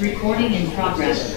Recording in progress.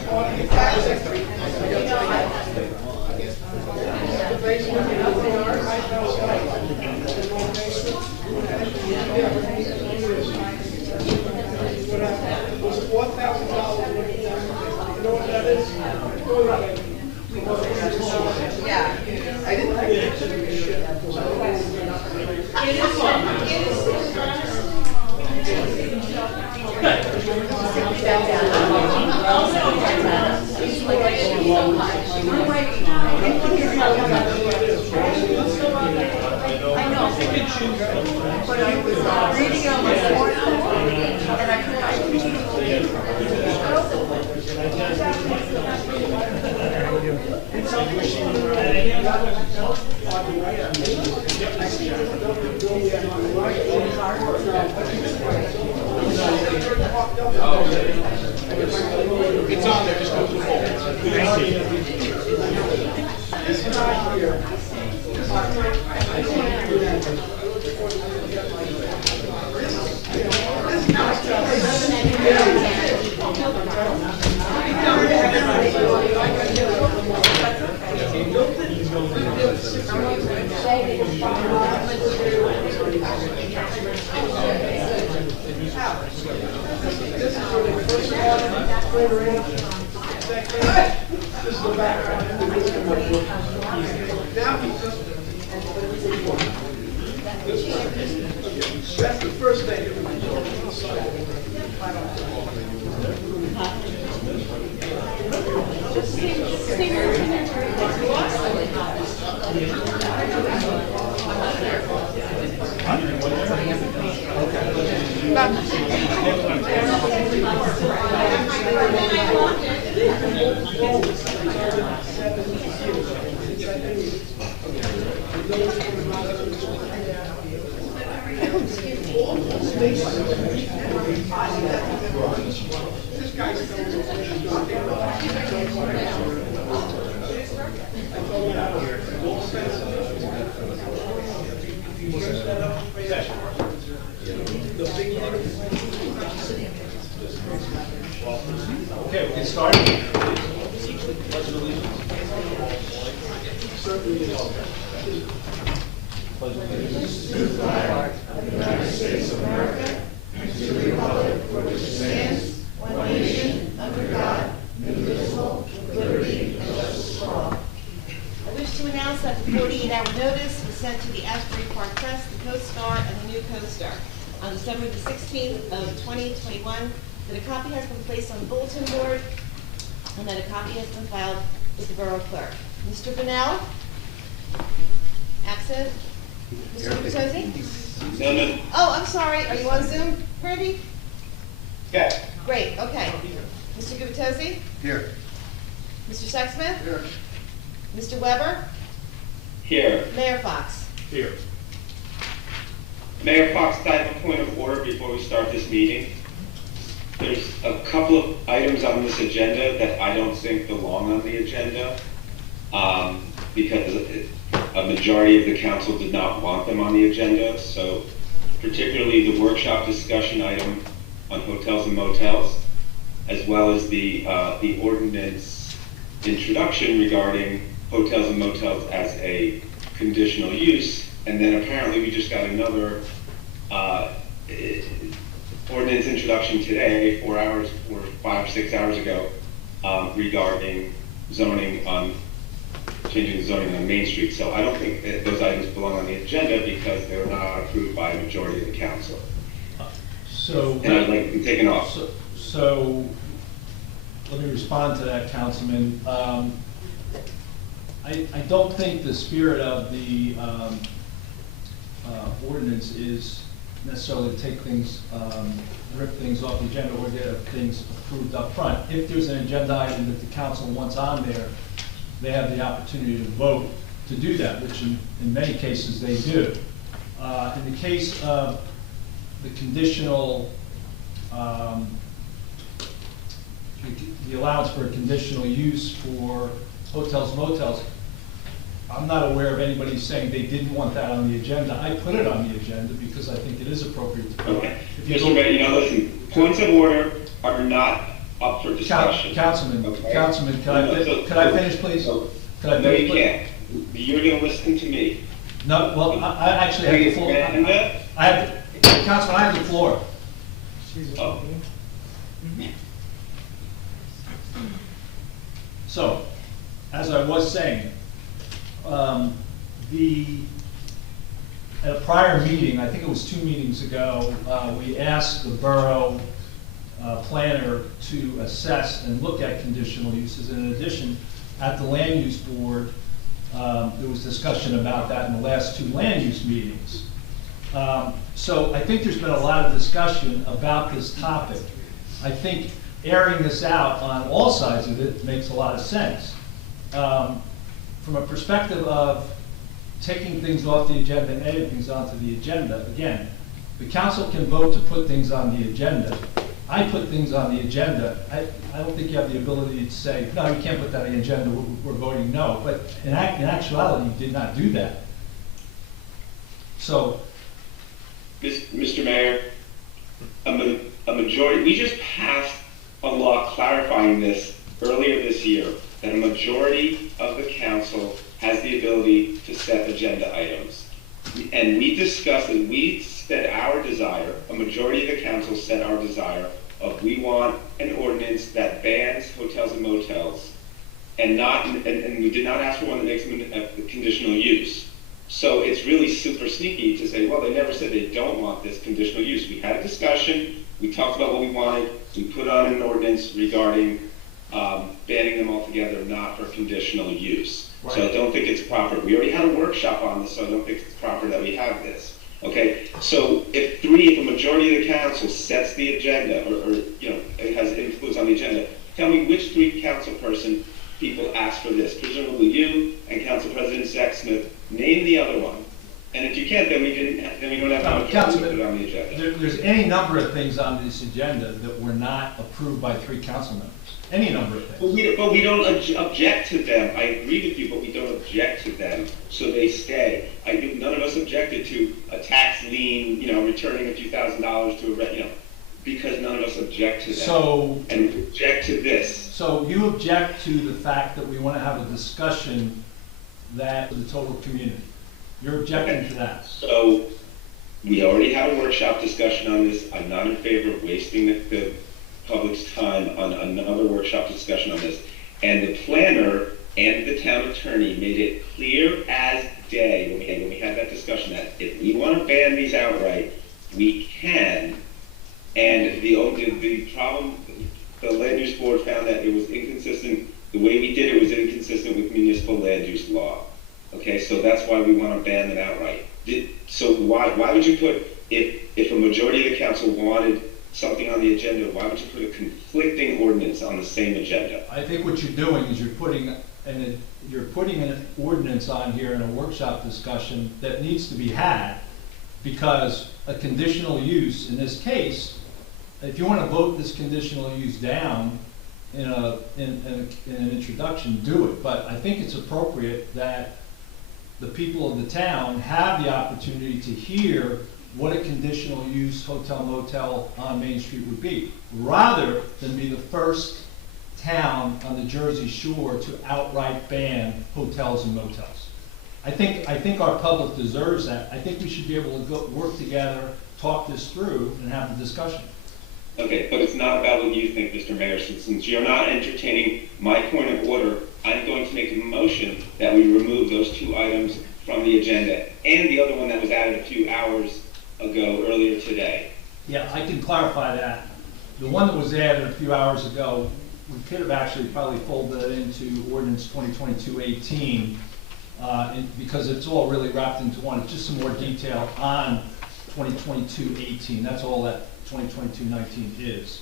It's on there, just go to the phone. That's the first thing. Okay, we can start. Pledge allegiance to the flag of the United States of America and to the republic for which it stands, one nation, under God, indivisible, with liberty and justice for all. I wish to announce that the 48-hour notice was sent to the Asbury Park Press, the Co-Star, and the New Co-Star on December the 16th of 2021 that a copy has been placed on the bulletin board, and that a copy has been filed with the Borough Clerk. Mr. Bunnell? Absent. Mr. Gubitosi? No. Oh, I'm sorry, are you on Zoom, Randy? Yeah. Great, okay. Mr. Gubitosi? Here. Mr. Sexsmith? Here. Mr. Weber? Here. Mayor Fox? Here. Mayor Fox, I have a point of order before we start this meeting. There's a couple of items on this agenda that I don't think belong on the agenda, because a majority of the council did not want them on the agenda. So particularly the workshop discussion item on hotels and motels, as well as the ordinance introduction regarding hotels and motels as a conditional use. And then apparently we just got another ordinance introduction today, 5 or 6 hours ago, regarding zoning on, changing the zoning on Main Street. So I don't think that those items belong on the agenda because they were not approved by a majority of the council. So, And I'd like them taken off. so let me respond to that, Councilman. I don't think the spirit of the ordinance is necessarily to take things, rip things off the agenda or get things approved up front. If there's an agenda item that the council wants on there, they have the opportunity to vote to do that, which in many cases they do. In the case of the conditional, the allowance for a conditional use for hotels, motels, I'm not aware of anybody saying they didn't want that on the agenda. I put it on the agenda because I think it is appropriate to put it. Okay. If you Mr. go- Mayor, listen, points of order are not up for discussion. Councilman, Okay. Councilman, Could I finish, please? No, Could I you finish, please? can't. You're gonna listen to me. No, well, I actually have the floor. Amanda? I have, Councilman, I have the floor. Oh. So, as I was saying, at a prior meeting, I think it was 2 meetings ago, we asked the borough planner to assess and look at conditional uses. And in addition, at the land use board, there was discussion about that in the last 2 land use meetings. So I think there's been a lot of discussion about this topic. I think airing this out on all sides of it makes a lot of sense. From a perspective of taking things off the agenda and adding things onto the agenda, again, the council can vote to put things on the agenda. I put things on the agenda. I don't think you have the ability to say, no, you can't put that on the agenda, we're voting no. But in actuality, you did not do that. So, Mr. Mayor, a majority, we just passed a law clarifying this earlier this year, that a majority of the council has the ability to set agenda items. And we discussed it, we said our desire, a majority of the council said our desire of we want an ordinance that bans hotels and motels and we did not ask for one that makes them a conditional use. So it's really super sneaky to say, well, they never said they don't want this conditional use. We had a discussion, we talked about what we wanted, we put on an ordinance regarding banning them altogether, not for conditional use. Right. So I don't think it's proper. We already had a workshop on this, so I don't think it's proper that we have this. Okay, so if a majority of the council sets the agenda, or it has influence on the agenda, tell me which 3 council people asked for this. Presumably you and Council President Sexsmith. Name the other one. And if you can't, then we don't have a majority to put it on the agenda. there's any number of things on this agenda that were not approved by 3 council members. Any number of things. But we don't object to them. I agree with you, but we don't object to them, so they stay. None of us objected to a tax lien, returning a few $1,000s to a, because none of us object to them. So, And we object to this. so you object to the fact that we want to have a discussion that for the total community. You're objecting to that. So we already had a workshop discussion on this. I'm not in favor of wasting the public's time on another workshop discussion on this. And the planner and the town attorney made it clear as day when we had that discussion that if we want to ban these outright, we can, And the problem, the land use board found that it was inconsistent, the way we did it was inconsistent with municipal land use law. Okay, so that's why we want to ban it outright. So why would you put, if a majority of the council wanted something on the agenda, why would you put a conflicting ordinance on the same agenda? I think what you're doing is you're putting an ordinance on here in a workshop discussion that needs to be had, because a conditional use, in this case, if you want to vote this conditional use down in an introduction, do it. But I think it's appropriate that the people of the town have the opportunity to hear what a conditional use hotel motel on Main Street would be, rather than be the first town on the Jersey Shore to outright ban hotels and motels. I think our public deserves that. I think we should be able to work together, talk this through, and have the discussion. Okay, but it's not about what you think, Mr. Mayor. Since you're not entertaining my point of order, I'm going to make a motion that we remove those two items from the agenda, and the other one that was added a few hours ago, earlier today. Yeah, I can clarify that. The one that was added a few hours ago, we could have actually probably folded it into ordinance 2022-18, because it's all really wrapped into one. It's just some more detail on 2022-18. That's all that 2022-19 is,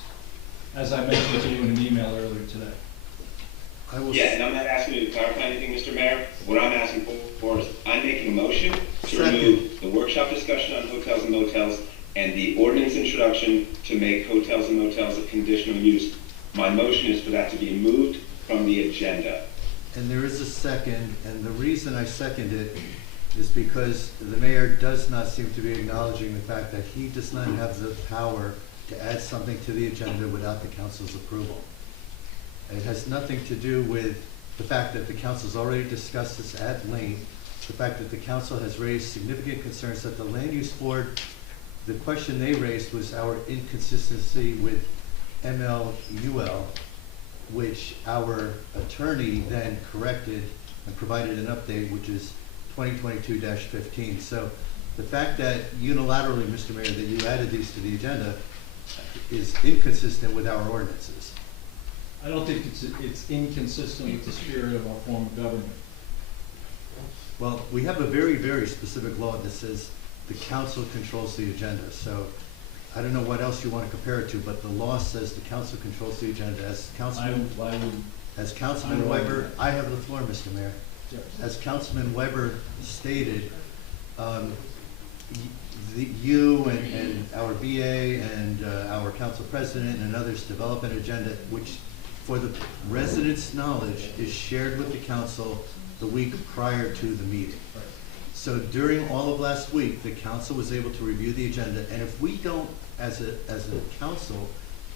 as I mentioned to you in an email earlier today. Yeah, and I'm not asking you to clarify anything, Mr. Mayor. What I'm asking for is, I'm making a motion to remove the workshop discussion on hotels and motels and the ordinance introduction to make hotels and motels a conditional use. My motion is for that to be moved from the agenda. And there is a second, and the reason I second it is because the mayor does not seem to be acknowledging the fact that he does not have the power to add something to the agenda without the council's approval. It has nothing to do with the fact that the council's already discussed this at length, the fact that the council has raised significant concerns that the land use board, the question they raised was our inconsistency with MLUL, which our attorney then corrected and provided an update, which is 2022-15. So the fact that unilaterally, Mr. Mayor, that you added these to the agenda is inconsistent with our ordinances. I don't think it's inconsistent with the spirit of our form of government. Well, we have a very, very specific law that says the council controls the agenda. So I don't know what else you want to compare it to, but the law says the council controls the agenda. As Councilman Weber, I have the floor, Mr. Mayor. As Councilman Weber stated, you and our BA and our council president and others develop an agenda which, for the residents' knowledge, is shared with the council the week prior to the meeting. So during all of last week, the council was able to review the agenda, and if we don't, as a council,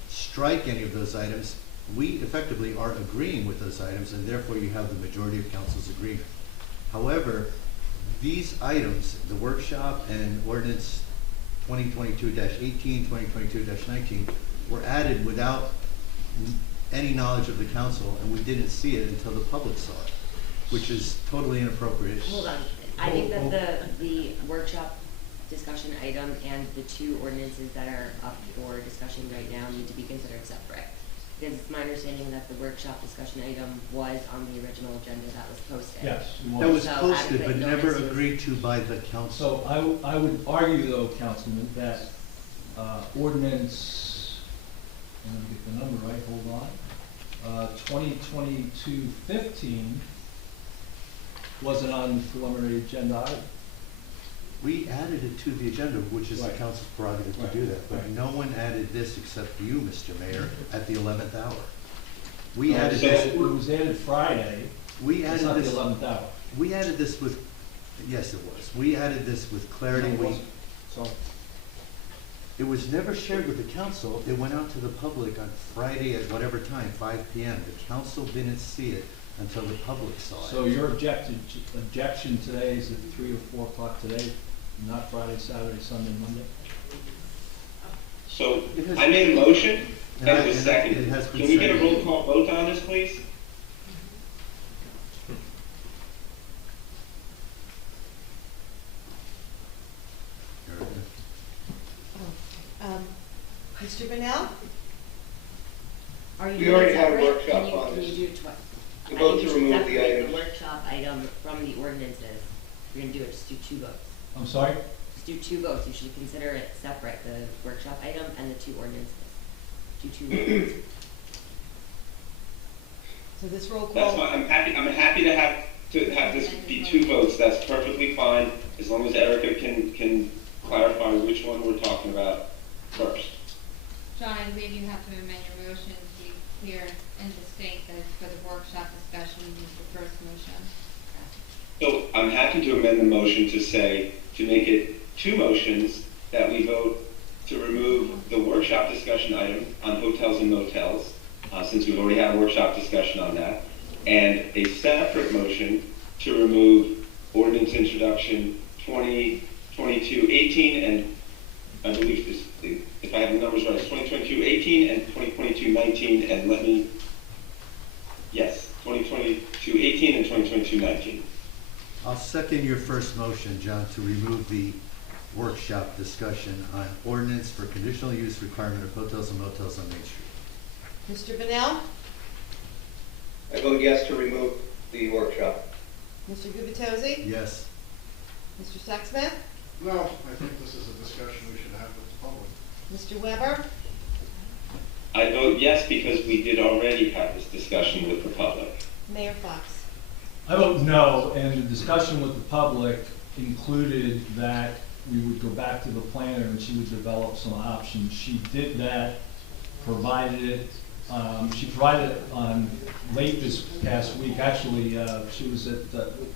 strike any of those items, we effectively are agreeing with those items, and therefore you have the majority of council's agreement. However, these items, the workshop and ordinance 2022-18, 2022-19, were added without any knowledge of the council, and we didn't see it until the public saw it, which is totally inappropriate. Hold on. I think that the workshop discussion item and the two ordinances that are up for discussion right now need to be considered separate. Because it's my understanding that the workshop discussion item was on the original agenda that was posted. Yes, it That was So posted, adequate but never notice was- agreed to by the council. So I would argue though, Councilman, that ordinance, I'm gonna get the number right, hold on, 2022-15 wasn't on the preliminary agenda item. We added it to the agenda, which is the Right. council's prerogative to do that, but Right. no one added this except you, Mr. Mayor, at the 11th hour. We No, added so- this, It was added Friday, we it's added not the this, 11th hour. we added this with, yes, it was. We added this with clarity. No, it We- wasn't. So, It was never shared with the council. It went out to the public on Friday at whatever time, 5 p.m. The council didn't see it until the public saw it. so your objection today is at 3 or 4 o'clock today, not Friday, Saturday, Sunday, Monday? So It has- I made a motion, And and I- it was and seconded. it has been Can we get a roll seconded. call vote on this, please? Mr. Bennell? Are you We doing already had a separate? workshop on Can this. you do it twice? We vote to remove the Separate items. the workshop item from the ordinances. You're gonna do it, just do two votes. I'm sorry? Just do two votes. You should consider it separate, the workshop item and the two ordinances. Do two votes. So this roll That's call, fine, I'm happy to have this be two votes, that's perfectly fine, as long as Erica can clarify which one we're talking about first. John, I believe you have to amend your motion to be clear and distinct that for the workshop discussion, is the first motion. So I'm happy to amend the motion to say, to make it two motions, that we vote to remove the workshop discussion item on hotels and motels, since we've already had a workshop discussion on that, and a separate motion to remove ordinance introduction 2022-18, and I believe this, if I have the numbers right, it's 2022-18 and 2022-19, and let me, yes, 2022-18 and 2022-19. I'll second your first motion, John, to remove the workshop discussion on ordinance for conditional use requirement of hotels and motels on Main Street. Mr. Bennell? I vote yes to remove the workshop. Mr. Gubatose? Yes. Mr. Sexsmith? No, I think this is a discussion we should have with the public. Mr. Weber? I vote yes because we did already have this discussion with the public. Mayor Fox? I vote no, and the discussion with the public included that we would go back to the planner and she would develop some options. She did that, provided it, she provided it on late this past week. Actually, she was at,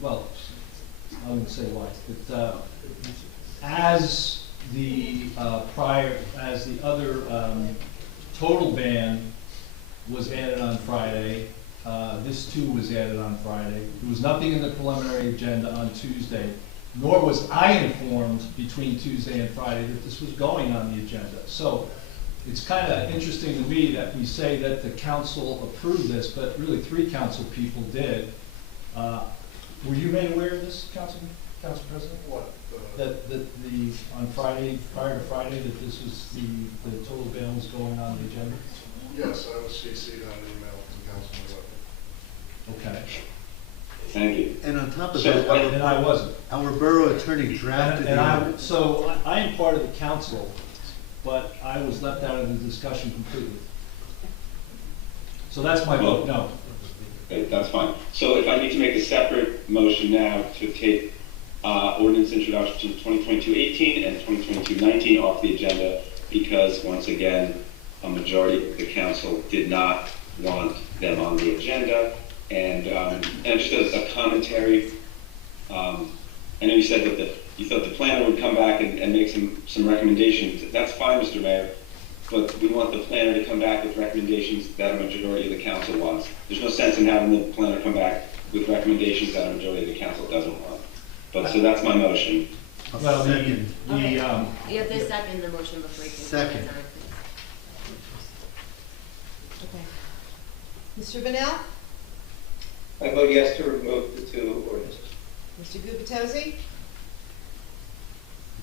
well, I wouldn't say why, but as the as the other total ban was added on Friday, this too was added on Friday. There was nothing in the preliminary agenda on Tuesday, nor was I informed between Tuesday and Friday that this was going on the agenda. So it's kind of interesting to me that we say that the council approved this, but really three council people did. Were you made aware of this, Council President? What? That the, on Friday, prior to Friday, that this was the total ban was going on the agenda? Yes, I was CC'd on an email from Councilman Wetton. Okay. Thank you. And on top of So, that, And I wasn't. our borough attorney drafted And the. so I am part of the council, but I was left out of the discussion completely. So that's my vote, no. Okay, that's fine. So if I need to make a separate motion now to take ordinance introduction 2022-18 and 2022-19 off the agenda, because once again, a majority of the council did not want them on the agenda. And just a commentary, I know you said that you thought the planner would come back and make some recommendations. That's fine, Mr. Mayor, but we want the planner to come back with recommendations that a majority of the council wants. There's no sense in having the planner come back with recommendations that a majority of the council doesn't want. But, so that's my motion. I'll Well, second. You have to second the motion before you can. Second. Okay. Mr. Bennell? I vote yes to remove the two ordinances. Mr. Gubatose?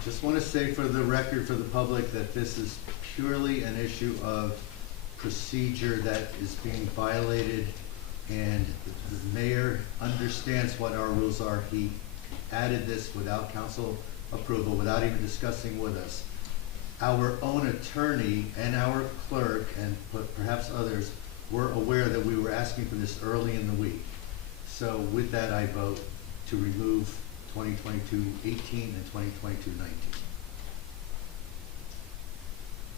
Just want to say for the record, for the public, that this is purely an issue of procedure that is being violated, and the mayor understands what our rules are. He added this without council approval, without even discussing with us. Our own attorney and our clerk, and perhaps others, were aware that we were asking for this early in the week. So with that, I vote to remove 2022-18 and 2022-19.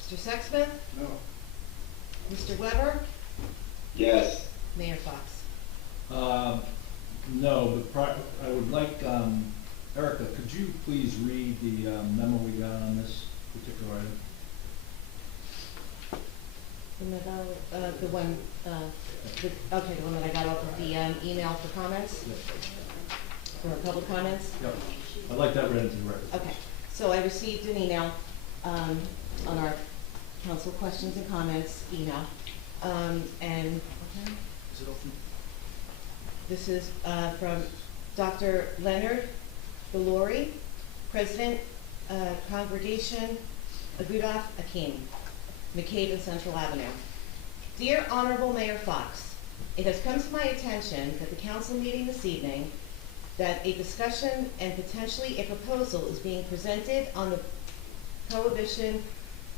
Mr. Sexsmith? No. Mr. Weber? Yes. Mayor Fox? No, but I would like, Erica, could you please read the memo we got on this particular item? The memo, the one, okay, the one that I got off of the email for comments, for public comments? Yep. I'd like that read into the record. Okay, so I received an email on our council questions and comments email, and Is it open? this is from Dr. Leonard Belori, President, Congregation Agudath Akim, McCabe and Central Avenue. Dear Honorable Mayor Fox, it has come to my attention that the council meeting this evening that a discussion and potentially a proposal is being presented on the prohibition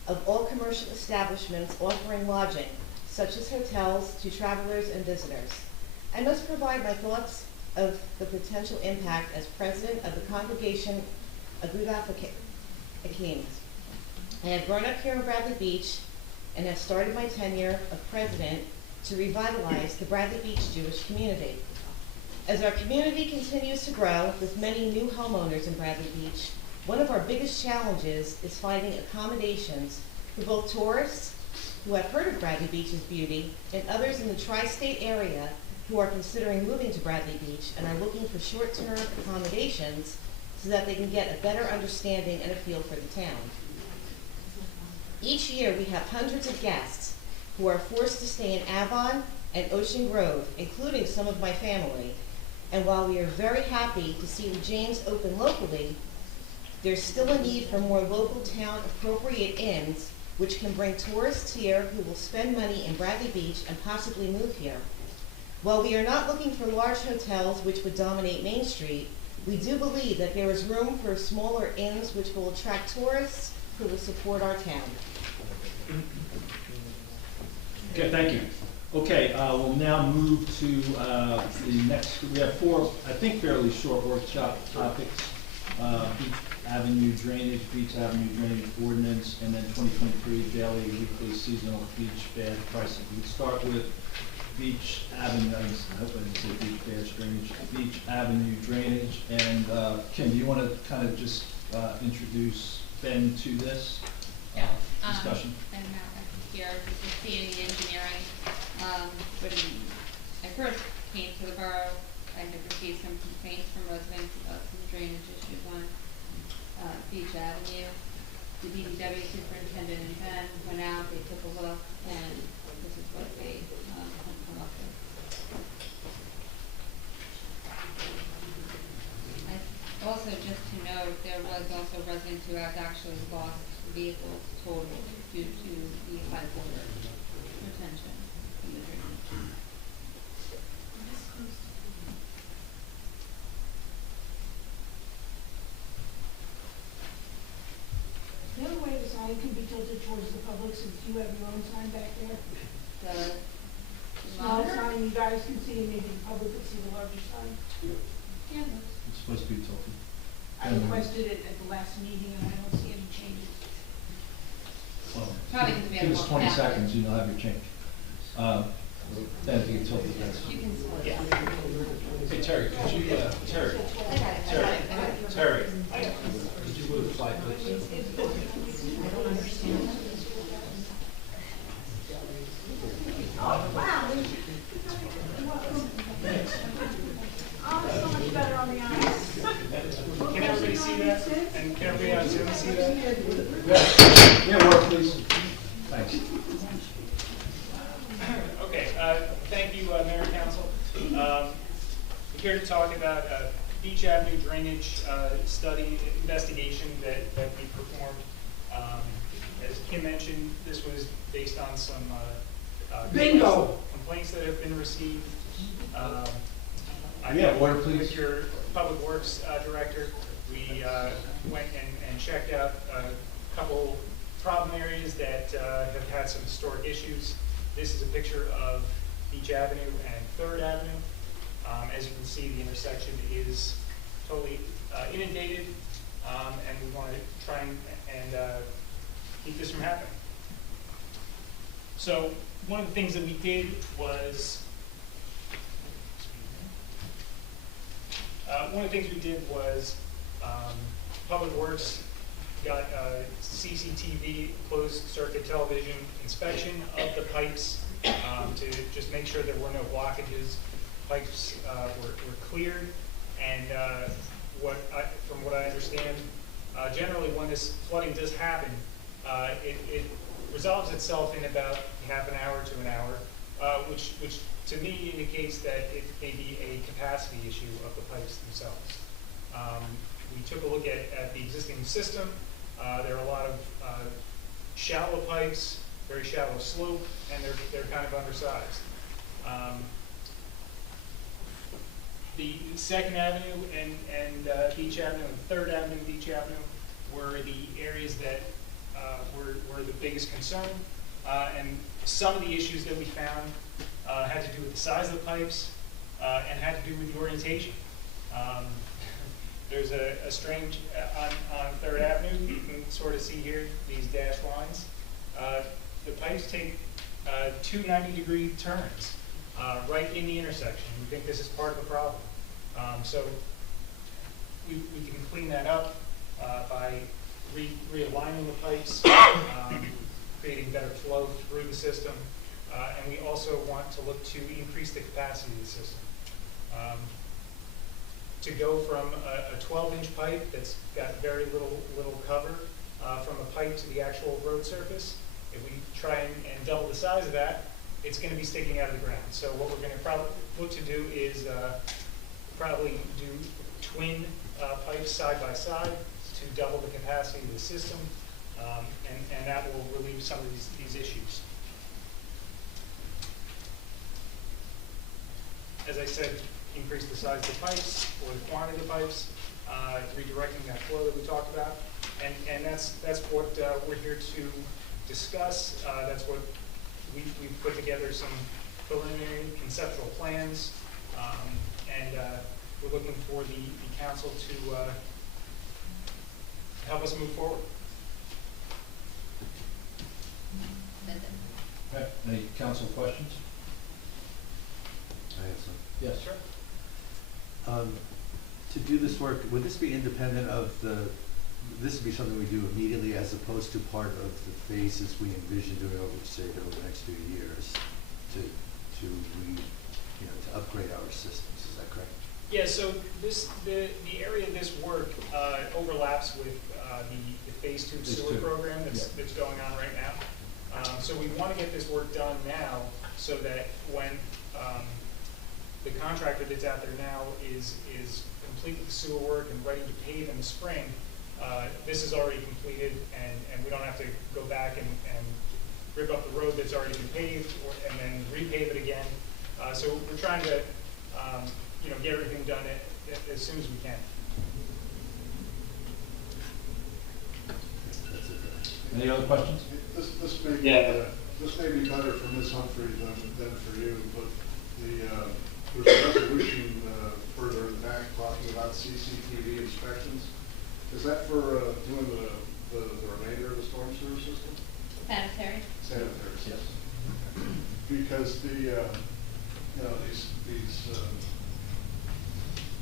of all commercial establishments offering lodging, such as hotels, to travelers and visitors. I must provide my thoughts of the potential impact as president of the Congregation Agudath Akim. I have grown up here in Bradley Beach and have started my tenure of president to revitalize the Bradley Beach Jewish community. As our community continues to grow with many new homeowners in Bradley Beach, one of our biggest challenges is finding accommodations for both tourists who have heard of Bradley Beach's beauty and others in the tri-state area who are considering moving to Bradley Beach and are looking for short-term accommodations so that they can get a better understanding and a feel for the town. Each year we have hundreds of guests who are forced to stay in Avon and Ocean Grove, including some of my family. And while we are very happy to see the James open locally, there's still a need for more local town appropriate inns which can bring tourists here who will spend money in Bradley Beach and possibly move here. While we are not looking for large hotels which would dominate Main Street, we do believe that there is room for smaller inns which will attract tourists who will support our town. Okay, thank you. Okay, we'll now move to the next, we have four, I think, fairly short workshop topics. Beach Avenue drainage, Beach Avenue drainage ordinance, and then 2023 daily, weekly, seasonal beach bed pricing. We start with Beach Avenue, I hope I didn't say beach bed drainage, Beach Avenue drainage. And Kim, do you want to kind of just introduce Ben to this discussion? And here, you can see in the engineering, when I first came to the borough, I had received some complaints from residents about some drainage issues on Beach Avenue. The DPW superintendent and Ben went out, they took a look, and this is what they have come up with. Also, just to note, there was also residents who have actually lost vehicles totaled due to the high water retention in the drainage. The other way the sign can be tilted towards the public, since you have your own sign back there. The Small monitor? sign you guys can see, and maybe the public can see the larger sign. Yeah. It's supposed to be tilted. I requested it at the last meeting, and I don't see any changes. Well, Probably because we have give us more 20 capital. seconds, and you'll have your change. Then if you can tilt it, that's. You can slow it Yeah. down. Hey Terry, could you, Terry, I got it, I got it, I got it. Terry, could you move the slide, please? I don't understand. Oh, so much better on the eyes. Can everybody see that? And can everybody on Zoom see that? Yeah, work, please. Thanks. Okay, thank you, Mayor and Council. We're here to talk about Beach Avenue drainage study investigation that we performed. As Kim mentioned, this was based on some Bingo. complaints that have been received. I Yeah, met order, please. with your Public Works Director. We went and checked out a couple problem areas that have had some historic issues. This is a picture of Beach Avenue and 3rd Avenue. As you can see, the intersection is totally inundated, and we want to try and keep this from happening. So one of the things that we did was, Public Works got a CCTV, closed circuit television inspection of the pipes to just make sure there were no blockages. Pipes were cleared, and from what I understand, generally when this flooding does happen, it resolves itself in about half an hour to an hour, which to me indicates that it may be a capacity issue of the pipes themselves. We took a look at the existing system. There are a lot of shallow pipes very shallow slope, and they're kind of undersized. The Second Avenue and Beach Avenue and Third Avenue and Beach Avenue were the areas that were the biggest concern. And some of the issues that we found had to do with the size of the pipes and had to do with the orientation. There's a strange, on Third Avenue, you can sort of see here these dashed lines. The pipes take two 90-degree turns right in the intersection. We think this is part of the problem. So we can clean that up by realigning the pipes, creating better flow through the system, and we also want to look to increase the capacity of the system. To go from a 12-inch pipe that's got very little cover from a pipe to the actual road surface, if we try and double the size of that, it's going to be sticking out of the ground. So what we're going to probably look to do is probably do twin pipes side by side to double the capacity of the system, and that will relieve some of these issues. As I said, increase the size of the pipes or the quantity of pipes, redirecting that flow that we talked about, and that's what we're here to discuss. That's what we've put together some preliminary conceptual plans, and we're looking for the council to help us move forward. That's it. Okay, any council questions? I have some. Yes. Sure. To do this work, would this be independent of this would be something we do immediately as opposed to part of the phases we envision doing over the next few years to upgrade our systems, is that correct? Yeah, so the area of this work overlaps with the Phase 2 sewer program that's going on right now. So we want to get this work done now so that when the contractor that's out there now is complete with the sewer work and ready to pave in the spring, this is already completed, and we don't have to go back and rip up the road that's already been paved and then repave it again. So we're trying to get everything done as soon as we can. That's it. Any other questions? This may be better for Ms. Humphrey than for you, but there's a resolution further in the back talking about CCTV inspections. Is that for doing the remainder of the storm sewer system? Sanitary. Sanitary system. Yes. Because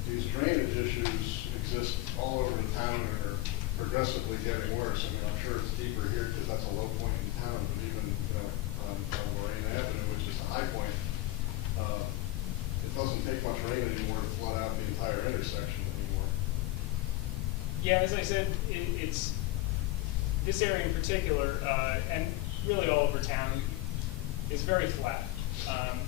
these drainage issues exist all over the town and are progressively getting worse. I mean, I'm sure it's deeper here because that's a low point in town, but even on Lorraine Avenue, which is a high point, it doesn't take much rain anymore to flood out the entire intersection anymore. Yeah, as I said, it's this area in particular, and really all over town, is very flat.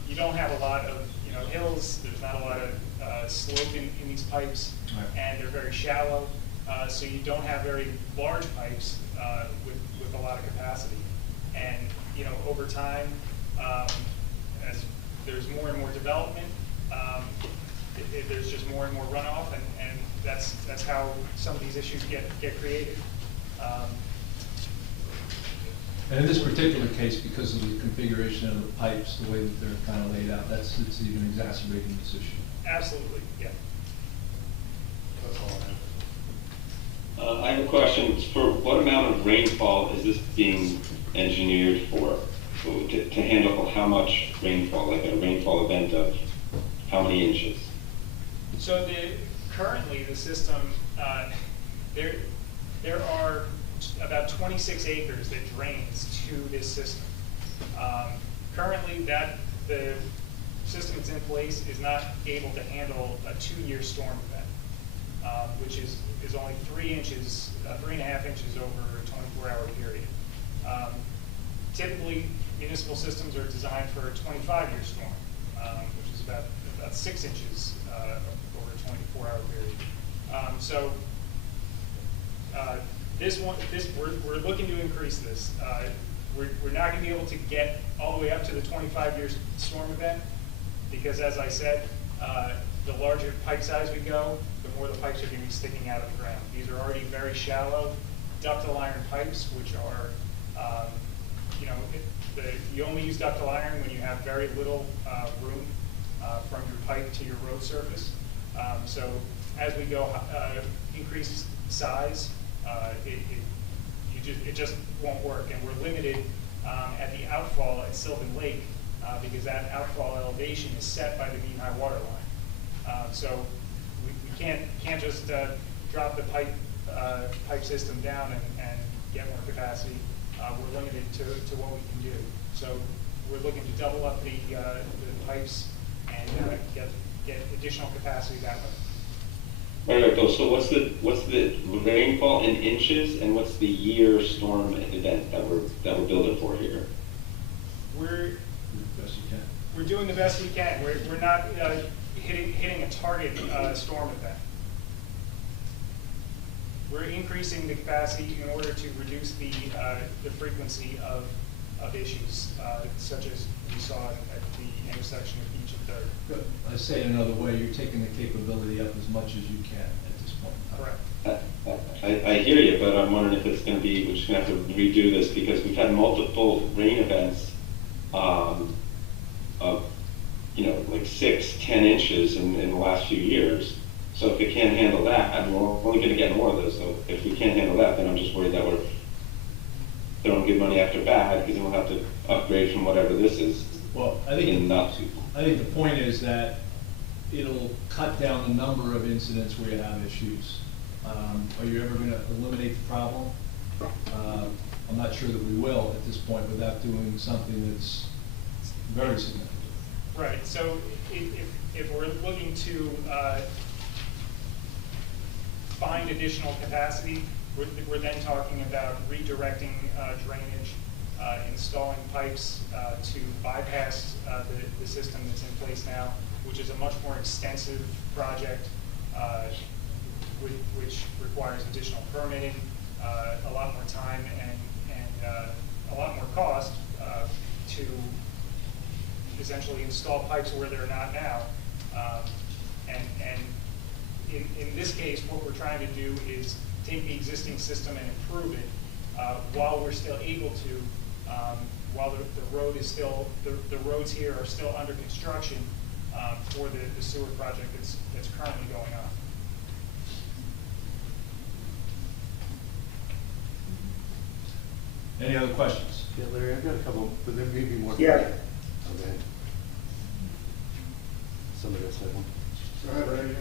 You don't have a lot of hills. There's not a lot of slope in these pipes, right. And they're very shallow. So you don't have very large pipes with a lot of capacity. And over time, as there's more and more development, there's just more and more runoff, and that's how some of these issues get created. And in this particular case, because of the configuration of the pipes, the way that they're kind of laid out, it's even exacerbating this issue. Absolutely, yeah. That's all I have. I have a question. For what amount of rainfall is this being engineered for? To handle how much rainfall, like a rainfall event of how many inches? So currently the system, there are about 26 acres that drains to this system. Currently the system that's in place is not able to handle a 2-year storm event, which is only 3.5 inches over a 24-hour period. Typically, municipal systems are designed for a 25-year storm, which is about 6 inches over a 24-hour period. We're looking to increase this. we're not gonna be able to get all the way up to the 25-year storm event, because as I said, the larger pipe size we go, the more the pipes are gonna be sticking out of the ground. These are already very shallow ductile iron pipes, which are, you only use ductile iron when you have very little room from your pipe to your road surface. So as we go increase size, it just won't work, and we're limited at the outfall at Sylvan Lake because that outfall elevation is set by the mean high water line. So we can't just drop the pipe system down and get more capacity. We're limited to what we can do. So we're looking to double up the pipes and get additional capacity that way. All right, Bill, so what's the rainfall in inches, and what's the year storm event that we're building for here? We're Best you can. We're doing the best we can. We're not hitting a target storm event. We're increasing the capacity in order to reduce the frequency of issues, such as we saw at the intersection of Beach and Third. Good. I say it another way, you're taking the capability up as much as you can at this point in time. Correct. I hear you, but I'm wondering if it's going to be, we're just going to have to redo this because we've had multiple rain events of, like 6-10 inches in the last few years. So if it can't handle that, I mean, we're only going to get more of those. So if we can't handle that, then I'm just worried that we're throwing good money after bad because then we'll have to upgrade from whatever this is. Well, I think the point is that it'll cut down the number of incidents where you have issues. Are you ever going to eliminate the problem? I'm not sure that we will at this point without doing something that's very significant. Right. So if we're looking to find additional capacity, we're then talking about redirecting drainage, installing pipes to bypass the system that's in place now, which is a much more extensive project, which requires additional permitting, a lot more time, and a lot more cost to essentially install pipes where they're not now. And in this case, what we're trying to do is take the existing system and improve it while we're still able to, while the road is still, the roads here are still under construction for the sewer project that's currently going on. Any other questions? Yeah, Larry, I've got a couple, but there may be more. Yeah. Okay. Somebody else had one. Go ahead,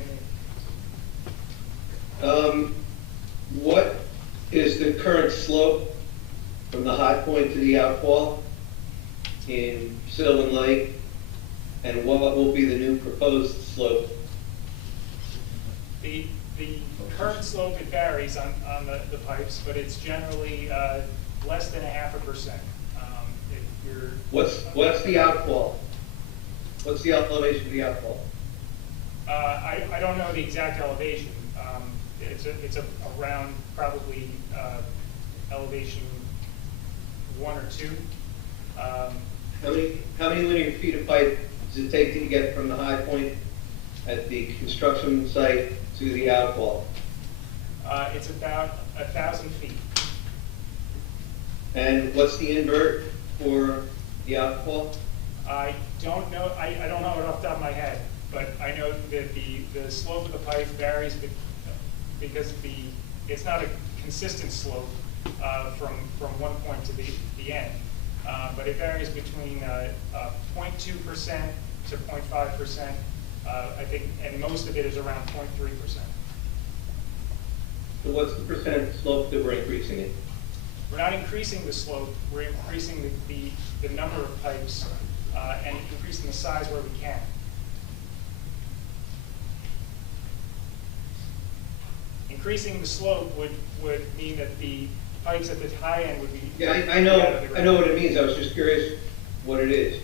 Ray. What is the current slope from the high point to the outfall in Sylvan Lake? And what will be the new proposed slope? The current slope, it varies on the pipes, but it's generally less than 0.5%. If you're What's the outfall? What's the elevation of the outfall? I don't know the exact elevation. It's around probably elevation 1 or 2. How many linear feet of pipe does it take to get from the high point at the construction site to the outfall? It's about 1,000 feet. And what's the invert for the outfall? I don't know. I don't know it off the top of my head, but I know that the slope of the pipe varies because it's not a consistent slope from one point to the end, but it varies between 0.2% to 0.5%. I think, and most of it is around 0.3%. So what's the percent slope that we're increasing it? We're not increasing the slope. We're increasing the number of pipes and increasing the size where we can. Increasing the slope would mean that the pipes at the high end would be. Yeah, I know what it means. I was just curious what it is.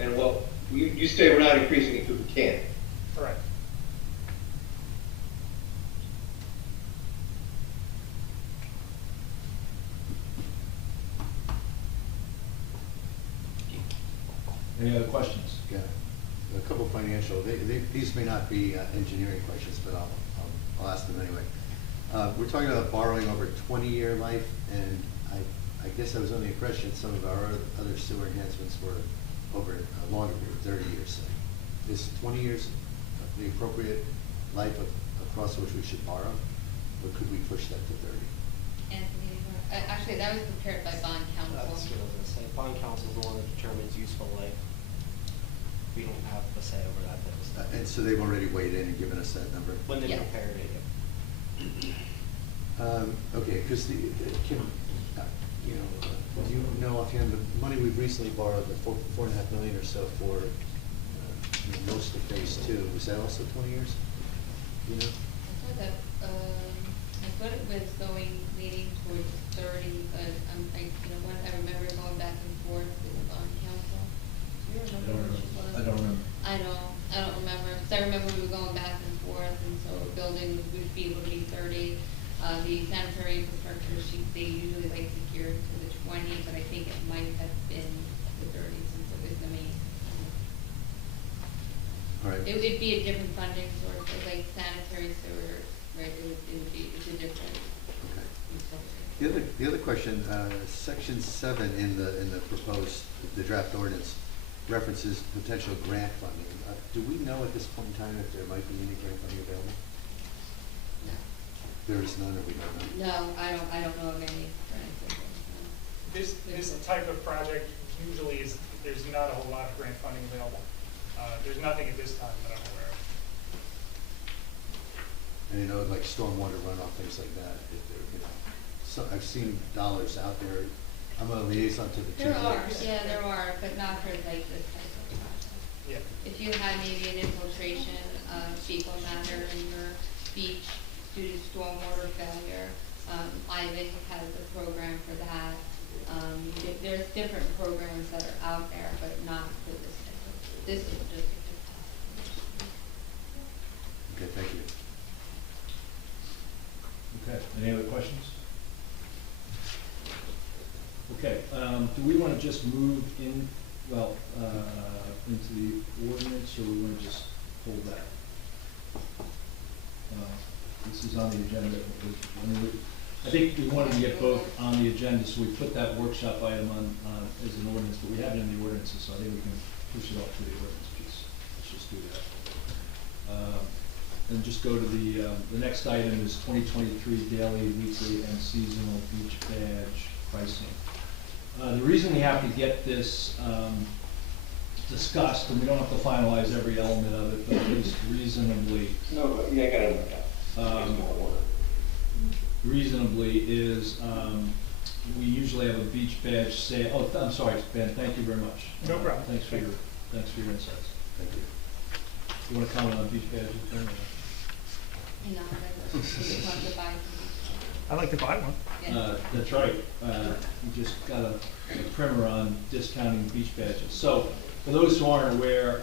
And well, you say we're not increasing it because we can't. Correct. Any other questions? Yeah, a couple financial, these may not be engineering questions, but I'll ask them anyway. We're talking about borrowing over 20-year life, and I guess I was under the impression some of our other sewer enhancements were over a longer period, 30 years, say. Is 20 years the appropriate life across which we should borrow, or could we push that to 30? Anthony, actually, that was prepared by bond counsel. That's what I was gonna say. Bond counsel is the one that determines useful life. We don't have a say over that type of stuff. And so they've already weighed in and given us that number? When they Yes. prepared it, yeah. Okay, because do you know offhand the money we've recently borrowed, the $4.5 million or so for most of phase 2, was that also 20 years? You know? I thought it was leading towards 30, but I remember going back and forth with the bond counsel. Do you remember which it was? I don't remember. I don't remember, because I remember we were going back and forth, and so a building would be able to be 30. The sanitary infrastructure sheet, they usually like to gear to the 20, but I think it might have been the 30 since it was the main. All right. It would be a different funding source, like sanitary sewer, right, it's a different. Okay. The other question, section 7 in the proposed, the draft ordinance references potential grant funding. Do we know at this point in time if there might be any grant funding available? No. There is none, or we don't know? No, I don't know of any grants. This type of project usually there's not a whole lot of grant funding available. There's nothing at this time that I'm aware of. And like stormwater runoff, things like that, if there, so I've seen dollars out there. I'm a liaison to the two. There are, but not for like this type of project. Yeah. If you had maybe an infiltration of fecal matter in your beach due to stormwater failure, IVIC has a program for that. There's different programs that are out there, but not for this type of, this is just a good. Okay, thank you. Okay, any other questions? Okay, do we want to just move into the ordinance, or we want to just hold that? This is on the agenda. I think we wanted to get both on the agenda, so we put that workshop item on as an ordinance, but we have it in the ordinances, so I think we can push it off to the ordinance piece. Let's just do that. And just go to the next item is 2023 daily, weekly, and seasonal beach badge pricing. The reason we have to get this discussed, and we don't have to finalize every element of it, but at least reasonably. No, but you gotta look out. Reasonably is, we usually have a beach badge sale. Oh, I'm sorry, Ben, thank you very much. No problem. Thanks for your insights. Thank you. You want to comment on beach badges, Ben? No, that's want to buy. I'd like to buy one. Yeah. That's right. We just got a primer on discounting beach badges. So, for those who aren't aware,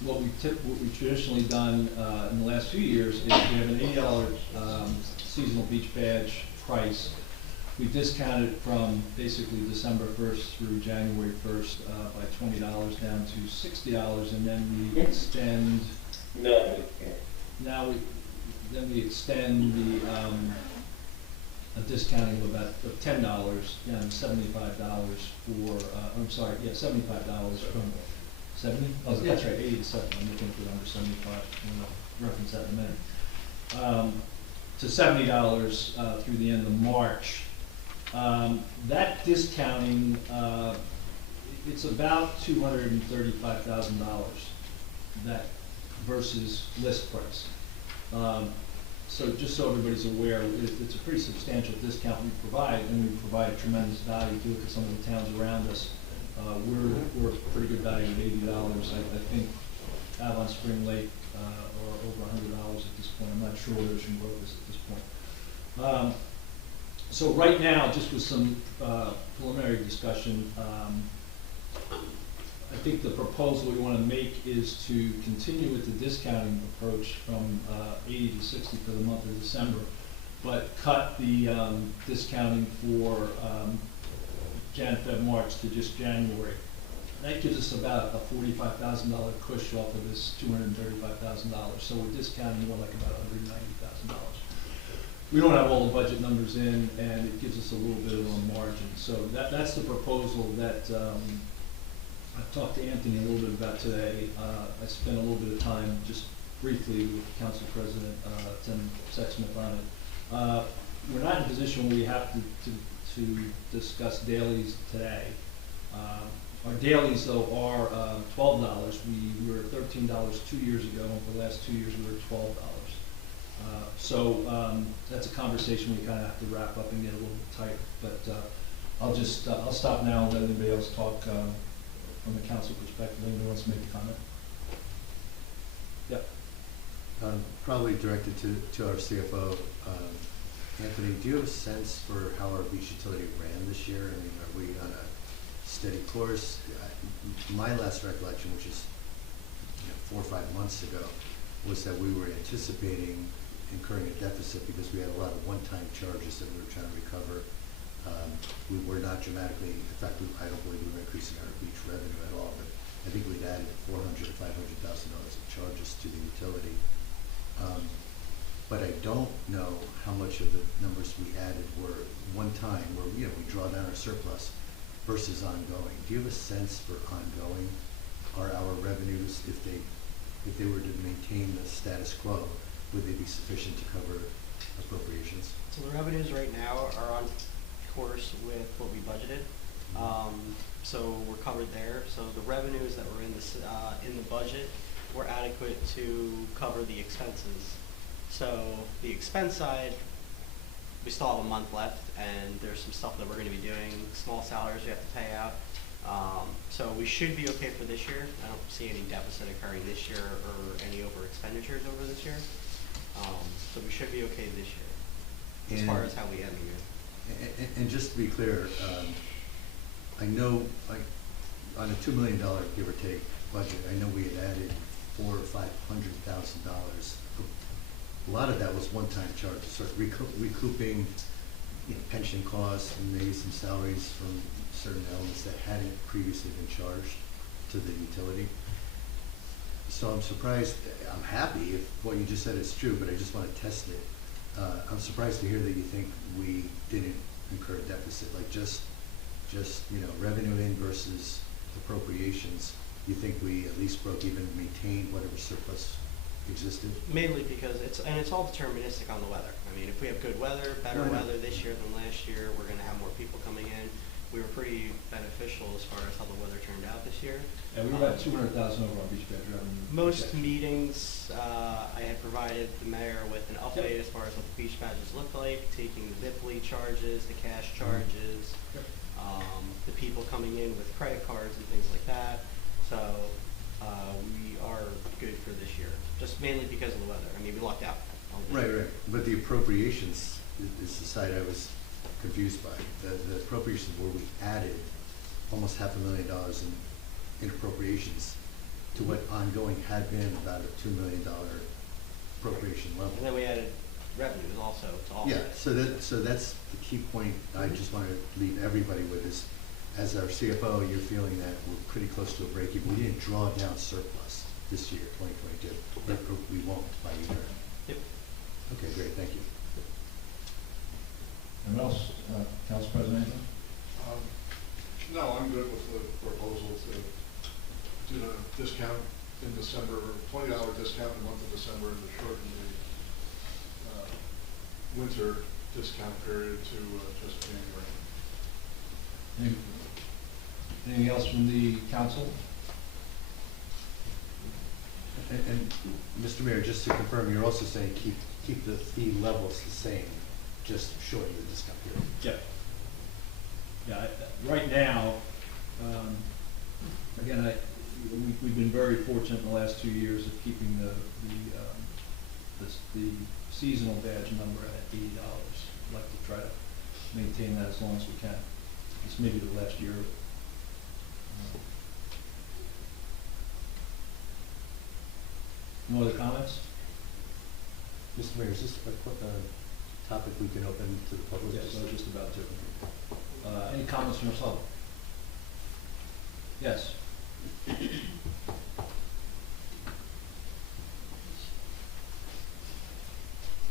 what we've traditionally done in the last few years is we have an $80 seasonal beach badge price. We discounted from basically December 1st through January 1st by $20 down to $60, and then we extend. Then we extend a discounting of about $10 down to $75 $75 from 70. Oh, that's right, 80 to 70. I'm looking for number 75. I'll reference that in a minute. To $70 through the end of March. That discounting, it's about $235,000. That versus list price. So just so everybody's aware, it's a pretty substantial discount we provide, and we provide tremendous value to it to some of the towns around us. We're a pretty good value at $80. I think Avon Spring Lake are over $100 at this point. I'm not sure whether Ocean Grove is at this point. So right now, just with some preliminary discussion, I think the proposal we want to make is to continue with the discounting approach from 80 to 60 for the month of December, but cut the discounting for Jan, Feb, March to just January. that gives us about a $45,000 push off of this $235,000. So we're discounting more like about $190,000. We don't have all the budget numbers in, and it gives us a little bit of a margin. So that's the proposal that I talked to Anthony a little bit about today. I spent a little bit of time just briefly with Council President Tim Sexsmith on it. We're not in a position where we have to discuss dailies today. Our dailies, though, are $12. We were $13 2 years ago, and for the last 2 years we were $12. So that's a conversation we kind of have to wrap up and get a little bit tighter. But I'll stop now and let anybody else talk from the council perspective. Anybody wants to make a comment? Yep. Probably directed to our CFO. Anthony, do you have a sense for how our beach utility ran this year? I mean, are we on a steady course? My last recollection, which is 4 or 5 months ago, was that we were anticipating incurring a deficit because we had a lot of one-time charges that we were trying to recover. We were not dramatically, in fact, I don't believe we were increasing our beach revenue at all, but I think we'd added $400,000 to $500,000 of charges to the utility. But I don't know how much of the numbers we added were one-time, where we draw down our surplus, versus ongoing. Do you have a sense for ongoing? Are our revenues, if they were to maintain the status quo, would they be sufficient to cover appropriations? So the revenues right now are on course with what we budgeted. So we're covered there. So the revenues that were in the budget were adequate to cover the expenses. So the expense side, we still have a month left, and there's some stuff that we're going to be doing, small salaries we have to pay out. So we should be okay for this year. I don't see any deficit occurring this year or any over expenditures over this year. So we should be okay this year as far as how we end the year. And just to be clear, I know on a $2 million give or take budget, I know we had added $400,000 or $500,000. A lot of that was one-time charges, sort of recouping pension costs and maybe some salaries from certain elements that hadn't previously been charged to the utility. So I'm surprised, I'm happy if what you just said is true, but I just want to test it. I'm surprised to hear that you think we didn't incur a deficit, like just revenue in versus appropriations. You think we at least broke even, maintained whatever surplus existed? Mainly because it's all deterministic on the weather. I mean, if we have good weather, better weather this year than last year, we're going to have more people coming in. We were pretty beneficial as far as how the weather turned out this year. And we were about 200,000 over on beach badge revenue. Most meetings, I had provided the mayor with an update as far as what the beach badges look like, taking the VIPLE charges, the cash charges, the people coming in with credit cards and things like that. So we are good for this year, just mainly because of the weather. I mean, we lucked out. Right. But the appropriations is the side I was confused by. The appropriations where we added almost $500,000 in appropriations to what ongoing had been about a $2 million appropriation level. And then we added revenues also to all that. So that's the key point I just want to leave everybody with is, as our CFO, you're feeling that we're pretty close to a break even. We didn't draw down surplus this year, 2022. But we won't by year. Yep. Okay, great, thank you. Anyone else? Council President? No, I'm good with the proposal to do the discount in December, $20 discount in the month of December, and to shorten the winter discount period to just January. Anything else from the council? And Mr. Mayor, just to confirm, you're also saying keep the fee levels the same, just shorten the discount period. Yeah, right now, again, we've been very fortunate in the last 2 years of keeping the seasonal badge number at $80. I'd like to try to maintain that as long as we can. It's maybe the last year. No other comments? Mr. Mayor, is this a topic we can open to the public? Yes, I was just about to. Any comments from yourself? Yes.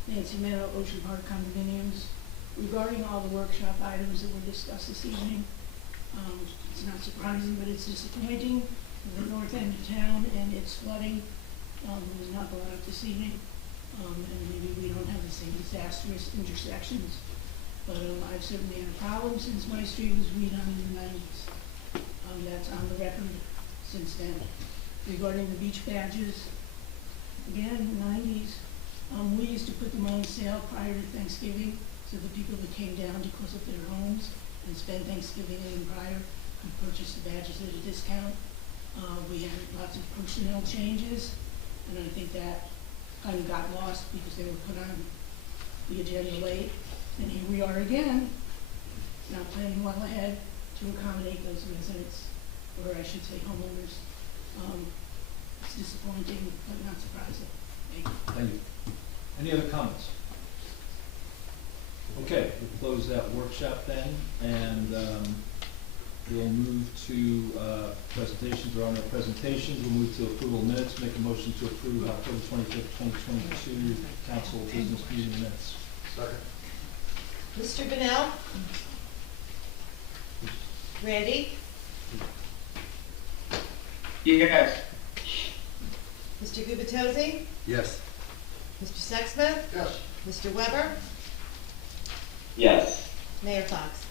Nancy Meadow, Ocean Park Condominiums. Regarding all the workshop items that were discussed this evening, it's not surprising, but it's disappointing. The north end of town and its flooding was not brought up this evening. And maybe we don't have the same disastrous intersections, but I've certainly had a problem since my street was redone in the 90s. That's on the record since then. Regarding the beach badges, again, in the 90s, we used to put them on sale prior to Thanksgiving, so the people that came down to close up their homes and spend Thanksgiving and prior could purchase the badges at a discount. We had lots of personnel changes, and I think that kind of got lost because they were put on the agenda late. And here we are again, not planning well ahead to accommodate those residents, or I should say homeowners. It's disappointing, but not surprising. Thank you. Thank you. Any other comments? Okay, we'll close that workshop then, and we'll move to presentations. There are no presentations. We'll move to approval of minutes. Make a motion to approve October 25th, 2022 council business meeting minutes. Second. Mr. Bennell? Randy? Yes. Mr. Gubatose? Yes. Mr. Sexsmith? Yes. Mr. Weber? Yes. Mayor Fox?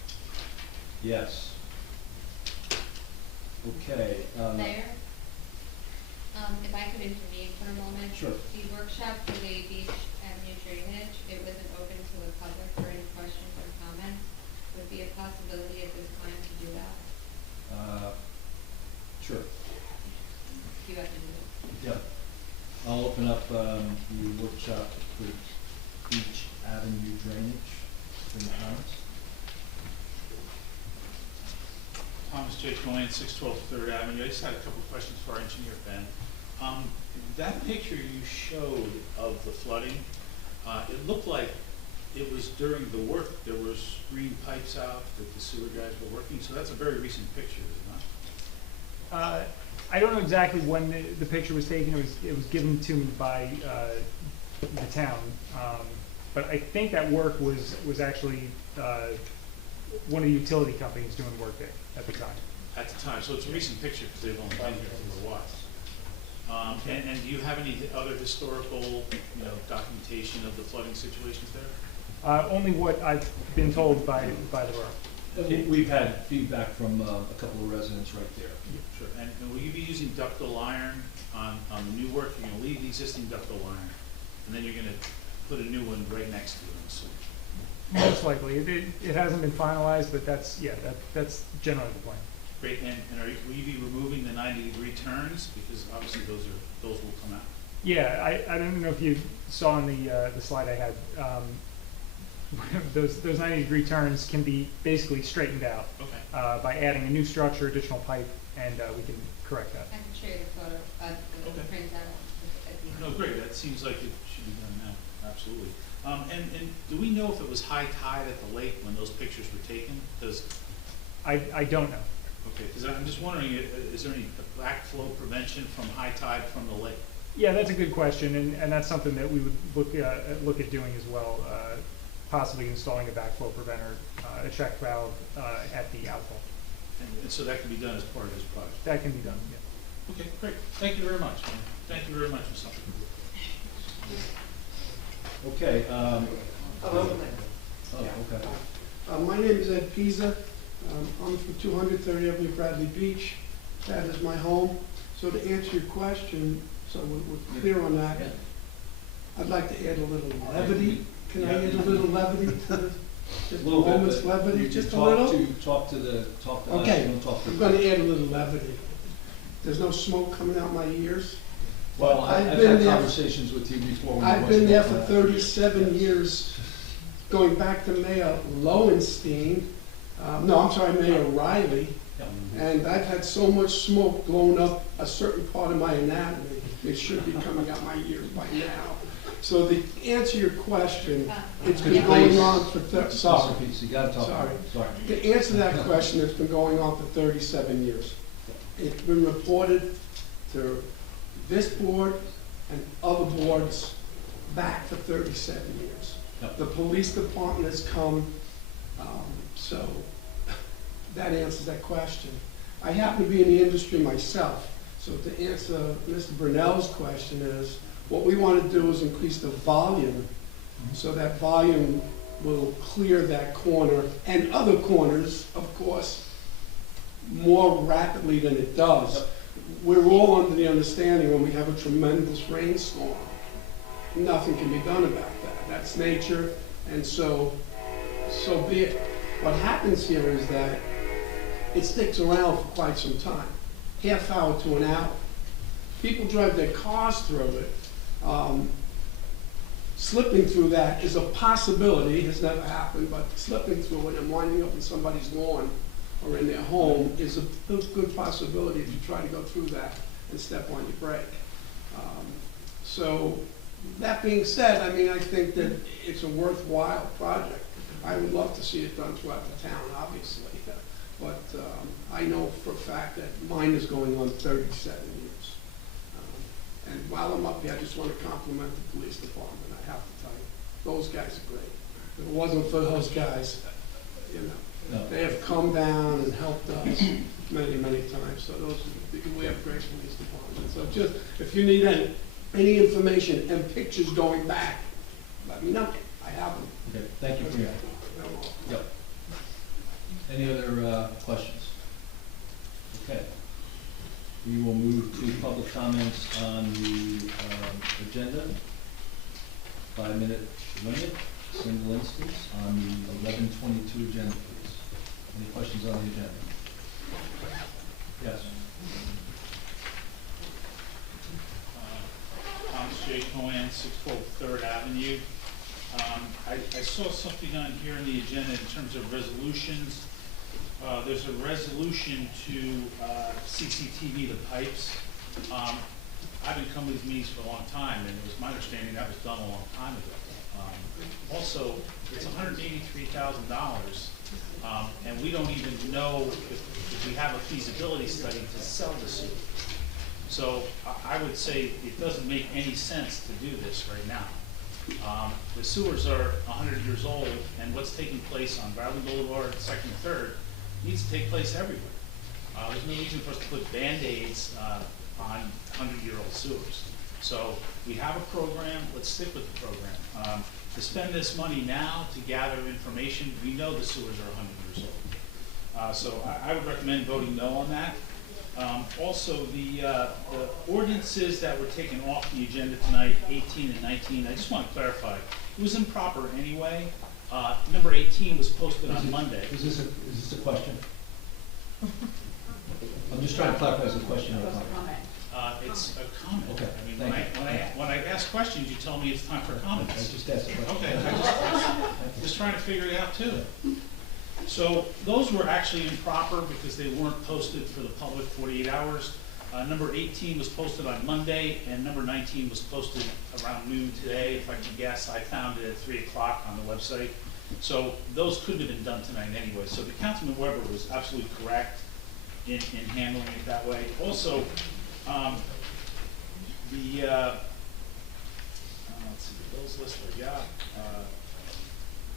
Yes. Okay. Mayor, if I could intervene for a moment. Sure. The workshop for the Beach Avenue drainage, it wasn't open to the public for any questions or comments. Would be a possibility at this time to do that? Sure. You have to do it. Yep. I'll open up the workshop for Beach Avenue drainage. Any comments? Thomas J. Colan, 612 Third Avenue. I just had a couple of questions for our engineer, Ben. That picture you showed of the flooding, it looked like it was during the work. There were green pipes out that the sewer guys were working, so that's a very recent picture, is it not? I don't know exactly when the picture was taken. It was given to me by the town, but I think that work was actually one of the utility companies doing work there at the time. At the time, so it's a recent picture because they've only been here for a while. And do you have any other historical, documentation of the flooding situations there? Only what I've been told by the borough. We've had feedback from a couple of residents right there. Sure. And will you be using ductile iron on the new work? You're going to leave the existing ductile iron, and then you're going to put a new one right next to it, I'm assuming. Most likely. It hasn't been finalized, but that's generally the plan. Great. And will you be removing the 90-degree turns? Because obviously those will come out. Yeah, I don't know if you saw in the slide I had. Those 90-degree turns can be basically straightened out by adding a new structure, additional pipe, and we can correct that. I can show you the photo of the printout at the No, great. That seems like it should be done now. Absolutely. And do we know if it was high tide at the lake when those pictures were taken? I don't know. Okay, because I'm just wondering, is there any backflow prevention from high tide from the lake? Yeah, that's a good question, and that's something that we would look at doing as well. Possibly installing a backflow preventer, a check valve at the outfall. And so that can be done as part of this project? That can be done, yeah. Okay, great. Thank you very much. Thank you very much, Ms. Sutton. Okay. Hello. Oh, okay. My name is Ed Pisa. I'm from 230 Avenue, Bradley Beach. That is my home. So to answer your question, so we're clear on that, I'd like to add a little levity. Can I add a little levity to this? Just a moment's levity, just a little? Talk to us. Okay, Don't talk to I'm going to add a little levity. There's no smoke coming out my ears. Well, I've been had there- conversations with you before. I've been there for 37 years, going back to Mayor Lowenstein. Mayor Riley. And I've had so much smoke blowing up a certain part of my anatomy, it should be coming out my ears by now. So to answer your question, it's been going on for, Sorry. You gotta talk. Sorry. Sorry. To answer that question, it's been going on for 37 years. It's been reported to this board and other boards back for 37 years. Yep. The police department has come, so that answers that question. I happen to be in the industry myself, so to answer Mr. Brunel's question is, what we want to do is increase the volume, so that volume will clear that corner and other corners, of course, more rapidly than it does. We're all under the understanding when we have a tremendous rainstorm, nothing can be done about that. That's nature, and so be it. What happens here is that it sticks around for quite some time, half hour to an hour. People drive their cars through it. Slipping through that is a possibility. It has never happened, but slipping through it and winding up in somebody's lawn or in their home is a good possibility if you try to go through that and step on your brake. So that being said, I mean, I think that it's a worthwhile project. I would love to see it done throughout the town, obviously, but I know for a fact that mine is going on 37 years. And while I'm up here, I just want to compliment the police department. I have to tell you, those guys are great. If it wasn't for those guys, you know, No. they have come down and helped us many, many times. So we have great police departments. So just, if you need any information and pictures going back, let me know. I have them. Okay, thank you for your, yep. Any other questions? Okay. We will move to public comments on the agenda. 5-minute limit. Sindelinski's on the 11:22 agenda, please. Any questions on the agenda? Yes. Thomas J. Cohen, 612 3rd Avenue. I saw something on here in the agenda in terms of resolutions. There's a resolution to CCTV the pipes. I've been coming to these meetings for a long time, and it was my understanding that was done a long time ago. Also, it's $183,000, and we don't even know if we have a feasibility study to sell the sewer. So I would say it doesn't make any sense to do this right now. The sewers are 100 years old, and what's taking place on Valley Boulevard, 2nd and 3rd, needs to take place everywhere. There's no reason for us to put Band-Aids on 100-year-old sewers. So we have a program, let's stick with the program. To spend this money now to gather information, we know the sewers are 100 years old. So I would recommend voting no on that. Also, the ordinances that were taken off the agenda tonight, 18 and 19, I just want to clarify, it was improper anyway. Number 18 was posted on Monday. Is this a question? I'm just trying to clarify as a question. It's a comment. Okay, I mean, thank you. when I ask questions, you tell me it's time for comments. I just asked a question. Okay, I'm just trying to figure it out too. So those were actually improper because they weren't posted for the public 48 hours. Number 18 was posted on Monday, and number 19 was posted around noon today. If I can guess, I found it at 3 o'clock on the website. So those couldn't have been done tonight anyway. So the Councilman Weber was absolutely correct in handling it that way. Also, let's see, the bills list I got.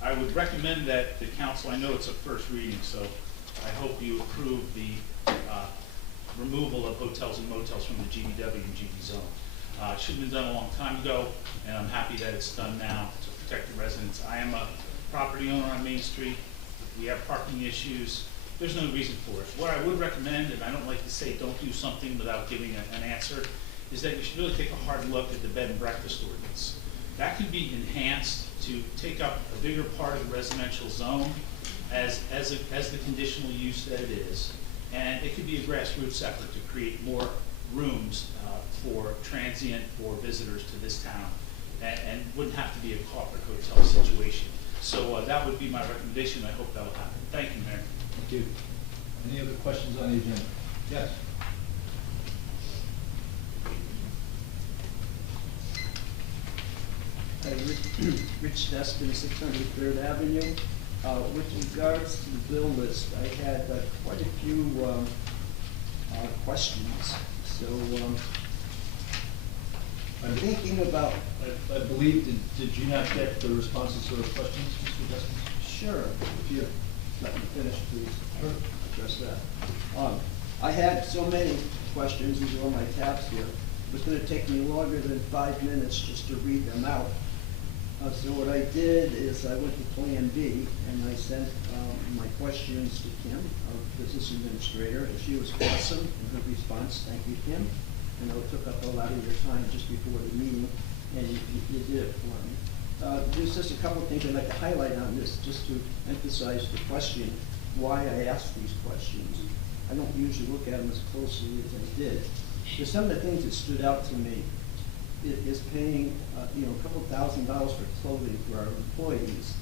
I would recommend that the council, I know it's a first reading, so I hope you approve the removal of hotels and motels from the GDW and GD zone. It should have been done a long time ago, and I'm happy that it's done now to protect the residents. I am a property owner on Main Street. We have parking issues. There's no reason for it. What I would recommend, and I don't like to say don't do something without giving an answer, is that you should really take a hard look at the bed and breakfast ordinance. That can be enhanced to take up a bigger part of the residential zone as the conditional use that it is. And it could be a grassroots effort to create more rooms for transient or visitors to this town, and wouldn't have to be a corporate hotel situation. So that would be my recommendation. I hope that will happen. Thank you, Mayor. Thank you. Any other questions on the agenda? Yes. Rich Destin, 603rd Avenue. With regards to the bill list, I had quite a few questions. So, I'm thinking about, I believe, did you not get the responses to those questions, Mr. Deskins? sure, if you let me finish, please, address that. I had so many questions, these are all my tabs here. It was gonna take me longer than 5 minutes just to read them out. So what I did is I went to Plan B and I sent my questions to Kim, our business administrator, and she was awesome in her response. Thank you, Kim. I know it took up a lot of your time just before the meeting, and you did it for me. There's just a couple of things I'd like to highlight on this, just to emphasize the question, why I asked these questions. I don't usually look at them as closely as I did. There's some of the things that stood out to me. It is paying, a couple $1,000s for clothing for our employees.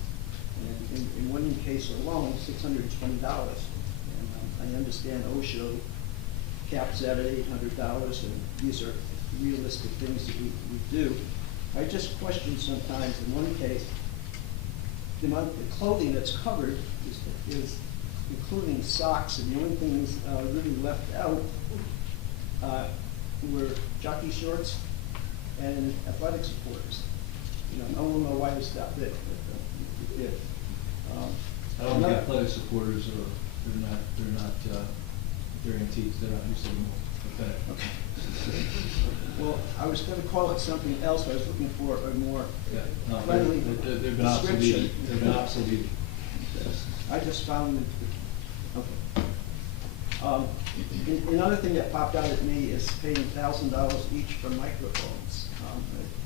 And in one case alone, $620. And I understand OSHA caps that at $800, and these are realistic things that we do. I just question sometimes, in one case, the amount of clothing that's covered is including socks, and the only things really left out were jockey shorts and athletic supporters. I don't know why they stopped it, but it did. I don't think athletic supporters they're not guaranteed, they're not usually more pathetic. Okay. Well, I was gonna call it something else, I was looking for a more friendly They've been obsoleted. description. They've been obsoleted. I just found it, okay. Another thing that popped out at me is paying $1,000 each for microphones.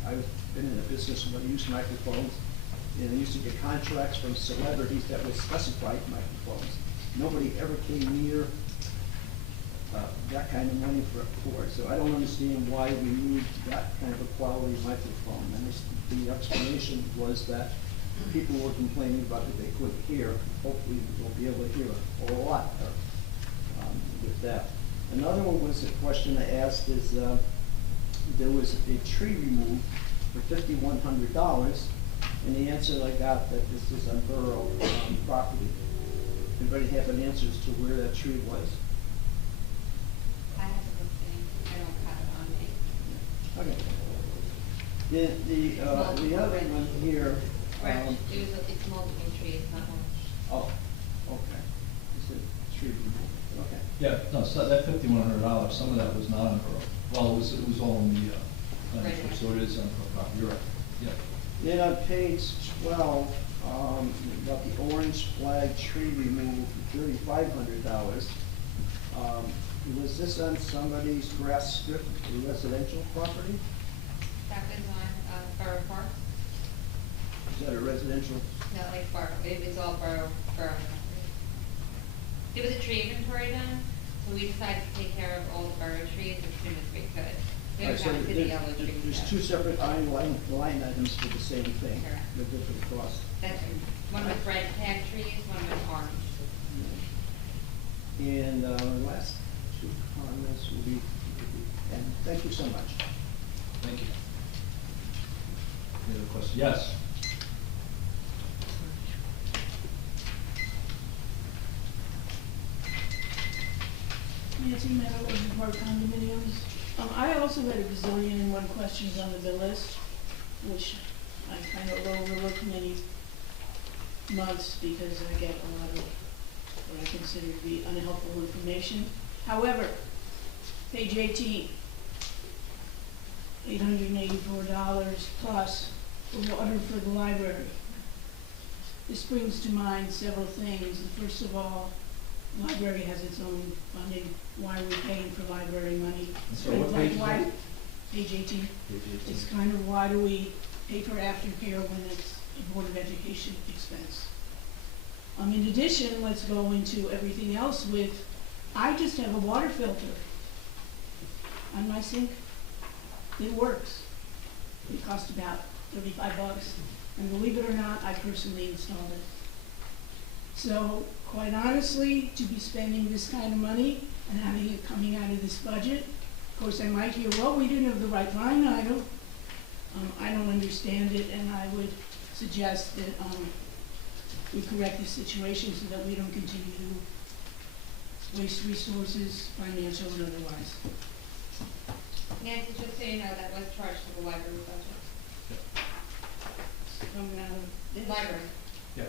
I've been in a business where I use microphones, and I used to get contracts from celebrities that would specify microphones. Nobody ever came near that kind of money for it. So I don't understand why we need that kind of a quality microphone. And the explanation was that people were complaining about that they couldn't hear. Hopefully we'll be able to hear a lot better with that. Another one was a question I asked is, there was a tree removed for $5,100, and the answer I got that this is on borough property. Anybody have an answer as to where that tree was? I have a listing, I don't have it on me. Okay. The other one here. Right, it's multiple trees, not one. Oh, okay. It's a tree removal, okay. Yeah, no, so that $5,100, some of that was not on borough. Well, it was all in the, Right. so it is on borough property, you're right, yeah. Then on page 12, about the orange flag tree removal for $3,500. Was this on somebody's grass strip for residential property? That was on Borough Park. Is that a residential? No, like Borough, it's all Borough property. There was a tree inventory done, so we decided to take care of all the borough trees as soon as we could. We All right, haven't so gotten to the yellow trees there's yet. two separate line items for the same thing. Correct. With different costs. That's one with red tag trees, one with orange. And last two comments will be, and thank you so much. Thank you. Any other questions? Yes. Nancy Meadow, Ocean Park condominiums. I also had a gazillion and one questions on the bill list, which I kind of overlooked many months because I get a lot of what I consider to be unhelpful information. However, page 18, $884 plus for water for the library. This brings to mind several things. First of all, the library has its own funding. Why are we paying for library money? So what page is that? Page 18. Page 18. It's kind of why do we pay for aftercare when it's a Board of Education expense? In addition, let's go into everything else with, I just have a water filter on my sink. It works. It cost about $35. And believe it or not, I personally installed it. So, quite honestly, to be spending this kind of money and having it coming out of this budget, of course, I might hear, well, we didn't have the right line item. I don't understand it, and I would suggest that we correct this situation so that we don't continue to waste resources, financial and otherwise. Nancy, just so you know, that was charged to the library budget. Coming out of this. Library. Yeah.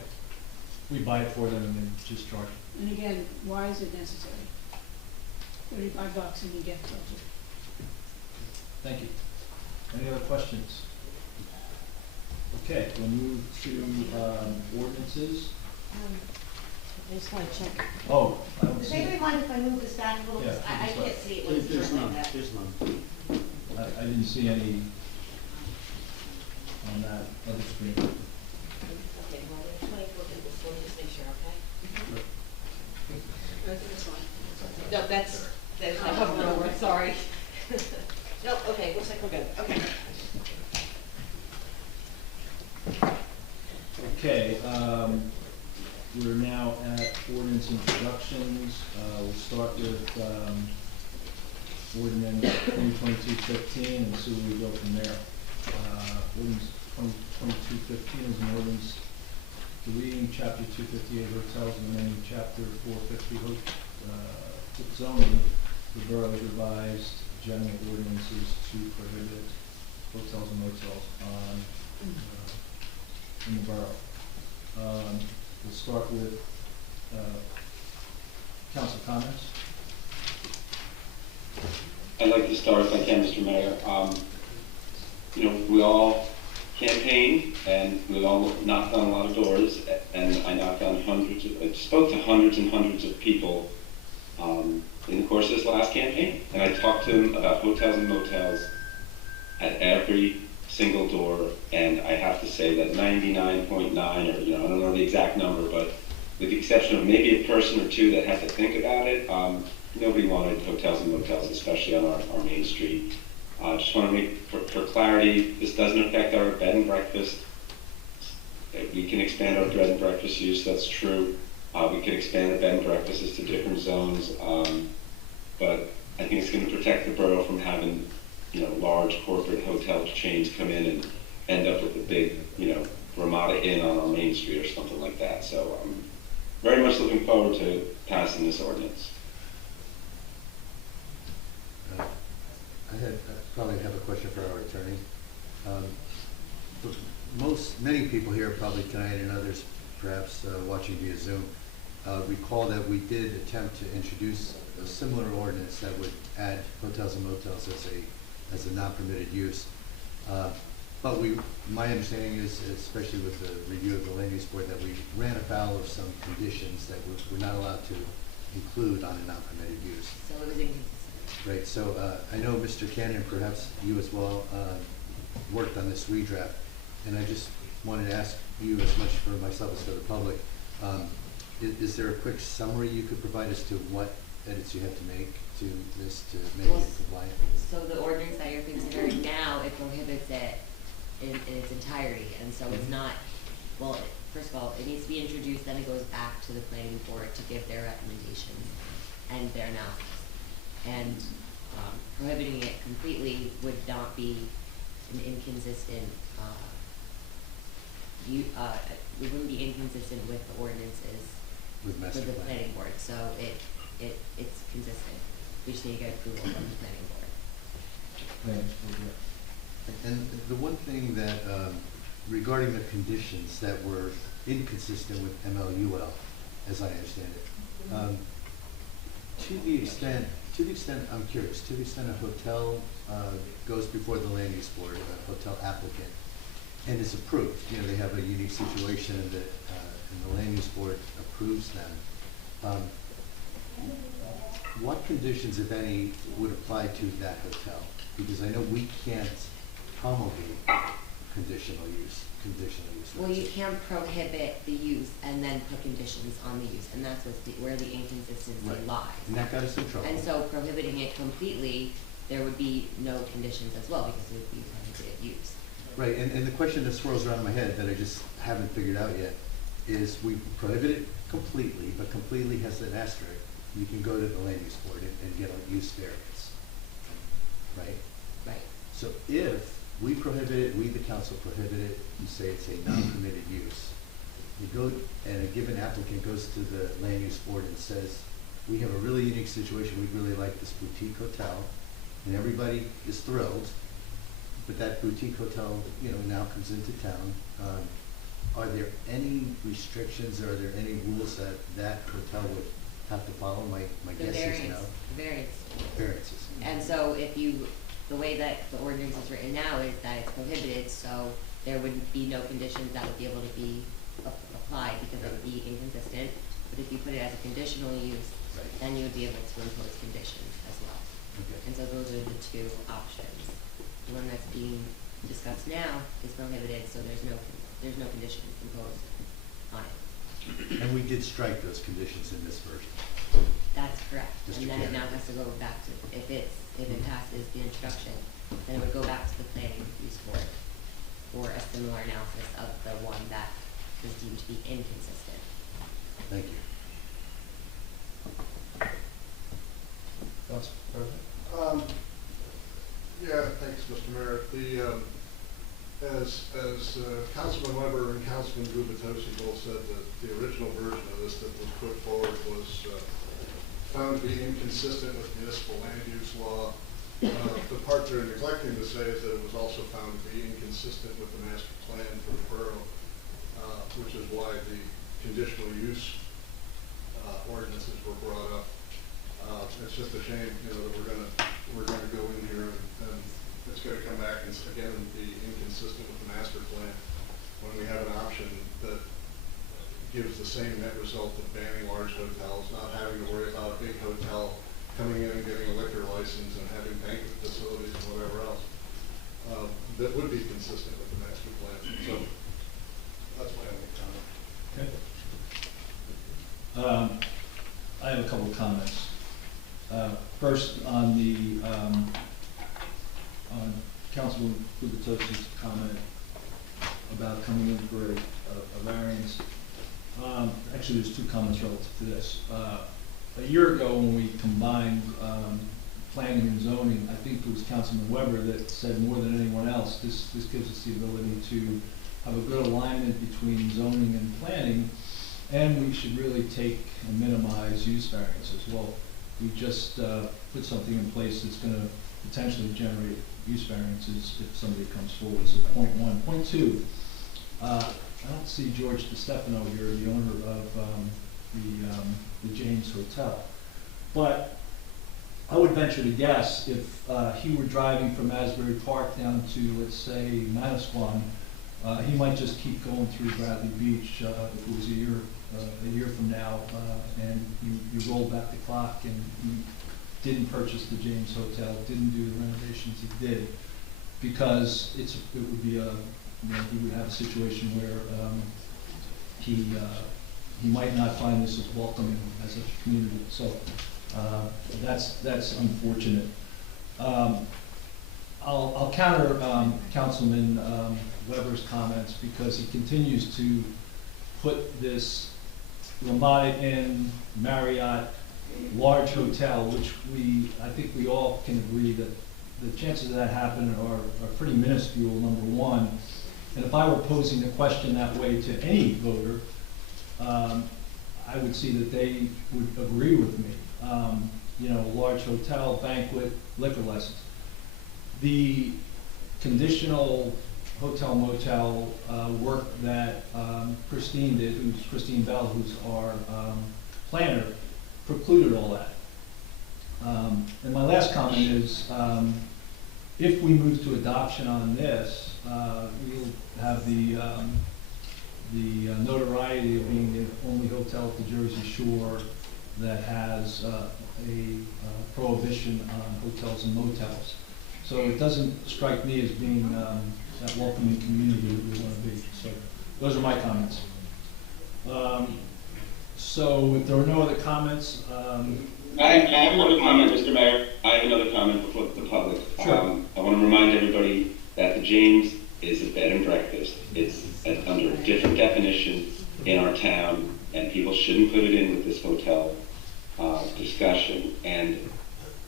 We buy it for them and then just charge. And again, why is it necessary? $35 and you get the budget. Thank you. Any other questions? Okay, we'll move to ordinances. I just want to check. Oh, I don't Does see, anybody mind if I move this back a little? Yeah, I please, can't see it when it's There's turned none, like that. there's none. I didn't see any on that other screen. Okay, well, there's 24 people, so let me just make sure, okay? This one. No, that's not hovering over, sorry. No, okay, looks like we're good, okay. Okay, we're now at ordinance introductions. We'll start with ordinance 2022-15 and see where we go from there. Ordinance 2022-15 is an ordinance deleting chapter 258 hotels and amending chapter 450 zoning, the borough's revised general ordinances to prohibit hotels and motels on in the borough. We'll start with council comments. I'd like to start if I can, Mr. Mayor. We all campaigned and we all knocked on a lot of doors, and I knocked on I spoke to hundreds and hundreds of people in the course of this last campaign. And I talked to them about hotels and motels at every single door, and I have to say that 99.9, or I don't know the exact number, but with the exception of maybe a person or two that had to think about it, nobody wanted hotels and motels, especially on our main street. Just want to make, for clarity, this doesn't affect our bed and breakfast. We can expand our bed and breakfast use, that's true. We can expand the bed and breakfasts to different zones, but I think it's going to protect the borough from having large corporate hotel chains come in and end up with a big, Ramada Inn on our main street or something like that. So I'm very much looking forward to passing this ordinance. I probably have a question for our attorney. Many people here probably tonight and others perhaps watching via Zoom recall that we did attempt to introduce a similar ordinance that would add hotels and motels as a non-permitted use. But my understanding is, especially with the review of the land use board, that we ran afoul of some conditions that we're not allowed to include on a non-permitted use. So it was inconsistent. Right, so I know Mr. Cannon, perhaps you as well, worked on this redraft, and I just wanted to ask you as much for myself as for the public, is there a quick summary you could provide as to what edits you have to make to this to make it compliant? So the ordinance that you're considering now, it prohibits it in its entirety, and so it's not, well, first of all, it needs to be introduced, then it goes back to the planning board to give their recommendations and their analysis. And prohibiting it completely would not be an inconsistent, we wouldn't be inconsistent with the ordinances With master for the plan. planning board, so it's consistent. We just need to get approval from the planning board. And the one thing that, regarding the conditions that were inconsistent with MLUL, as I understand it, to the extent, I'm curious, to the extent a hotel goes before the land use board, a hotel applicant, and is approved, they have a unique situation and the land use board approves them, what conditions, if any, would apply to that hotel? Because I know we can't promulgate conditional use. Well, you can't prohibit the use and then put conditions on the use, and that's where the inconsistency Right. lies. And that got us in trouble. And so prohibiting it completely, there would be no conditions as well, because it would be prohibited use. Right, and the question that swirls around my head that I just haven't figured out yet is we prohibit it completely, but completely has an asterisk. You can go to the land use board and get a use variance, right? Right. So if we prohibit it, we the council prohibit it, you say it's a non-permitted use, you go, and a given applicant goes to the land use board and says, we have a really unique situation. We really like this boutique hotel, and everybody is thrilled. But that boutique hotel, you know, now comes into town. Are there any restrictions, are there any rules that that hotel would have to follow? My The guess is no. variance. Variances. And so if you, the way that the ordinance is written now is that it's prohibited, so there would be no conditions that would be able to be applied because it would be inconsistent. But if you put it as a conditional use, then you would be able to impose conditions as well. Okay. And so those are the two options. The one that's being discussed now is prohibited, so there's no conditions imposed on it. And we did strike those conditions in this version. That's correct. Mr. And then it Chairman. now has to go back to, if it passes the introduction, then it would go back to the planning use board for a similar analysis of the one that is deemed to be inconsistent. Thank you. That's perfect. Yeah, thanks, Mr. Mayor. As Councilman Weber and Councilman Gubitosi both said, that the original version of this that was put forward was found to be inconsistent with municipal land use law. The part they're neglecting to say is that it was also found to be inconsistent with the master plan for the borough, which is why the conditional use ordinances were brought up. It's just a shame, you know, that we're gonna go in here and it's gonna come back and again be inconsistent with the master plan when we have an option that gives the same net result of banning large hotels, not having to worry about a big hotel coming in and getting a liquor license and having banquet facilities and whatever else. That would be consistent with the master plan. So that's my only comment. Okay. I have a couple of comments. First, on the on Councilman Gubitosi's comment about coming in for a variance. Actually, there's two comments relative to this. A year ago, when we combined planning and zoning, I think it was Councilman Weber that said more than anyone else, this gives us the ability to have a good alignment between zoning and planning, and we should really take and minimize use variances. Well, we just put something in place that's going to potentially generate use variances if somebody comes forward. So point one. Point two, I don't see George DiStefano here, the owner of the James Hotel. But I would venture to guess if he were driving from Asbury Park down to, let's say, Manasquan, he might just keep going through Bradley Beach if it was a year from now, and you roll back the clock and you didn't purchase the James Hotel, didn't do the renovations he did, because it would be he would have a situation where he might not find this as welcoming as a community. So that's unfortunate. I'll counter Councilman Weber's comments because he continues to put this Ramada Inn, Marriott, large hotel, which I think we all can agree that the chances of that happening are pretty minuscule, number one. And if I were posing the question that way to any voter, I would see that they would agree with me. You know, a large hotel, banquet, liquor license. The conditional hotel motel work that Christine did, who's Christine Bell, who's our planner, precluded all that. And my last comment is, if we move to adoption on this, we'll have the notoriety of being the only hotel at the Jersey Shore that has a prohibition on hotels and motels. So it doesn't strike me as being that welcoming community that we want to be. So those are my comments. So if there are no other comments, I have another comment, Mr. Mayor. I have another comment before the public. Sure. I want to remind everybody that the James is a bed and breakfast. It's under a different definition in our town, and people shouldn't put it in with this hotel discussion. And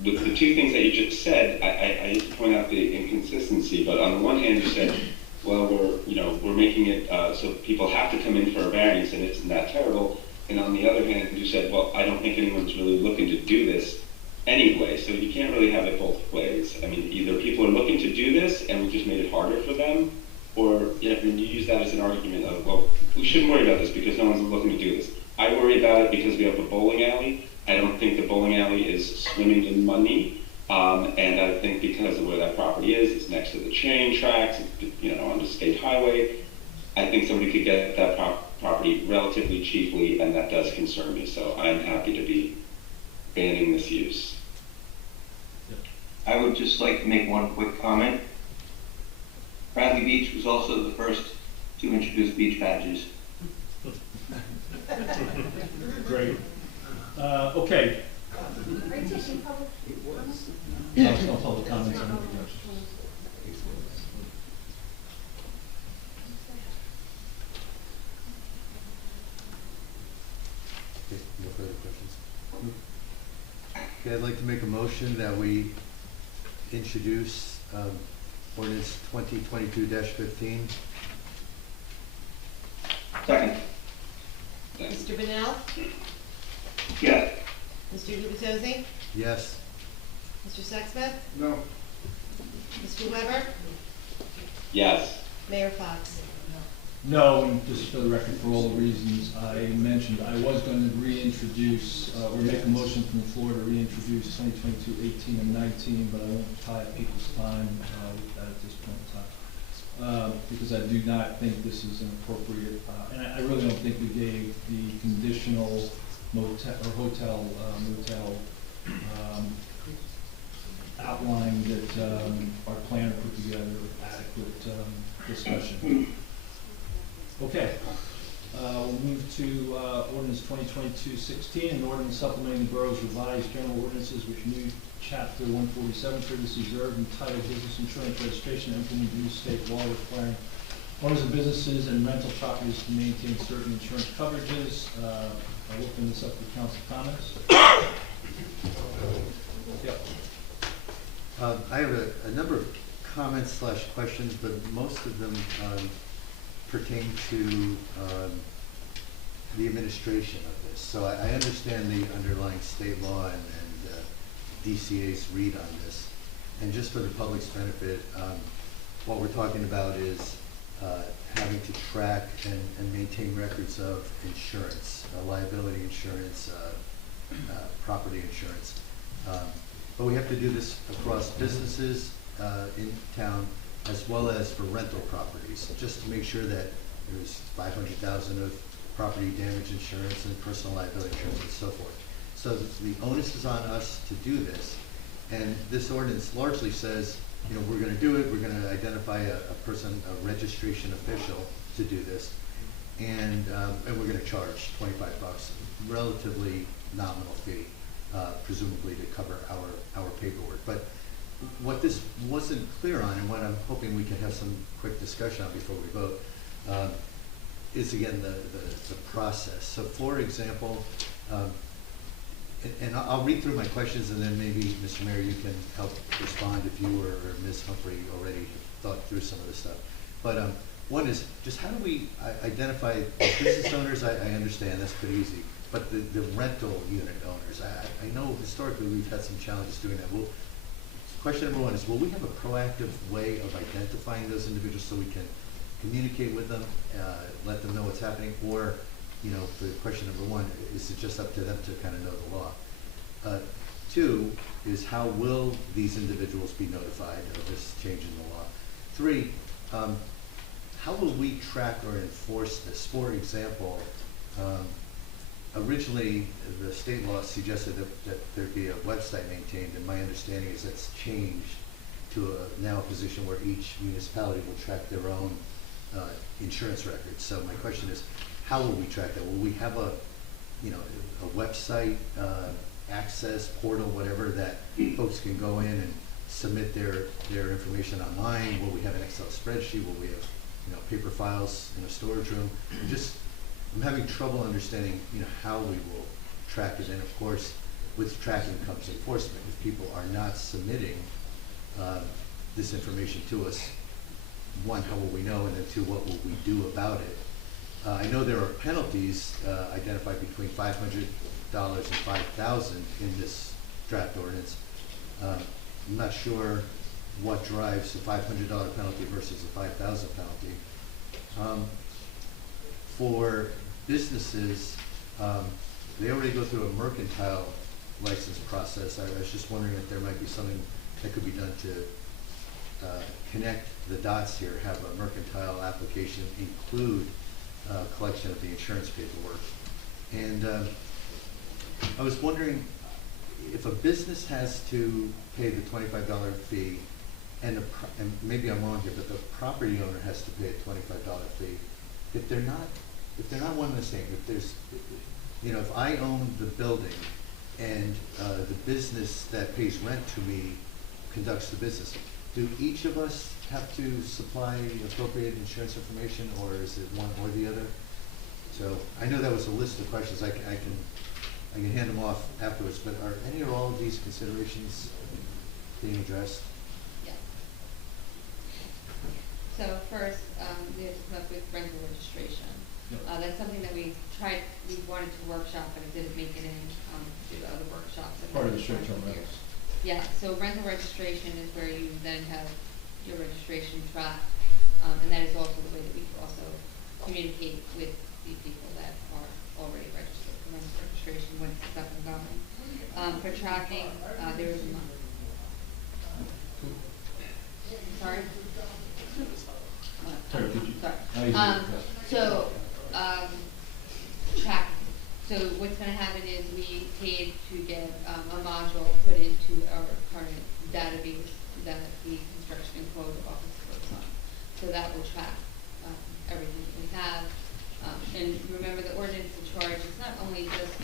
with the two things that you just said, I used to point out the inconsistency. But on the one hand, you said, well, we're making it so people have to come in for a variance, and it's not terrible. and on the other hand, you said, well, I don't think anyone's really looking to do this anyway, so you can't really have it both ways. I mean, either people are looking to do this and we just made it harder for them, or then you use that as an argument of, well, we shouldn't worry about this because no one's looking to do this. I worry about it because we have the bowling alley. I don't think the bowling alley is swimming in money, and I think because of where that property is, it's next to the train tracks, on the state highway. I think somebody could get that property relatively cheaply, and that does concern me. So I'm happy to be banning this use. I would just like to make one quick comment. Bradley Beach was also the first to introduce beach badges. Great. Okay. Are you taking public comments? No, there's no public comments on it. Okay, no further questions. Okay, I'd like to make a motion that we introduce ordinance 2022-15. Second. Mr. Benel? Yes. Mr. Lubitozzi? Yes. Mr. Sexsmith? No. Mr. Weber? Yes. Mayor Fox? No, and just for the record, for all the reasons I mentioned, I was going to reintroduce, or make a motion from the floor to reintroduce 2022, 18, and 19, but I won't tie up people's time with that at this point in time. Because I do not think this is an appropriate, and I really don't think we gave the conditional motel or hotel motel outline that our planner put together adequate discussion. Okay, we'll move to ordinance 2022-16, an ordinance supplementing the borough's revised general ordinances which new chapter 147, courtesy reserved, entitled Business Insurance Registration, and implement new state law requiring owners of businesses and rental properties to maintain certain insurance coverages. I'll open this up to council comments. Yep. I have a number of comments / questions, but most of them pertain to the administration of this. So I understand the underlying state law and DCA's read on this. And just for the public's benefit, what we're talking about is having to track and maintain records of insurance, liability insurance, property insurance. But we have to do this across businesses in town as well as for rental properties, just to make sure that there's $500,000 of property damage insurance and personal liability insurance and so forth. So the onus is on us to do this, and this ordinance largely says, we're going to do it. We're going to identify a person, a registration official, to do this, and we're going to charge $25, relatively nominal fee, presumably to cover our paperwork. But what this wasn't clear on, and what I'm hoping we can have some quick discussion on before we vote, is again the process. So, for example, and I'll read through my questions, and then maybe, Mr. Mayor, you can help respond if you or Ms. Humphrey already thought through some of this stuff. But one is just how do we identify business owners? I understand that's pretty easy, but the rental unit owners, I know historically we've had some challenges doing that. Well, question number one is, will we have a proactive way of identifying those individuals so we can communicate with them, let them know what's happening, or for question number one, is it just up to them to kind of know the law? Two is, how will these individuals be notified of this change in the law? Three, how will we track or enforce this? For example, originally the state law suggested that there'd be a website maintained, and my understanding is that's changed to now a position where each municipality will track their own insurance records. So my question is, how will we track that? Will we have a website access portal, whatever, that folks can go in and submit their information online? Will we have an Excel spreadsheet? Will we have paper files in a storage room? I'm having trouble understanding how we will track it, and of course with tracking comes enforcement. If people are not submitting this information to us, one, how will we know, and then two, what will we do about it? I know there are penalties identified between $500 and $5,000 in this draft ordinance. I'm not sure what drives a $500 penalty versus a $5,000 penalty. For businesses, they already go through a mercantile license process. I was just wondering if there might be something that could be done to connect the dots here, have a mercantile application include collection of the insurance paperwork. And I was wondering if a business has to pay the $25 fee, and maybe I'm wrong here, but the property owner has to pay a $25 fee. If they're not one and the same, if there's, you know, if I own the building and the business that pays rent to me conducts the business, do each of us have to supply appropriate insurance information, or is it one or the other? So I know that was a list of questions. I can hand them off afterwards, but are any or all of these considerations being addressed? Yeah. So first, we have to come up with rental registration. Yep. That's something that we wanted to workshop, but it didn't make it in to other workshops. Part of the short-term rentals. Yeah, so rental registration is where you then have your registration tracked, and that is also the way that we can also communicate with the people that are already registered for rental registration when it's up and going. For tracking, there is a month. Sorry? Sorry, could you? Sorry. So, tracking. So what's gonna happen is we paid to get a module put into our current database that the construction and code office works on. So that will track everything that we have. And remember, the ordinance to charge is not only just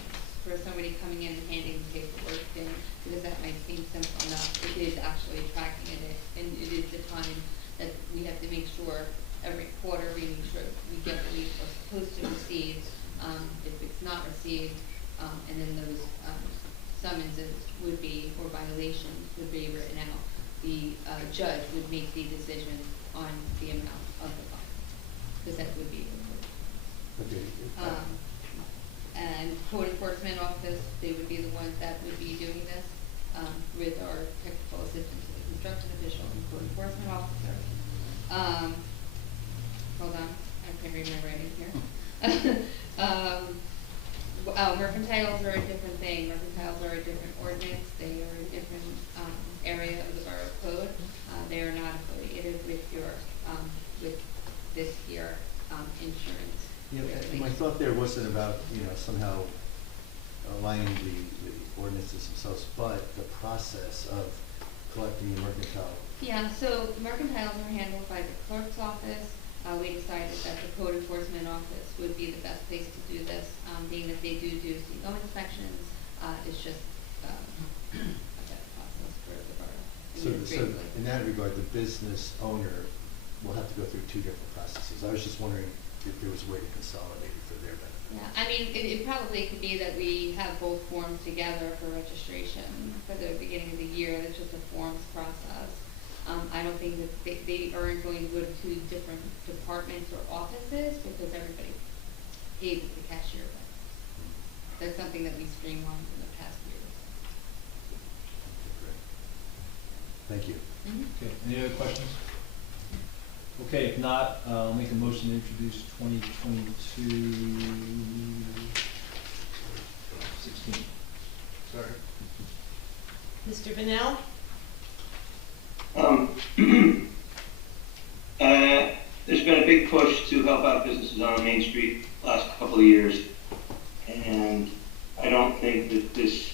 for somebody coming in and handing the paperwork in, because that might seem simple enough. It is actually tracking it, and it is the time that we have to make sure every quarter we make sure we get what we are supposed to receive. If it's not received, and then those summonses would be, or violations would be written out, the judge would make the decision on the amount of the fine, because that would be recorded. Okay. And code enforcement office, they would be the ones that would be doing this with our technical assistance to the construction official and code enforcement officer. Hold on, I can't read my writing here. Mercantiles are a different thing. Mercantiles are a different ordinance. They are a different area of the borough code. They are not affiliated with your with this year insurance. Yeah, my thought there wasn't about, you know, somehow aligning the ordinances themselves, but the process of collecting the mercantile. Yeah, so mercantiles are handled by the clerk's office. We decided that the code enforcement office would be the best place to do this, being that they do CO inspections. It's just a better process for the borough. So in that regard, the business owner will have to go through two different processes. I was just wondering if there was a way to consolidate it for their benefit. Yeah, I mean, it probably could be that we have both forms together for registration for the beginning of the year. It's just a forms process. I don't think that they aren't going to go to two different departments or offices because everybody pays at the cashier. That's something that we streamlined in the past years. Thank you. Mm-hmm. Okay, any other questions? Okay, if not, I'll make a motion to introduce 2022-16. Sorry. Mr. Vanel? There's been a big push to help out businesses on Main Street last couple of years, and I don't think that this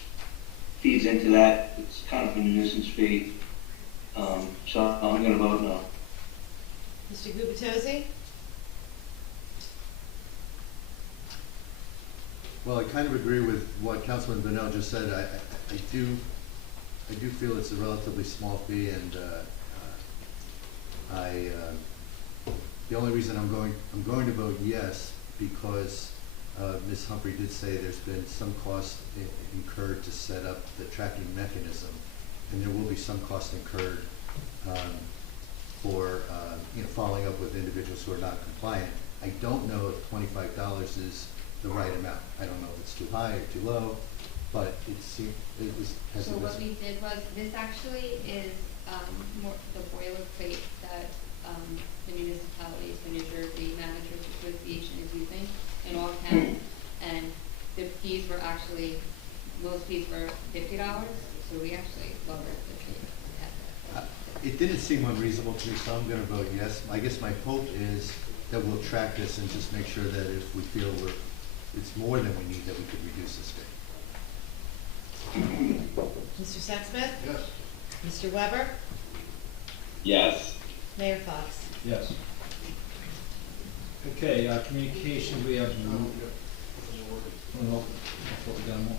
feeds into that. It's kind of a nuisance fee, so I'm going to vote no. Mr. Gubatose? Well, I kind of agree with what Councilman Vanel just said. I do feel it's a relatively small fee, and the only reason I'm going to vote yes, because Ms. Humphrey did say there's been some cost incurred to set up the tracking mechanism, and there will be some cost incurred for following up with individuals who are not compliant. I don't know if $25 is the right amount. I don't know if it's too high or too low, but it seemed, it was, has So it what was. we did was, this actually is, more, the boilerplate that, the municipalities, the New Jersey Managers Association is using in all counties. And the fees were actually, most fees were $50, so we actually lowered the fee. It didn't seem unreasonable to me, so I'm gonna vote yes. I guess my hope is that we'll track this and just make sure that if we feel it's more than we need, that we could reduce this fee. Mr. Sexsmith? Yes. Mr. Weber? Yes. Mayor Fox? Yes. Okay, communication, we have, oh, I thought we got them all.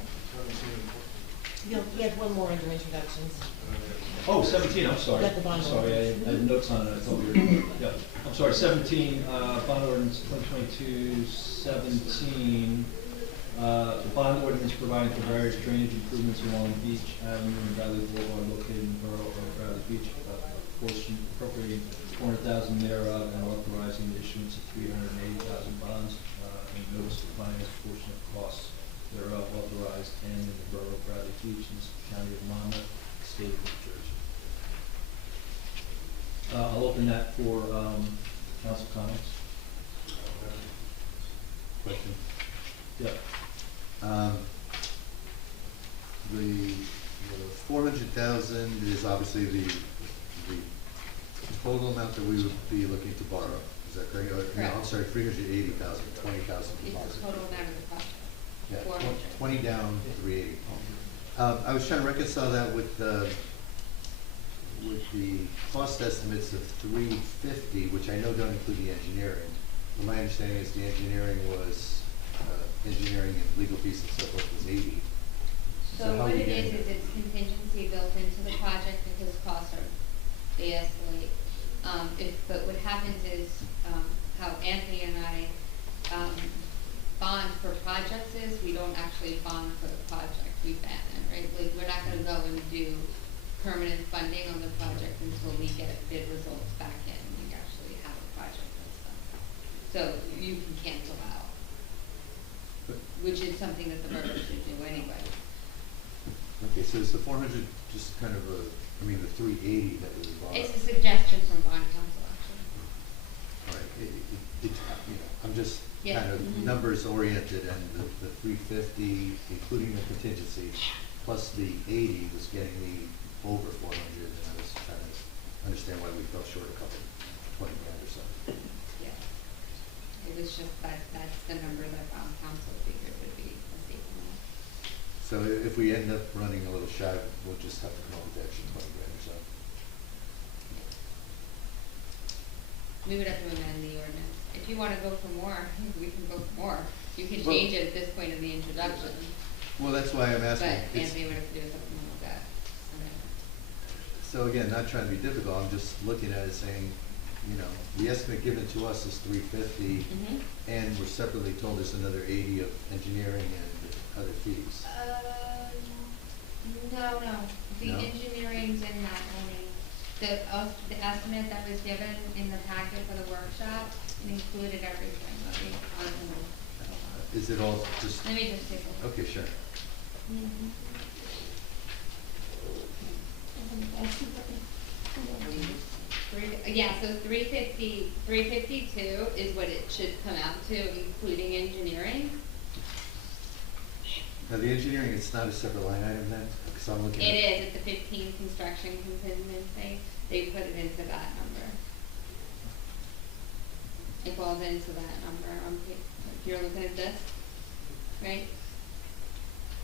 You have one more under introductions. Oh, 17, I'm sorry. Got the bond I'm sorry, I had notes on it, I thought we were, yeah. I'm sorry, 17, bond ordinance 2022-17. The bond ordinance providing for various drainage improvements along Beach Avenue and Bradley Boulevard located in the borough of Bradley Beach. Portion appropriating $400,000 thereof and authorizing the issuance of $380,000 bonds and notice of finance portion of costs thereof authorized and in the borough of Bradley Beach in the county of Monmouth, state of New Jersey. I'll open that for council comments. Question? Yeah. The 400,000 is obviously the total amount that we would be looking to borrow. Is that correct? No, I'm Correct. sorry, 380,000, 20,000 It's deposit. the total amount of the project. Yeah, 400. 20 down, 380. I was trying to reconcile that with the cost estimates of 350, which I know don't include the engineering. But my understanding is the engineering was, engineering and legal fees and so forth was 80. So how what are we it getting is there? it's contingency built into the project because costs are, they escalate. But what happens is, how Anthony and I, bond for projects is, we don't actually bond for the project, we ban it, right? Like, we're not gonna go and do permanent funding on the project until we get bid results back in, we actually have a project that's done. So you can cancel out, which is something that the borough should do anyway. Okay, so is the 400 just kind of the 380 that we borrowed? It's a suggestion from bond council, actually. All right, I'm just Yeah. kind of Mhm. numbers oriented, and the 350, including the contingency, plus the 80 was getting me over 400, and I was trying to understand why we fell short a couple, 20 grand or so. Yeah. It was just that's the number that bond council figured would be a safe amount. So if we end up running a little shy, we'll just have to come up with the extra 20 grand or so. We would have to amend the ordinance. If you wanna go for more, we can go for more. You can Well- change it at this point in the introduction, Well, that's why I'm but asking. It's- Anthony would have to do something like that. So again, not trying to be difficult, I'm just looking at it saying, the estimate given to us is 350, Mm-hmm. and we're separately told there's another 80 of engineering and other fees. No. The No? engineering's in that only. The estimate that was given in the packet for the workshop, it included everything. Is it all just, Let me just take a look. okay, sure. Yeah, so 352 is what it should come out to, including engineering. Now, the engineering, it's not a separate line item then? Because I'm looking at. It is, it's the 15 construction contingency, they put it into that number. It falls into that number on page, if you're looking at this, right?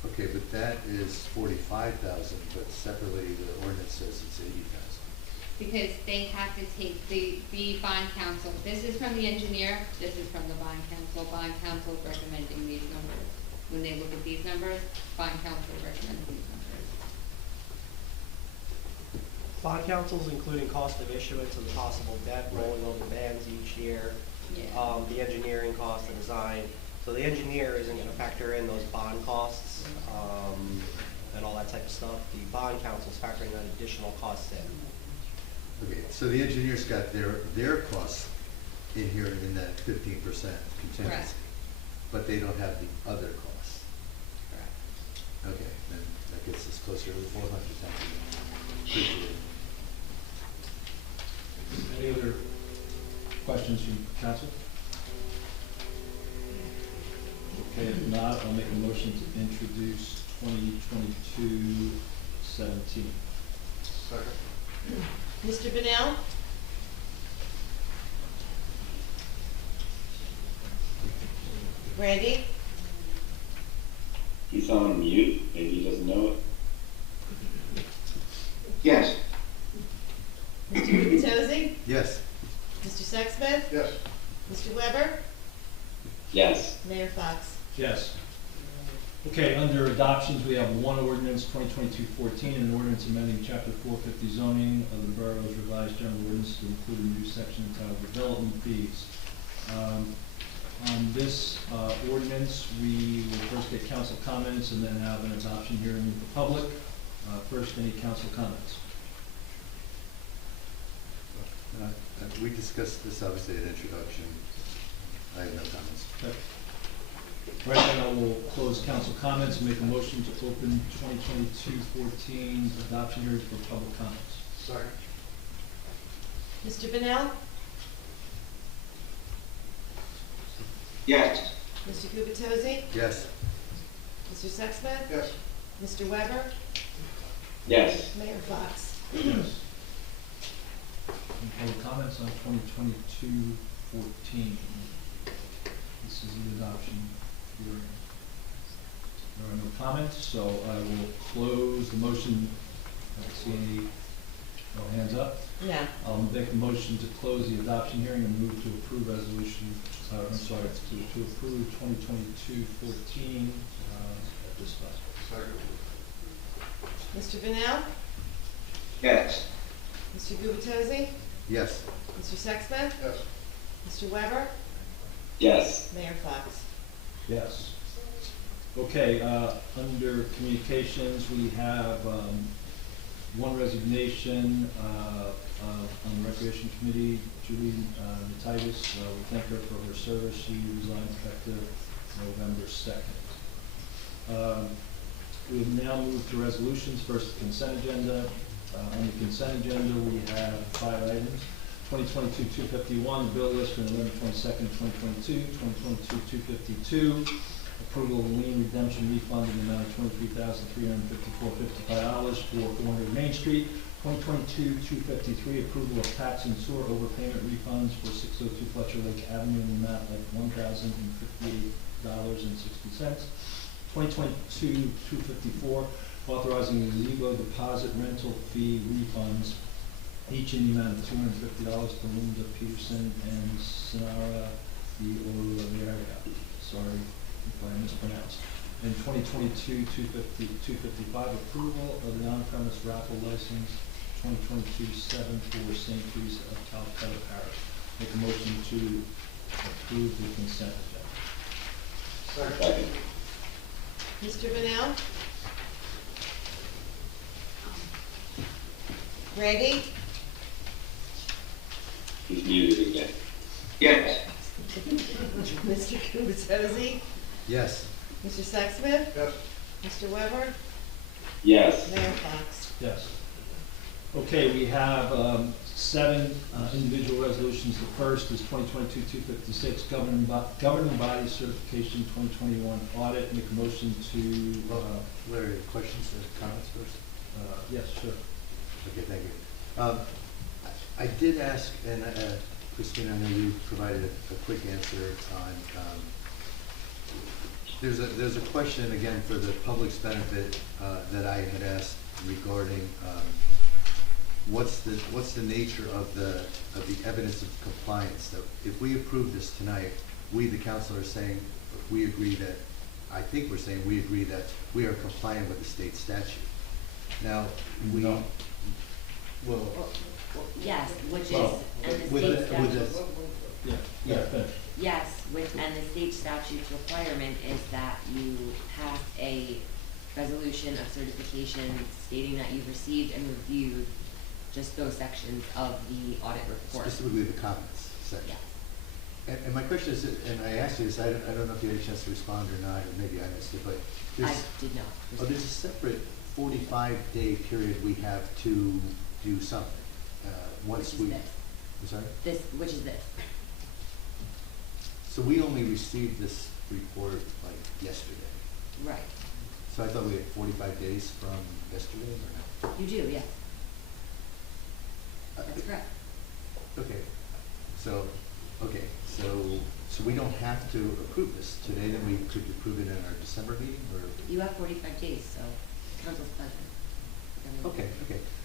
Okay, but that is 45,000, but separately, the ordinance says it's 80,000. Because they have to take the bond council, this is from the engineer, this is from the bond council is recommending these numbers. When they look at these numbers, bond council recommends these numbers. Bond councils including cost of issuance and the possible debt rolling over bands each year. Yeah. The engineering cost, the design. So the engineer isn't gonna factor in those bond costs, and all that type of stuff. The bond council's factoring that additional costs in. Okay, so the engineers got their costs in here in that 15% contingency. Correct. But they don't have the other costs. Correct. Okay, then that gets us closer to the 400. Thank you. Appreciate it. Any other questions from council? Okay, if not, I'll make a motion to introduce 2022-17. Second. Mr. Benel? Randy? He's on mute, maybe he doesn't know it. Yes. Mr. Gubatose? Yes. Mr. Sexsmith? Yes. Mr. Weber? Yes. Mayor Fox? Yes. Okay, under adoptions, we have one ordinance, 2022-14, an ordinance amending chapter 450 zoning of the borough's revised general ordinance to include a new section entitled development fees. On this ordinance, we will first get council comments and then have an adoption hearing with the public. First, any council comments? We discussed this obviously at introduction. I have no comments. Okay. Right then, I will close council comments and make a motion to open 2022-14 adoption hearing for public comments. Second. Mr. Benel? Yes. Mr. Gubatose? Yes. Mr. Sexsmith? Yes. Mr. Weber? Yes. Mayor Fox? Yes. Any comments on 2022-14? This is the adoption hearing. There are no comments, so I will close the motion. I don't see any, no hands up. No. I'll make a motion to close the adoption hearing and move to approve resolution, I'm sorry, to approve 2022-14 at this time. Second. Mr. Benel? Yes. Mr. Gubatose? Yes. Mr. Sexsmith? Yes. Mr. Weber? Yes. Mayor Fox? Yes. Okay, under communications, we have one resignation on the Recreation Committee, Julie Titus. We thank her for her service. She resigned effective November 2nd. We have now moved to resolutions. First, the consent agenda. On the consent agenda, we have 5 items. 2022-251, the bill list for November 22nd, 2022. 2022-252, approval of lien redemption refund in the amount of $23,354.55 for 400 Main Street. 2022-253, approval of tax and sewer overpayment refunds for 602 Fletcher Lake Avenue in the amount of $1,058.60. 2022-254, authorizing the Zebo deposit rental fee refunds, each in the amount of $250 to Linda Peterson and Sonara de Oliveira. Sorry if I mispronounced. And 2022-255, approval of the on-premise raffle license 2022-7 for St. Teresa of Calcutta Parish. Make a motion to approve the consent agenda. Second. Mr. Benel? Randy? He's muted again. Yes. Mr. Gubatose? Yes. Mr. Sexsmith? Yes. Mr. Weber? Yes. Mayor Fox? Yes. Okay, we have 7 individual resolutions. The first is 2022-256, governing body certification 2021 audit. Make a motion to, Larry, questions or comments first? yes, sure. Okay, thank you. I did ask, and Christine, I know you provided a quick answer on, there's a question again for the public's benefit that I had asked regarding what's the nature of the evidence of compliance. That if we approve this tonight, we, the council, are saying we agree that, I think we're saying we agree that we are compliant with the state statute. Now, we, No. well, Yes, which Well, is, and the with state the- with statute. the- Yeah, finish. Yes, and the state statute's requirement is that you pass a resolution of certification stating that you've received and reviewed just those sections of the audit report. specifically the comments section. Yes. And my question is, and I asked you this, I don't know if you had a chance to respond or not, or maybe I missed it, but I there's, did not. oh, there's a separate 45-day period we have to do something. Once Which is we, this. I'm sorry? This, which is this? So we only received this report like yesterday. Right. So I thought we had 45 days from yesterday or not? You do, yes. Uh, That's correct. Okay, so we don't have to approve this today, then we could approve it in our December meeting, or? You have 45 days, so council's pleasure. Okay.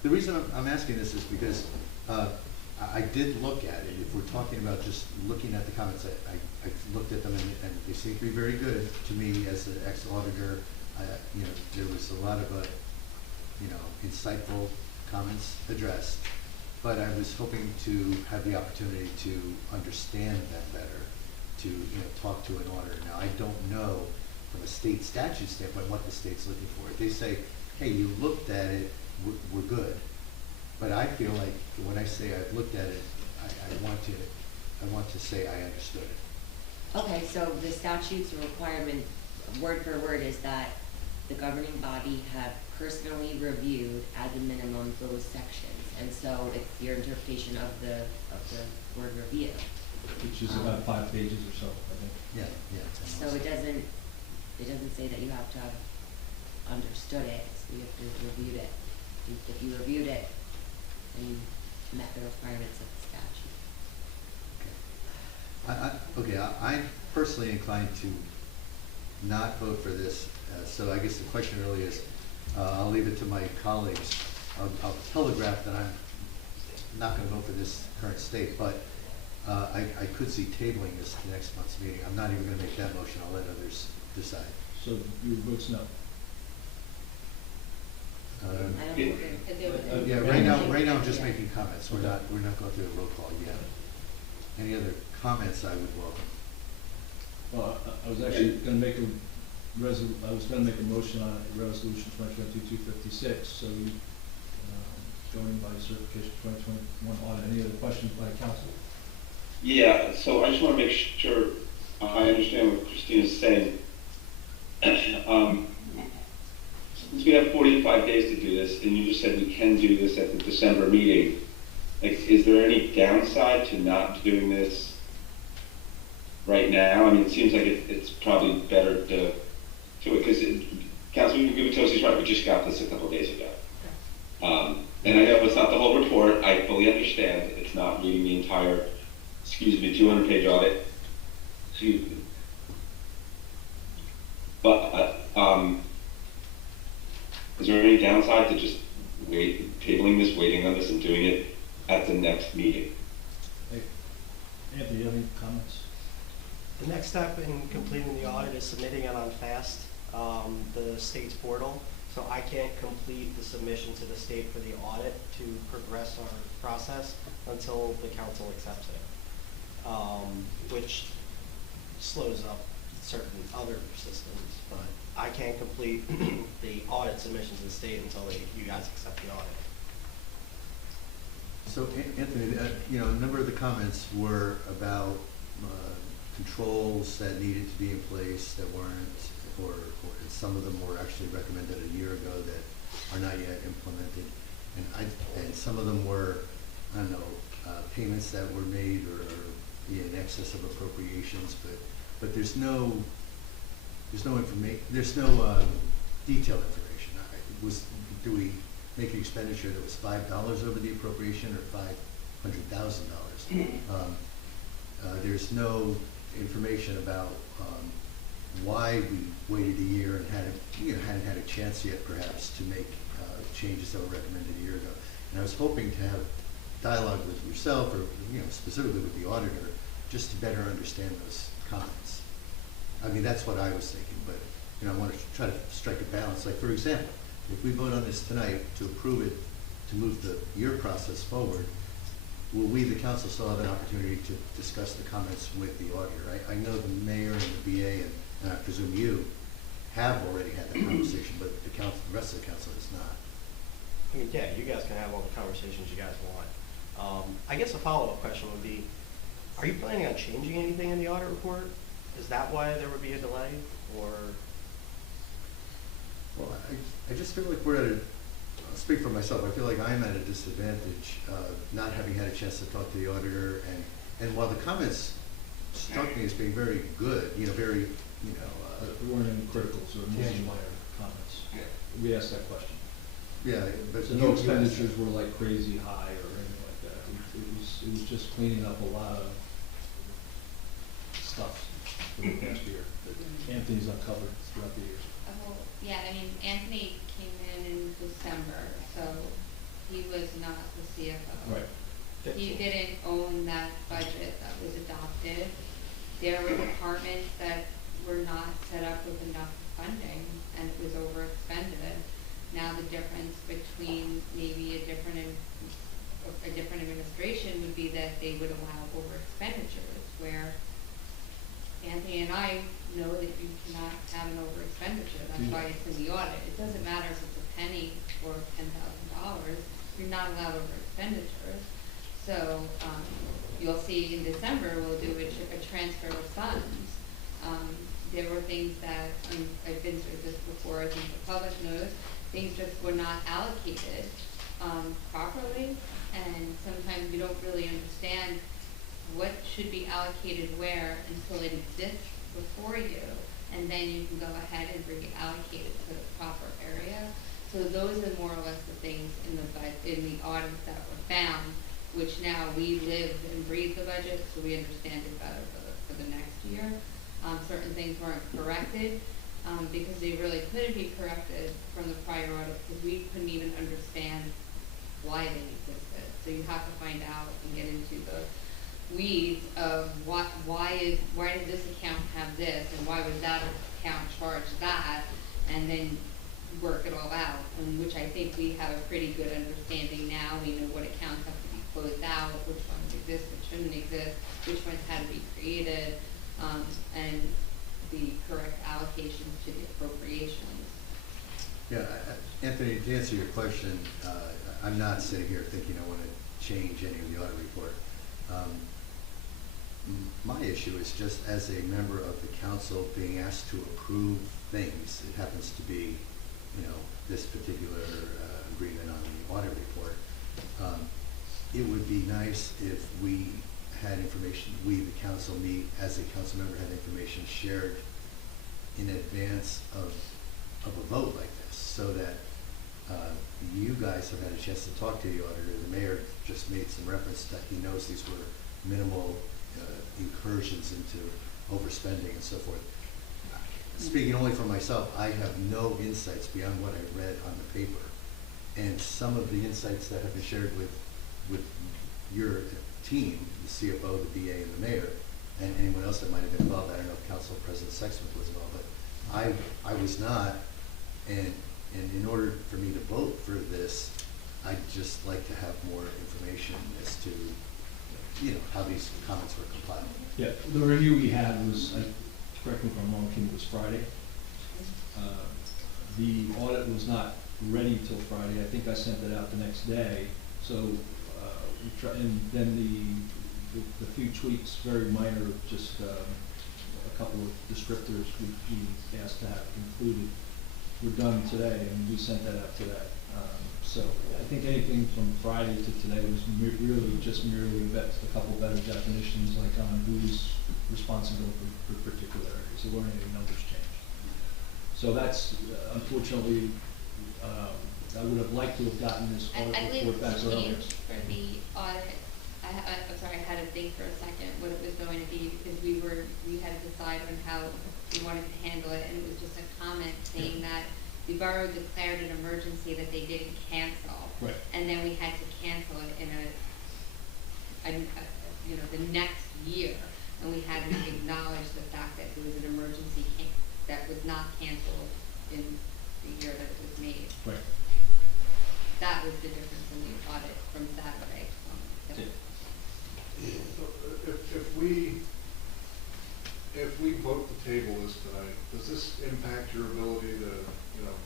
The reason I'm asking this is because I did look at it. If we're talking about just looking at the comments, I looked at them and they seem to be very good to me as an ex-auditor. There was a lot of, insightful comments addressed, but I was hoping to have the opportunity to understand that better, to, talk to an auditor. Now, I don't know from a state statute standpoint what the state's looking for. If they say, hey, you looked at it, we're good. But I feel like when I say I've looked at it, I want to say I understood it. Okay, so the statute's requirement, word for word, is that the governing body have personally reviewed as a minimum those sections. And so it's your interpretation of the word review. Which is about 5 pages or so, I think. Yeah. So it doesn't say that you have to have understood it, so you have to have reviewed it. If you reviewed it, then you met the requirements of the statute. I'm personally inclined to not vote for this. So I guess the question really is, I'll leave it to my colleagues. I'll telegraph that I'm not going to vote for this current state, but I could see tabling this to next month's meeting. I'm not even going to make that motion. I'll let others decide. So your vote's no. I don't think Yeah, right now I'm just making comments. We're not going through a roll call yet. Any other comments I would welcome? Well, I was actually going to make a motion on resolution 2022-256. So you, going by certification 2021 audit. Any other questions by council? Yeah, so I just want to make sure I understand what Christina's saying. Since we have 45 days to do this, and you just said we can do this at the December meeting, is there any downside to not doing this right now? I mean, it seems like it's probably better to do it, because Councilman Gubitosi's right, we just got this a couple days ago. And I know it's not the whole report, I fully understand, it's not reading the entire, 200-page audit. Excuse me. But, is there any downside to just tabling this, waiting on this, and doing it at the next meeting? Hey, Anthony, you have any comments? The next step in completing the audit is submitting it on FAST, the state's portal. So I can't complete the submission to the state for the audit to progress our process until the council accepts it, which slows up certain other systems. But I can't complete the audit submission to the state until you guys accept the audit. So Anthony, a number of the comments were about controls that needed to be in place that weren't, or some of them were actually recommended a year ago that are not yet implemented, and some of them were, I don't know, payments that were made or in excess of appropriations, but there's no information, there's no detailed information. Do we make an expenditure that was $5 over the appropriation or $500,000? There's no information about why we waited a year and hadn't had a chance yet, perhaps, to make changes that were recommended a year ago. And I was hoping to have dialogue with yourself, or specifically with the auditor, just to better understand those comments. I mean, that's what I was thinking, but I want to try to strike a balance. Like, for example, if we vote on this tonight to approve it, to move the year process forward, will we, the council, still have an opportunity to discuss the comments with the auditor? I know the mayor and the BA, and I presume you, have already had that conversation, but the rest of the council has not. I mean, yeah, you guys can have all the conversations you guys want. I guess a follow-up question would be, Are you planning on changing anything in the audit report? Is that why there would be a delay, or? Well, I just feel like we're at a, I'll speak for myself, I feel like I'm at a disadvantage, not having had a chance to talk to the auditor, and while the comments struck me as being very good, you know, very, you know. There weren't any criticals or mostly tangible. minor comments. Yeah. We asked that question. Yeah, but. So no expenditures were like crazy high or anything like that. It was just cleaning up a lot of stuff for the past year that Anthony's uncovered throughout the years. Yeah, I mean, Anthony came in December, so he was not the CFO. Right. He didn't own that budget that was adopted. There were departments that were not set up with enough funding, and it was overexpended. Now the difference between maybe a different administration would be that they would allow over expenditures, where Anthony and I know that you cannot have an over expenditure. That's why it's in the audit. It doesn't matter if it's a penny or $10,000. You're not allowed over expenditures. So you'll see in December we'll do a transfer of funds. There were things that I've been through this before. I think the public knows things just were not allocated properly, and sometimes you don't really understand what should be allocated where until it exists before you, and then you can go ahead and reallocate it to the proper area. So those are more or less the things in the audits that were found, which now we live and breathe the budget, so we understand it better for the next year. Certain things weren't corrected because they really couldn't be corrected from the prior audit because we couldn't even understand why they existed. So you have to find out and get into the weeds of why did this account have this, and why was that account charged that, and then work it all out, and which I think we have a pretty good understanding now. We know what accounts have to be closed out, which ones exist, which shouldn't exist, which ones had to be created, and the correct allocations to the appropriations. Yeah, Anthony, to answer your question, I'm not sitting here thinking I want to change any of the audit report. My issue is just as a member of the council being asked to approve things. It happens to be, you know, this particular agreement on the audit report. It would be nice if we had information, we, the council, me as a council member, had information shared in advance of a vote like this, so that you guys have had a chance to talk to the auditor. The mayor just made some reference that he knows these were minimal incursions into overspending and so forth. Speaking only for myself, I have no insights beyond what I read on the paper. And some of the insights that have been shared with your team, the CFO, the BA, and the mayor, and anyone else that might have been involved. I don't know if Council President Sexsmith was involved, but I was not. And in order for me to vote for this, I'd just like to have more information as to, you know, how these comments were compiled. Yeah, the review we had was, correct me if I'm wrong, Kim, it was Friday. The audit was not ready till Friday. I think I sent it out the next day. So we try, and then the few tweaks, very minor, just a couple of descriptors we asked to have included, were done today, and we sent that out today. So I think anything from Friday to today was really just merely a couple better definitions, like on who's responsible for particular areas. There weren't any numbers changed. So that's unfortunately, I would have liked to have gotten this audit report back earlier. For the audit, I'm sorry, I had to think for a second what it was going to be, because we had to decide on how we wanted to handle it, and it was just a comment saying that the borough declared an emergency that they didn't cancel. Right. And then we had to cancel it in the next year, and we had to acknowledge the fact that it was an emergency that was not canceled in the year that it was made. Right. That was the difference in the audit from Saturday. If we vote to table this tonight, does this impact your ability to,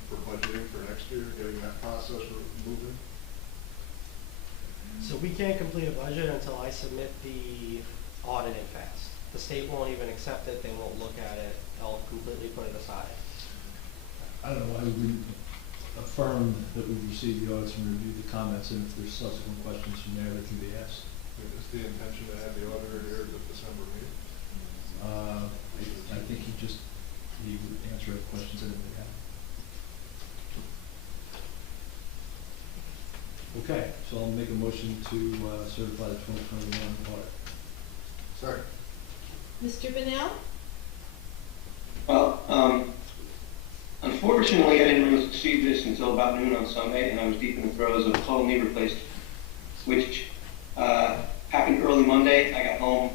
for budgeting for next year, getting that process moving? So we can't complete a budget until I submit the audited fast. The state won't even accept it, they won't look at it, they'll completely put it aside. I don't know why we wouldn't affirm that we've received the audits and reviewed the comments, and if there's subsequent questions from there that can be asked. Is the intention to have the auditor here at the December meeting? I think he would answer the questions that we have. Okay, so I'll make a motion to certify the 2021 audit. Sorry. Mr. Bennell? Well, unfortunately, I didn't receive this until about noon on Sunday, and I was deep in the throes of total knee replacement, which happened early Monday. I got home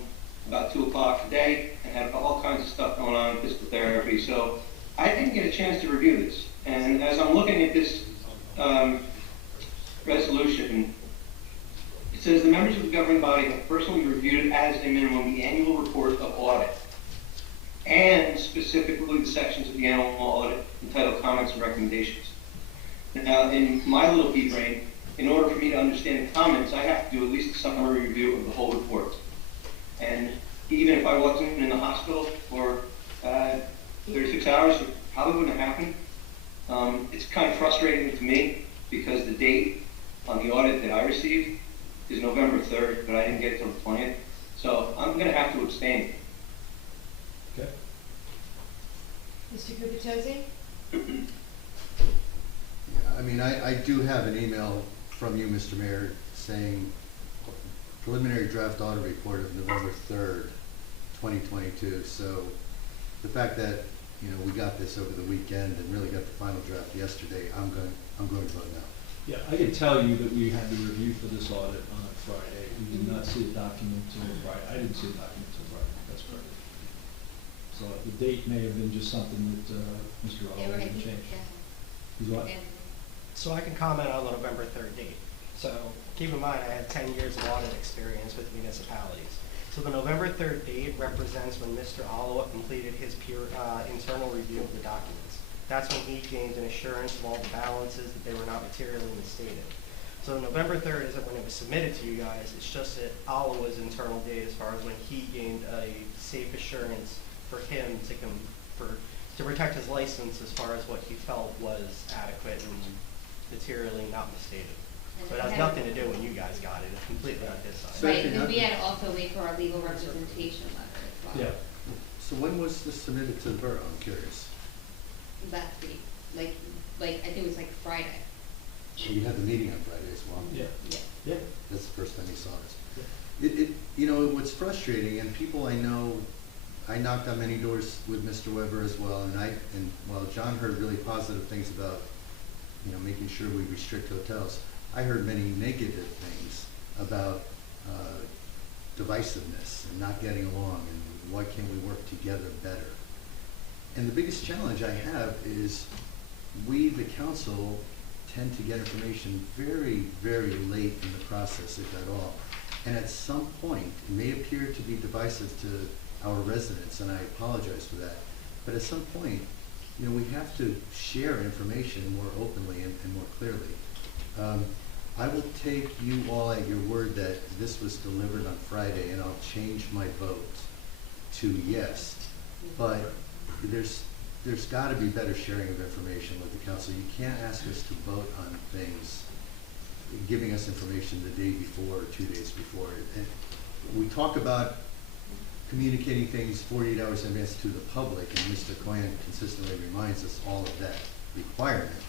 about 2 o'clock today and had all kinds of stuff going on, physical therapy, so I didn't get a chance to review this. And as I'm looking at this resolution, it says the members of the governing body have personally reviewed as a minimum the annual report of audit and specifically the sections of the annual audit entitled comments and recommendations. Now, in my little pea brain, in order for me to understand the comments, I have to do at least a summary review of the whole report. And even if I wasn't in the hospital for 36 hours, it probably wouldn't have happened. It's kind of frustrating to me because the date on the audit that I received is November 3rd, but I didn't get it till the 20th. So I'm going to have to abstain. Okay. Mr. Kubitozzi? I mean, I do have an email from you, Mr. Mayor, saying preliminary draft audit report of November 3rd, 2022. So the fact that, you know, we got this over the weekend and really got the final draft yesterday, I'm going to vote no. Yeah, I can tell you that we had the review for this audit on Friday. We did not see a document until Friday. I didn't see a document until Friday. That's correct. So the date may have been just something that Mr. Oliver can change. He's what? So I can comment on the November 3rd date. So keep in mind, I had 10 years of audit experience with municipalities. So the November 3rd date represents when Mr. Oliver completed his internal review of the documents. That's when he gained an assurance of all the balances, that they were not materially misstated. So November 3rd isn't when it was submitted to you guys, it's just that Oliver's internal date as far as when he gained a safe assurance for him to protect his license as far as what he felt was adequate and materially not misstated. So it has nothing to do when you guys got it, it's completely on his side. Right, because we had to also wait for our legal representation letter as well. Yeah. So when was this submitted to the borough? I'm curious. Last week, like I think it was like Friday. So you had the meeting on Friday as well? Yeah. Yeah. Yeah. That's the first time you saw this. You know, what's frustrating, and people I know, I knocked on many doors with Mr. Weber as well, and while John heard really positive things about, you know, making sure we restrict hotels, I heard many negative things about divisiveness and not getting along and why can't we work together better. And the biggest challenge I have is we, the council, tend to get information very, very late in the process, if at all. And at some point, it may appear to be divisive to our residents, and I apologize for that. But at some point, you know, we have to share information more openly and more clearly. I will take you all at your word that this was delivered on Friday, and I'll change my vote to yes. But there's got to be better sharing of information with the council. You can't ask us to vote on things, giving us information the day before or 2 days before. And we talk about communicating things 48 hours in advance to the public, and Mr. Cohen consistently reminds us all of that requirement.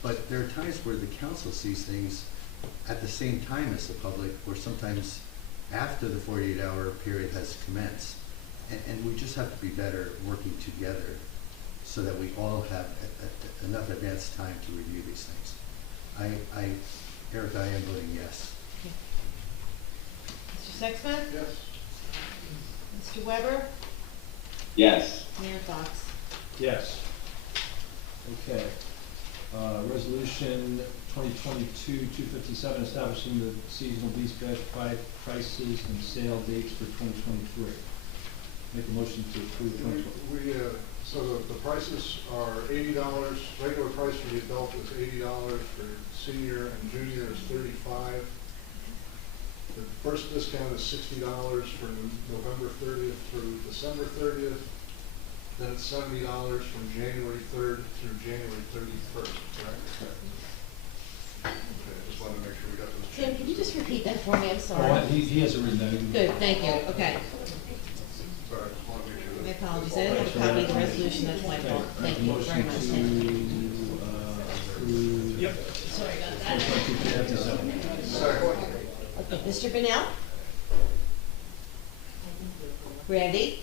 But there are times where the council sees things at the same time as the public, or sometimes after the 48-hour period has commenced. And we just have to be better working together so that we all have enough advance time to review these things. Eric, I am voting yes. Mr. Sexsmith? Yes. Mr. Weber? Yes. Mayor Fox? Yes. Okay. Resolution 2022-257, establishing the seasonal lease prices and sale dates for 2023. Make a motion to approve 2023. So the prices are $80. Regular price for the adult is $80. For senior and junior is $35. The first discount is $60 from November 30th through December 30th. Then it's $70 from January 3rd through January 31st, correct? Okay, I just wanted to make sure we got those Tim, changes. can you just repeat that for me? I'm Oh, sorry. he hasn't written that. Good, thank you, okay. Sorry, I just wanted to make sure My that. apologies, I didn't have a copy of the resolution, that's my fault. Thank you very much, Tim. Motion to approve. Yep. Sorry about that. 2022-257. Sorry. Okay, Mr. Bennell? Randy?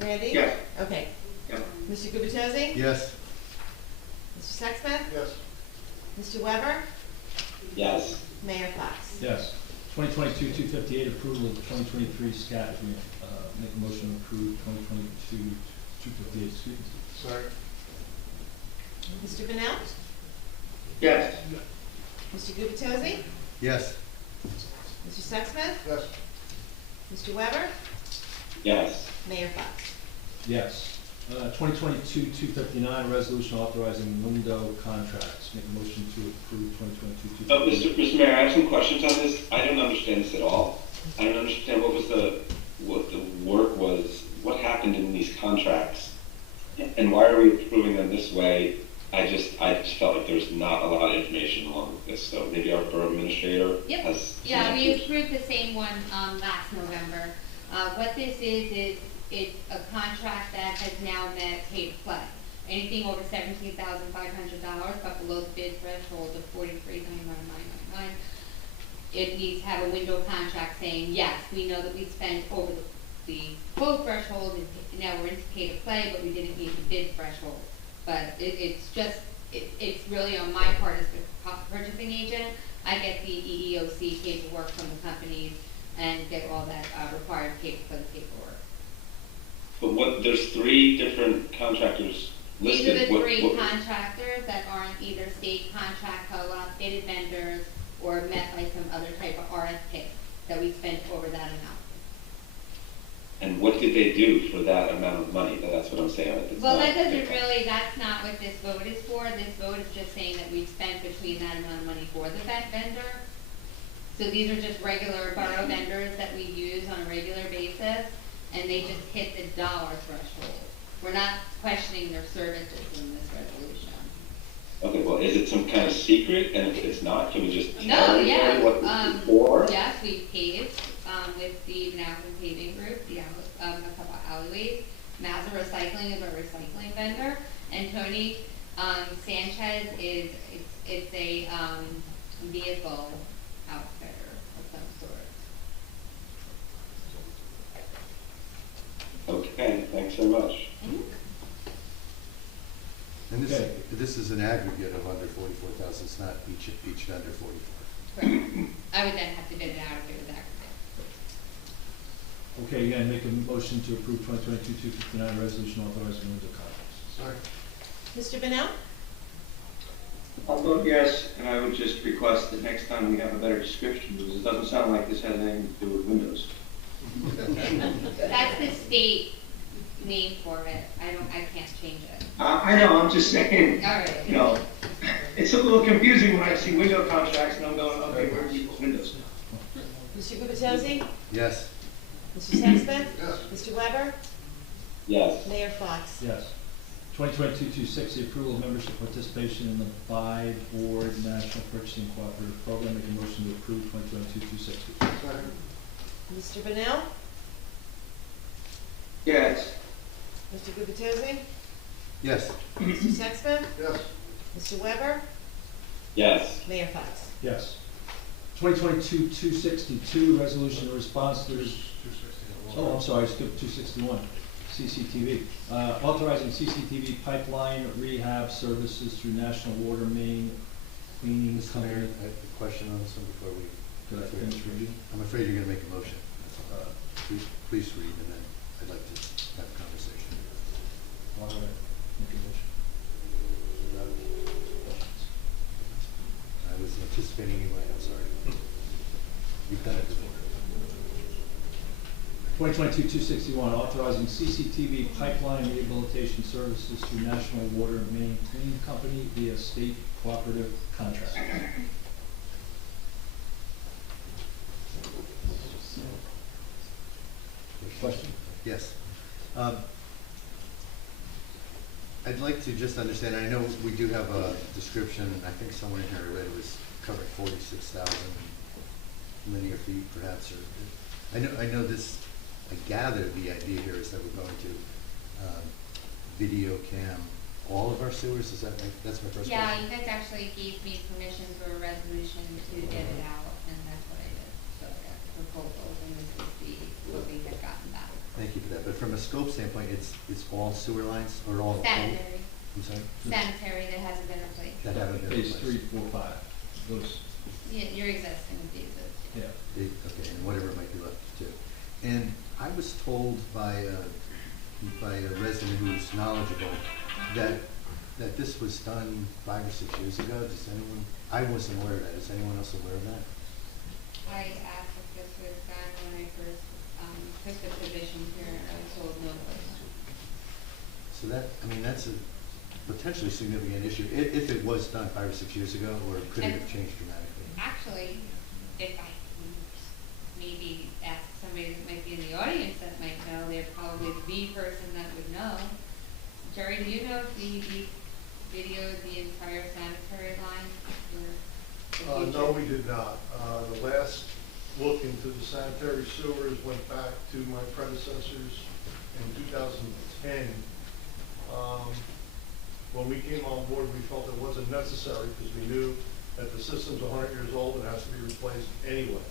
Randy? Yes. Okay. Yep. Mr. Gubatose? Yes. Mr. Sexsmith? Yes. Mr. Weber? Yes. Mayor Fox? Yes. 2022-258, approval of the 2023 SCAT agreement. Make a motion to approve 2022-258, excuse me. Sorry. Mr. Bennell? Yes. Mr. Gubatose? Yes. Mr. Sexsmith? Yes. Mr. Weber? Yes. Mayor Fox? Yes. 2022-259, resolution authorizing window contracts. Make a motion to approve 2022-258. Mr. Mayor, I have some questions on this. I don't understand this at all. I don't understand what the work was, what happened in these contracts, and why are we approving them this way? I just felt like there's not a lot of information along with this, so maybe our borough administrator Yep. has. some Yeah, we answers. approved the same one, last November. What this is it's a contract that has now met pay to play. Anything over $17,500, but below the bid threshold of $43,999, it needs to have a window contract saying, yes, we know that we spent over the quote threshold, and now we're into pay to play, but we didn't meet the bid threshold. But it's really on my part as the purchasing agent. I get the EEOC paperwork from the companies and get all that required paperwork. But there's 3 different contractors listed. These are the What- 3 what- contractors that aren't either state contract co-op, bidded vendors, or met by some other type of RFP that we spent over that amount. And what did they do for that amount of money? That's what I'm saying. It's Well, not- that doesn't really, that's not what this vote is for. This vote is just saying that we spent between that amount of money for the vendor. So these are just regular borough vendors that we use on a regular basis, and they just hit the dollar threshold. We're not questioning their services in this resolution. Okay, well, is it some kind of secret? And if it's not, can we just No, tell yeah, everybody what this is for? yes, we paved, with the Mountain Paving Group, a couple alleyways. Mazda Recycling is our recycling vendor, and Tony, Sanchez it's a, vehicle outfitter of some sort. Okay, thanks so much. And Okay. this is an aggregate of under 44,000, it's not each under 44. Correct. I would then have to bid it out if it was aggregate. Okay, again, make a motion to approve 2022-259, resolution authorizing window contracts. Sorry. Mr. Bennell? I'll vote yes, and I would just request that next time we have a better description, because it doesn't sound like this has anything to do with windows. That's the state name for it. I can't change it. I know, I'm just saying, All right. you know, it's a little confusing when I see window contracts and I'm going, okay, where are people's windows? Mr. Gubatose? Yes. Mr. Sexsmith? Yes. Mr. Weber? Yes. Mayor Fox? Yes. 2022-260, approval of membership participation in the Buy Board National Purchasing Cooperative Program. Make a motion to approve 2022-260. Second. Mr. Bennell? Yes. Mr. Gubatose? Yes. Mr. Sexsmith? Yes. Mr. Weber? Yes. Mayor Fox? Yes. 2022-262, resolution in response to, 261. oh, I'm sorry, I skipped 261, CCTV. Authorizing CCTV pipeline rehab services through National Water Main Cleaning Mr. Mayor, Company. I have a question on this one before we. Could I finish reading? I'm afraid you're gonna make a motion. Please read, and then I'd like to have a conversation. Why would I make a motion? Without questions? I was anticipating you might, I'm sorry. You've done it before. 2022-261, authorizing CCTV pipeline rehabilitation services to National Water Main Clean Company via state cooperative contract. Question? Yes. I'd like to just understand, I know we do have a description, and I think somewhere in here I read it was covering 46,000 linear feet perhaps, or, I know this, I gather the idea here is that we're going to video cam all of our sewers, is that right? That's my first question. Yeah, you guys actually gave me permission through a resolution to get it out, and that's what I did. So I got proposals, and this is what we have gotten back. Thank you for that, but from a scope standpoint, it's all sewer lines, or all? Sanitary. I'm sorry? Sanitary that hasn't been replaced. That haven't been Phase replaced. 3, 4, 5. Those, Yeah, your existing phases. yeah. Okay, and whatever might be left too. And I was told by a resident who's knowledgeable that this was done 5 or 6 years ago. Does anyone, I wasn't aware of that. Is anyone else aware of that? I asked if this was done when I first took the position here, and I was told no. So that, I mean, that's a potentially significant issue, if it was done 5 or 6 years ago, or could it have changed dramatically? Actually, if I maybe ask somebody that might be in the audience that might know, they're probably the person that would know. Jerry, do you know if he videoed the entire sanitary line for the No, we did not. The last look into the sanitary sewers went back to my predecessors in 2010. When we came on board, we felt it wasn't necessary because we knew that the system's 100 years old and has to be replaced anyway.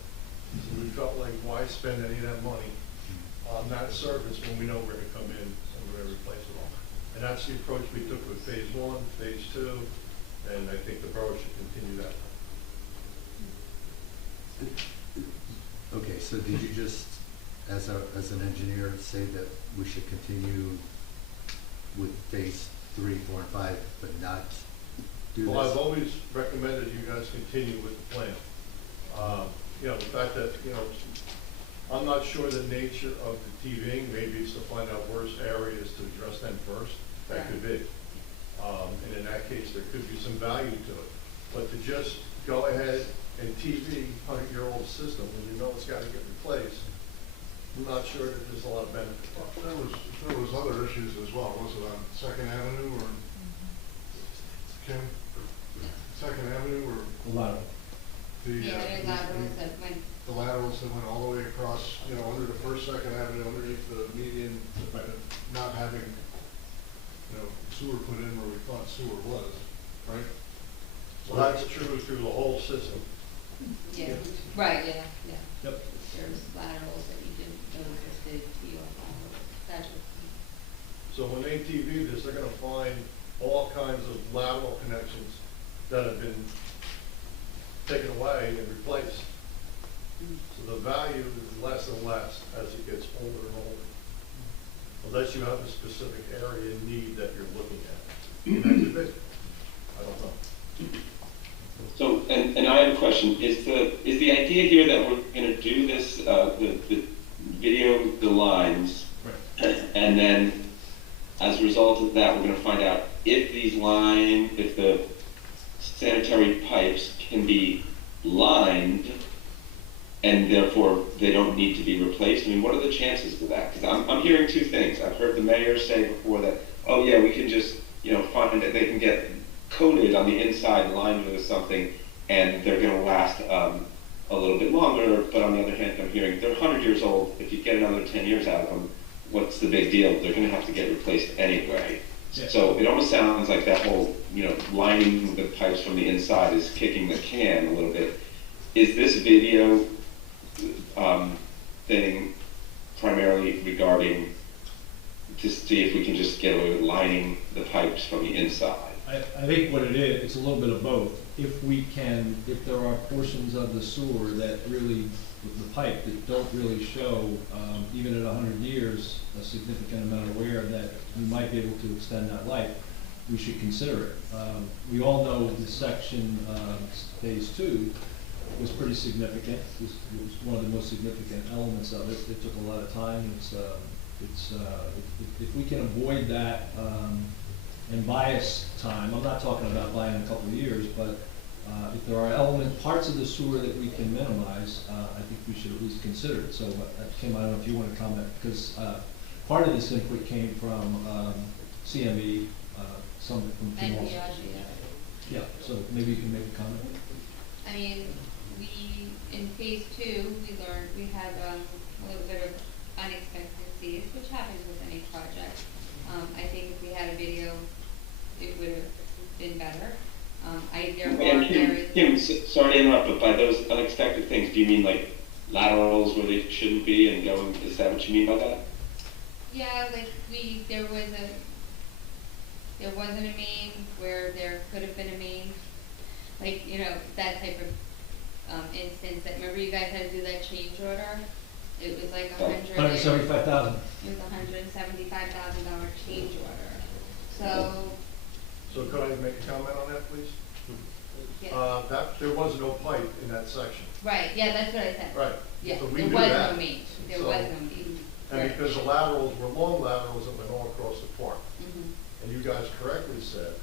So we felt like, why spend any of that money on that service when we know we're going to come in and we're going to replace it all? And that's the approach we took with phase 1, phase 2, and I think the borough should continue that. Okay, so did you just, as an engineer, say that we should continue with phase 3, 4, and 5, but not do this? Well, I've always recommended you guys continue with the plan. You know, the fact that, you know, I'm not sure the nature of the TVing, maybe it's to find out worst areas to address them first, that could be. And in that case, there could be some value to it. But to just go ahead and TV 100-year-old system when you know it's got to get replaced, I'm not sure that there's a lot of benefit. There was other issues as well. Was it on Second Avenue or Kim? Second Avenue or A lot of Yeah, there's laterals that went. the laterals that went all the way across, you know, under the First, Second Avenue, underneath the median, not having, you know, sewer put in where we thought sewer was, right? So that's true through the whole system. Yeah, right, yeah. Yep. There's laterals that you didn't know existed, you know, that's what. So when they TV this, they're gonna find all kinds of lateral connections that have been taken away and replaced. So the value is less and less as it gets older and older. Unless you have a specific area in need that you're looking at. That could be. I don't know. So, and I have a question, is the idea here that we're gonna do this, the video the lines, and then as a result of that, we're gonna find out if if the sanitary pipes can be lined, and therefore they don't need to be replaced? I mean, what are the chances of that? Because I'm hearing two things. I've heard the mayor say before that, oh yeah, we can just, you know, find that they can get coated on the inside, lined with something, and they're going to last a little bit longer. But on the other hand, I'm hearing they're 100 years old. If you get another 10 years out of them, what's the big deal? They're going to have to get replaced anyway. Yeah. So it almost sounds like that whole, you know, lining the pipes from the inside is kicking the can a little bit. Is this video thing primarily regarding to see if we can just get away with lining the pipes from the inside? I think what it is, it's a little bit of both. If there are portions of the sewer that really, the pipe that don't really show, even at 100 years, a significant amount of wear that we might be able to extend that life, we should consider it. We all know the section, phase 2, was pretty significant. It was one of the most significant elements of it. It took a lot of time. If we can avoid that, and bias time, I'm not talking about buying a couple of years, but if there are parts of the sewer that we can minimize, I think we should at least consider it. So, Kim, I don't know if you want to comment, because part of this input came from CME, some from Kim And also. Biagio. Yeah, so maybe you can make a comment. I mean, in phase two, we had a little bit of unexpectancies, which happens with any project. I think if we had a video, it would have been better. There And are areas. Kim, sorry to interrupt, but by those unexpected things, do you mean like laterals where they shouldn't be and going, is that what you mean by that? Yeah, like there wasn't a main where there could have been a main. Like, you know, that type of instance that, remember you guys had to do that change order? It was like $175,000. It was $175,000 change order. So could I make a comment on that, please? Yeah. There was no pipe in that section. Right, yeah, that's what I said. Right. Yeah, So we there knew was that. no main, there So- was no main. And Right. because the laterals were long laterals that went all across the park. Mhm. And you guys correctly said,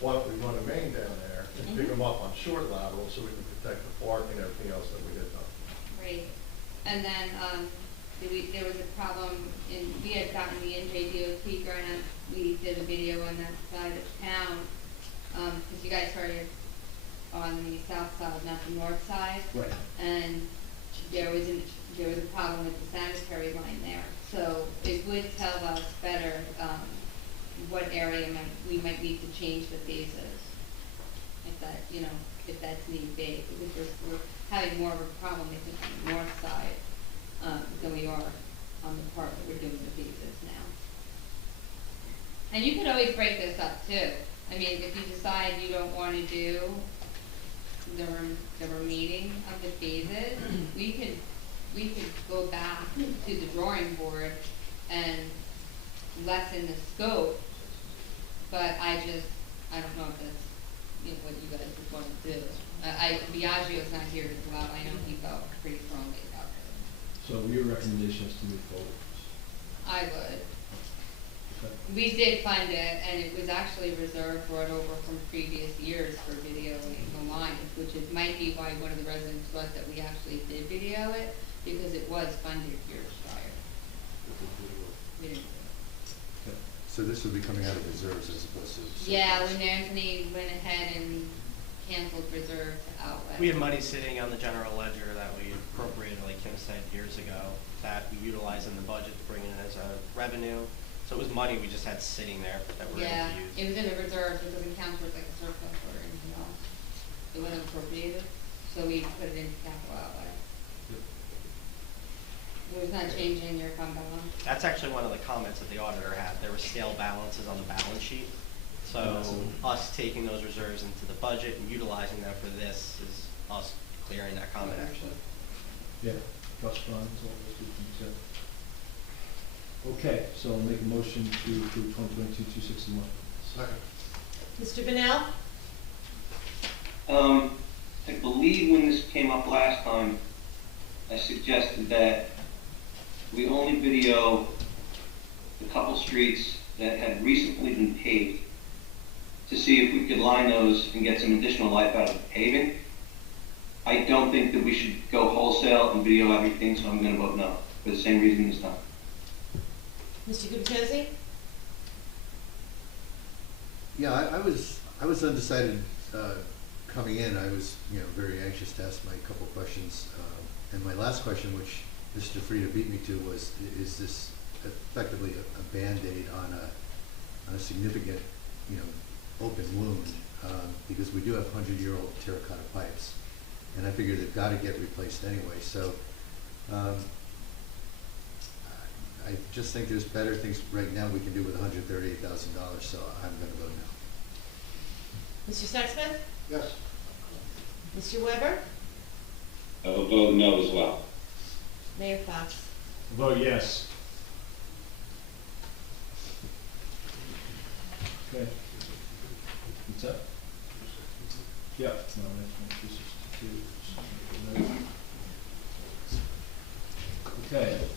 why don't we run a main down there and pick them up on short laterals so we can protect the park and everything else that we had done. Right, and then, there was a problem we had gotten the NJDOT grant, we did a video on that side of town, cause you guys started on the south side, not the north side. Right. And there was a problem with the sanitary line there, so it would tell us better, what area we might need to change the phases. If that, you know, if that's need be, because we're having more of a problem, I think, on the north side, than we are on the part that we're doing the phases now. And you could always break this up too. I mean, if you decide you don't wanna do the remaining of the phases, we could go back to the drawing board and lessen the scope. But I don't know if that's, you know, what you guys would want to do. Biagio's not here as well, I know he felt pretty strongly about it. So your recommendation is to move forward? I would. Okay. We did fund it, and it was actually reserved, brought over from previous years for videoing the lines, which might be why one of the residents thought that we actually did video it, because it was funded years prior. We didn't. Okay. So this would be coming out of reserves as opposed to. Yeah, when Anthony went ahead and canceled reserve outlet. We had money sitting on the general ledger that we appropriated, like Kim said, years ago, that we utilized in the budget to bring in as a revenue. So it was money we just had sitting there that we're able Yeah, to use. it was in the reserve, so it doesn't count towards like a surplus or anything else. It wasn't appropriated, so we put it into capital outlay. It was not changing your fund balance. That's actually one of the comments that the auditor had. There were stale balances on the balance sheet. So us taking those reserves into the budget and utilizing them for this is us clearing that comment actually. Yeah, trust funds, all those good things, yeah. Okay, so I'll make a motion to approve 2022-261. Second. Mr. Benel? I believe when this came up last time, I suggested that we only video the couple streets that had recently been paved to see if we could line those and get some additional life out of the paving. I don't think that we should go wholesale and video everything, so I'm gonna vote no, for the same reason this time. Mr. Gubitosi? Yeah, I was undecided, coming in. I was, very anxious to ask my couple questions. And my last question, which Mr. Frieda beat me to, was, is this effectively a Band-Aid on a significant, open wound? Because we do have 100-year-old terracotta pipes. And I figure they've got to get replaced anyway. So I just think there's better things right now we can do with $138,000, so I'm going to vote no. Mr. Sexsmith? Yes. Mr. Weber? I will vote no as well. Mayor Fox? Vote yes. Okay. What's that? Yeah. No, that's 260. Okay,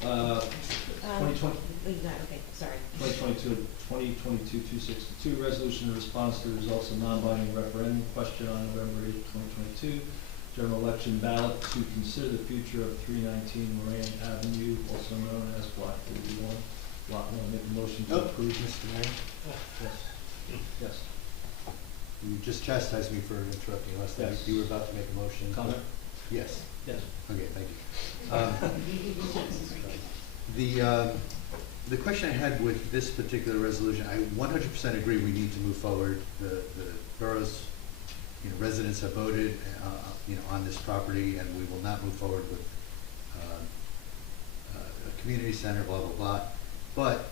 2020. Leave that, okay, sorry. 2022, resolution in response to the results of non-binding referendum question on November 8, 2022, general election ballot to consider the future of 319 Moran Avenue, also known as Block 31. Lot 1, make a motion to approve. Mr. Mayor, Yes. Yes. you just chastised me for interrupting last time. Yes. You were about to make a motion. Comment? Yes. Yes. Okay, thank you. The question I had with this particular resolution, I 100% agree we need to move forward. The borough's, residents have voted, on this property, and we will not move forward with a community center, blah, blah, blah. But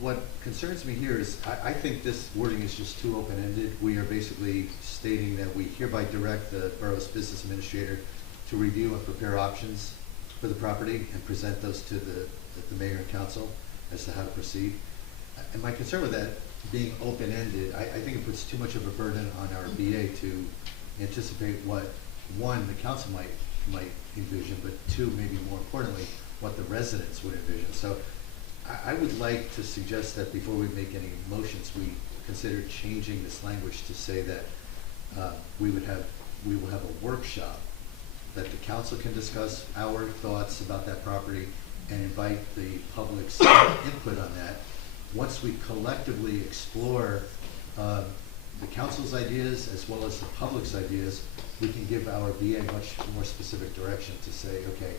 what concerns me here is, I think this wording is just too open-ended. We are basically stating that we hereby direct the borough's business administrator to review and prepare options for the property and present those to the mayor and council as to how to proceed. And my concern with that being open-ended, I think it puts too much of a burden on our BA to anticipate what, one, the council might envision, but two, maybe more importantly, what the residents would envision. So I would like to suggest that before we make any motions, we consider changing this language to say that we will have a workshop that the council can discuss our thoughts about that property and invite the public's input on that. Once we collectively explore the council's ideas as well as the public's ideas, we can give our BA much more specific direction to say, okay,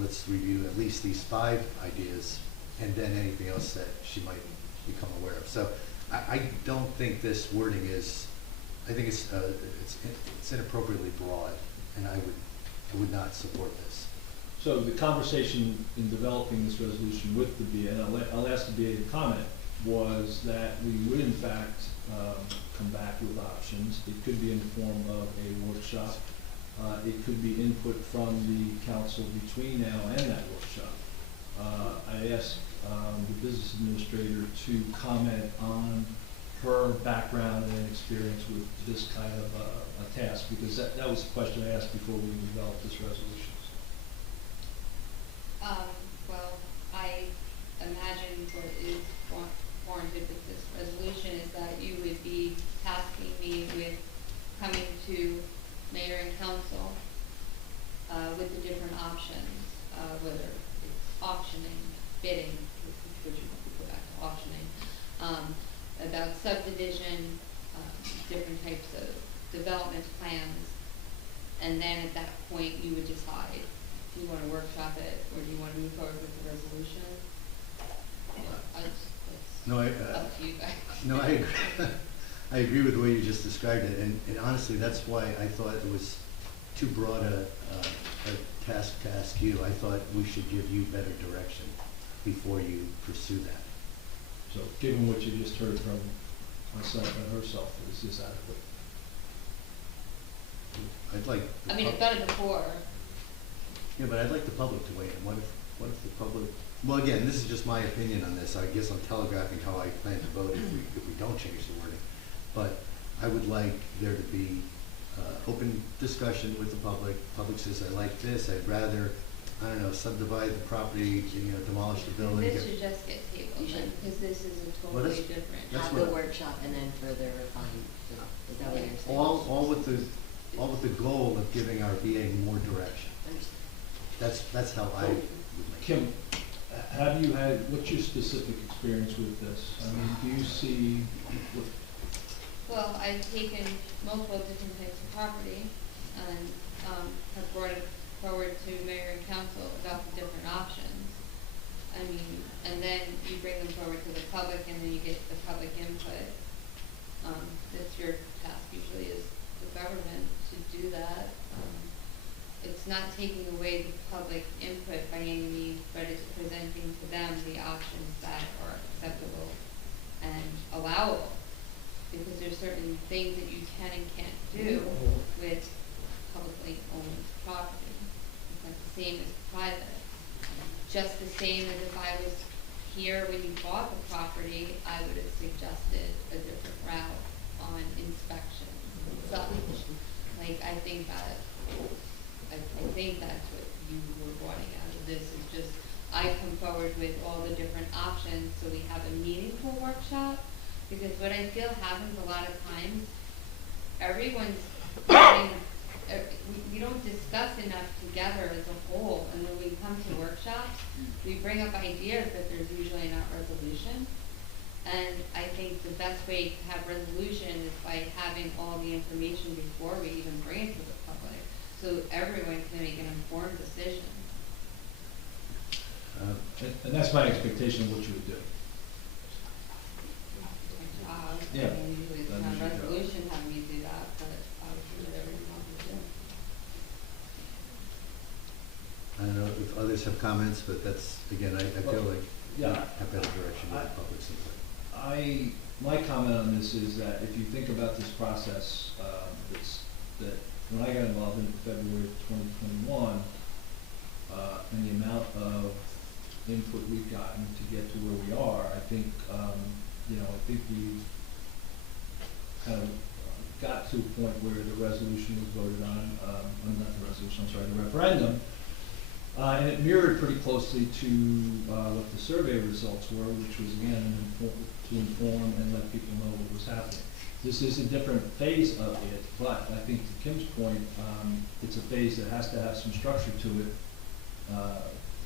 let's review at least these 5 ideas and then anything else that she might become aware of. So I don't think this wording is, I think it's inappropriately broad, and I would not support this. So the conversation in developing this resolution with the BA, and I'll ask the BA to comment, was that we would in fact come back with options. It could be in the form of a workshop. It could be input from the council between now and that workshop. I asked the business administrator to comment on her background and experience with this kind of a task, because that was the question I asked before we developed this resolution. Well, I imagine what is warranted with this resolution is that you would be tasking me with coming to mayor and council with the different options, whether it's auctioning, bidding, which we go back to auctioning, about subdivision, different types of development plans, and then at that point you would decide, do you want to workshop it or do you want to move forward with the resolution? No, Up to you guys. No, I agree with the way you just described it, and honestly, that's why I thought it was too broad a task to ask you. I thought we should give you better direction before you pursue that. So given what you just heard from myself and herself, is this adequate? I'd like. I mean, it's better before. Yeah, but I'd like the public to weigh in. What if the public? Well, again, this is just my opinion on this. I guess I'm telegraphing how I plan to vote if we don't change the wording. But I would like there to be open discussion with the public. Public says, I like this. I'd rather, I don't know, subdivide the property, demolish the building. This should just get tabled then, because this is a Well, totally that's- different. that's Have the workshop and then further refine, is that what you're saying? All with the goal of giving our BA more direction. Understood. That's how I would make it. Kim, what's your specific experience with this? I mean, do you see, Well, I've taken multiple different types of property and have brought it forward to mayor and council about the different options. I mean, and then you bring them forward to the public and then you get the public input. That's your task usually is the government to do that. It's not taking away the public input by any means, but it's presenting to them the options that are acceptable and allowable. Because there's certain things that you can and can't do with publicly owned property. It's not the same as private. Just the same as if I was here when you bought the property, I would have suggested a different route on inspections and such. Like, I think that I think that's what you were wanting out of this, is just, I come forward with all the different options, so we have a meaningful workshop. Because what I feel happens a lot of times, everyone's having, we don't discuss enough together as a whole, and when we come to workshops, we bring up ideas, but there's usually not resolution. And I think the best way to have resolution is by having all the information before we even bring it to the public, so everyone can make an informed decision. And that's my expectation of what you would do. Yeah. I mean, usually it's That not is your job. resolution having you do that, but I would do whatever you want to do. I don't know if others have comments, but that's, again, I feel like we Yeah. have better direction with the public's input. My comment on this is that if you think about this process, that when I got involved in February of 2021, and the amount of input we've gotten to get to where we are, I think, I think we've kind of got to a point where the resolution was voted on, not the resolution, I'm sorry, the referendum, and it mirrored pretty closely to what the survey results were, which was, again, to inform and let people know what was happening. This is a different phase of it, but I think to Kim's point, it's a phase that has to have some structure to it,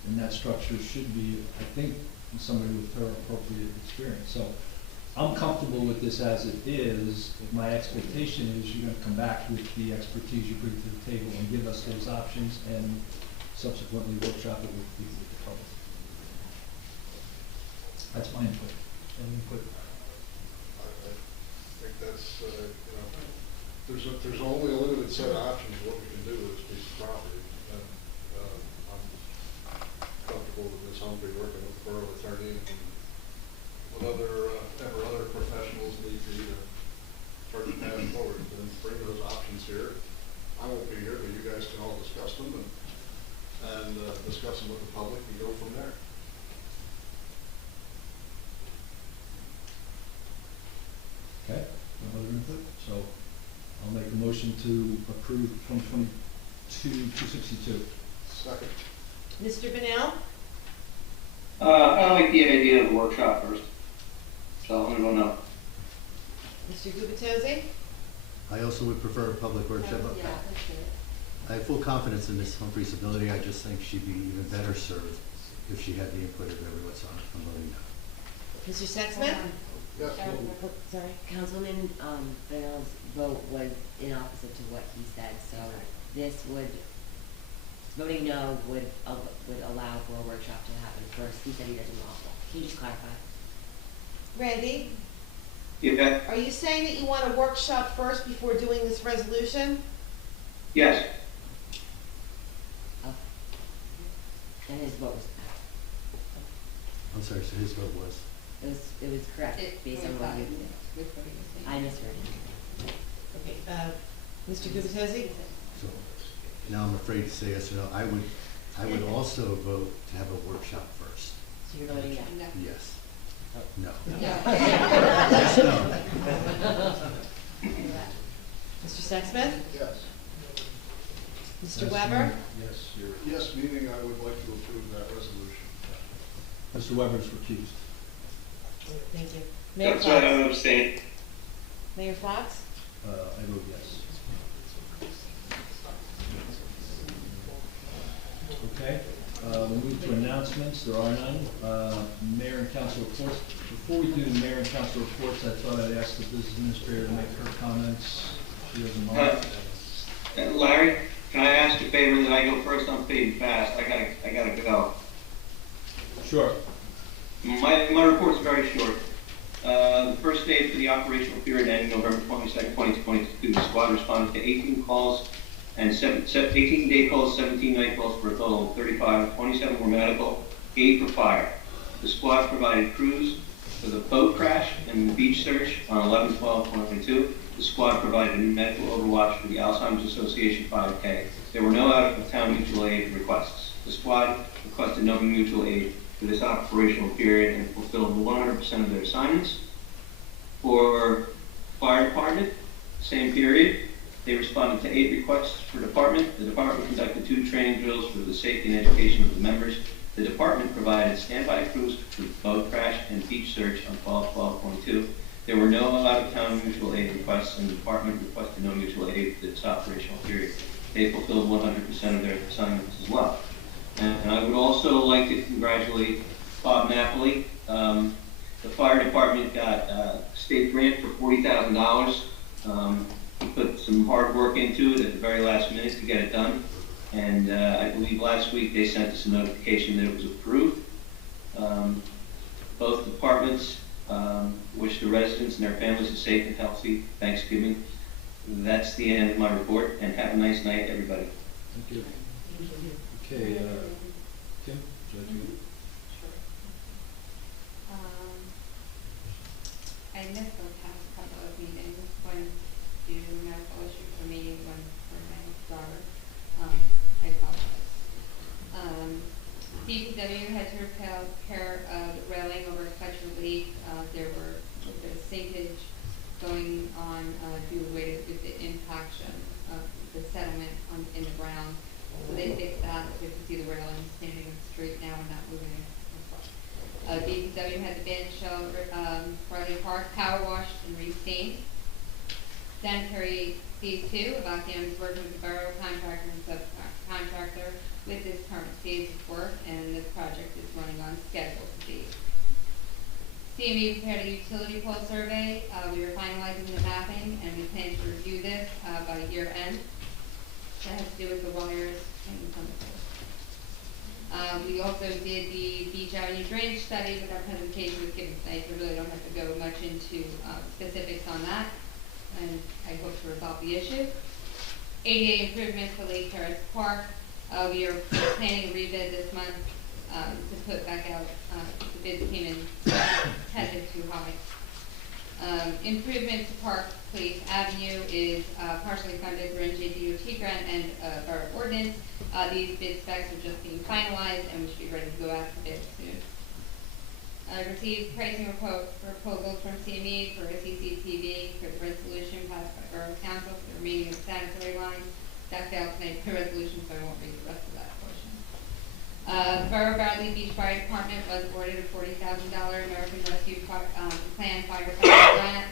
and that structure should be, I think, somebody with her appropriate experience. So I'm comfortable with this as it is. My expectation is you're going to come back with the expertise you bring to the table and give us those options, and subsequently workshop it with the public. That's my input. Any input? I think that's, there's only a limited set of options of what we can do with this piece of property. And I'm comfortable with Ms. Humphrey working with the borough attorney and what other professionals need to chart the path forward, and bring those options here. I won't be here, but you guys can all discuss them and discuss them with the public and go from there. Okay, no other input? So I'll make a motion to approve 2022-262. Second. Mr. Benel? I like the idea of a workshop first, so I'm gonna go no. Mr. Gubatose? I also would prefer a public workshop. Yeah, that's it. I have full confidence in Ms. Humphrey's ability. I just think she'd be even better served if she had the input of everyone's on voting no. Mr. Sexsmith? Yes. Oh, sorry. Councilman Bell's vote was in opposite to what he said, so this would, voting no would allow for a workshop to happen first. He said he doesn't want one. Can you just clarify? Randy? Yeah, Are you saying that you want a workshop first before doing this resolution? yes. Oh. And his vote was, I'm sorry, so his vote was? it was correct based on what you coincides said. with what he was saying. I misheard him. Okay, Mr. Gubatose? So now I'm afraid to say yes or no. I would also vote to have a workshop first. So you're voting yes? No. Yes. No. Yeah. Yes, no. Mr. Sexsmith? Yes. Mr. Weber? Yes, you're. Yes, meaning I would like to approve that resolution. Mr. Weber's recused. Thank you. Mayor That's why Fox? I'm abstaining. Mayor Fox? I vote yes. Okay, we'll move to announcements. There are none. Mayor and council reports. Before we do the mayor and council reports, I thought I'd ask the business administrator to make her comments. She doesn't mind. Larry, can I ask a favor that I go first? I'm fading fast. I gotta go. Sure. My report's very short. The first day for the operational period ending November 22nd, 2022, the squad responded to 18 calls and 18 day calls, 17 night calls for a total of 35. 27 were medical, 8 for fire. The squad provided crews for the boat crash and the beach search on 11/12/22. The squad provided medical overwatch for the Alzheimer's Association 5K. There were no out-of-town mutual aid requests. The squad requested no mutual aid for this operational period and fulfilled 100% of their assignments. For fire department, same period, They responded to 8 requests per department. The department conducted 2 training drills for the safety and education of the members. The department provided standby crews for boat crash and beach search on fall 12.2. There were no out-of-town mutual aid requests, and the department requested no mutual aid for this operational period. They fulfilled 100% of their assignments as well. And I would also like to congratulate Bob Napoli. The fire department got a state grant for $40,000. He put some hard work into it at the very last minute to get it done. And I believe last week they sent us a notification that it was approved. Both departments wish the residents and their families a safe and healthy Thanksgiving. That's the end of my report, and have a nice night, everybody. Thank you. Okay, Kim, Judge. I missed the past couple of meetings, one due to medical issue for me, one for my daughter. I apologize. DPW had to repair the railing over Fletcher Lake. There was a bit of sinkage going on due to with the impaction of the sediment in the ground. So they fixed that. So you can see the railing standing straight now and not moving it. DPW had the band shell, Bradley Park power washed and restained. Sanitary Phase 2, Avakian is working with the borough contractor and subcontractor with this current phase of work, and this project is running on schedule to be. CME prepared a utility pole survey. We are finalizing the mapping, and we plan to review this by year end. That has to do with the wires hanging from the poles. We also did the Beach Avenue drainage study, but our presentation was given tonight, so we really don't have to go much into specifics on that, and I hope to resolve the issue. ADA improvements for Lake Terrace Park. We are planning a rebid this month to put back out. The bids came in tentative too high. Improvements to Park Place Avenue is partially funded through NJDOT grant and borough ordinance. These bid specs are just being finalized, and we should be ready to go out to bid soon. I received pricing proposals from CME for a CCTV for the resolution passed by Borough Council for the remaining of the sanitary lines. That failed tonight for resolution, so I won't read the rest of that portion. Borough Bradley Beach Fire Department was awarded a $40,000 American Rescue Plan firefighter grant.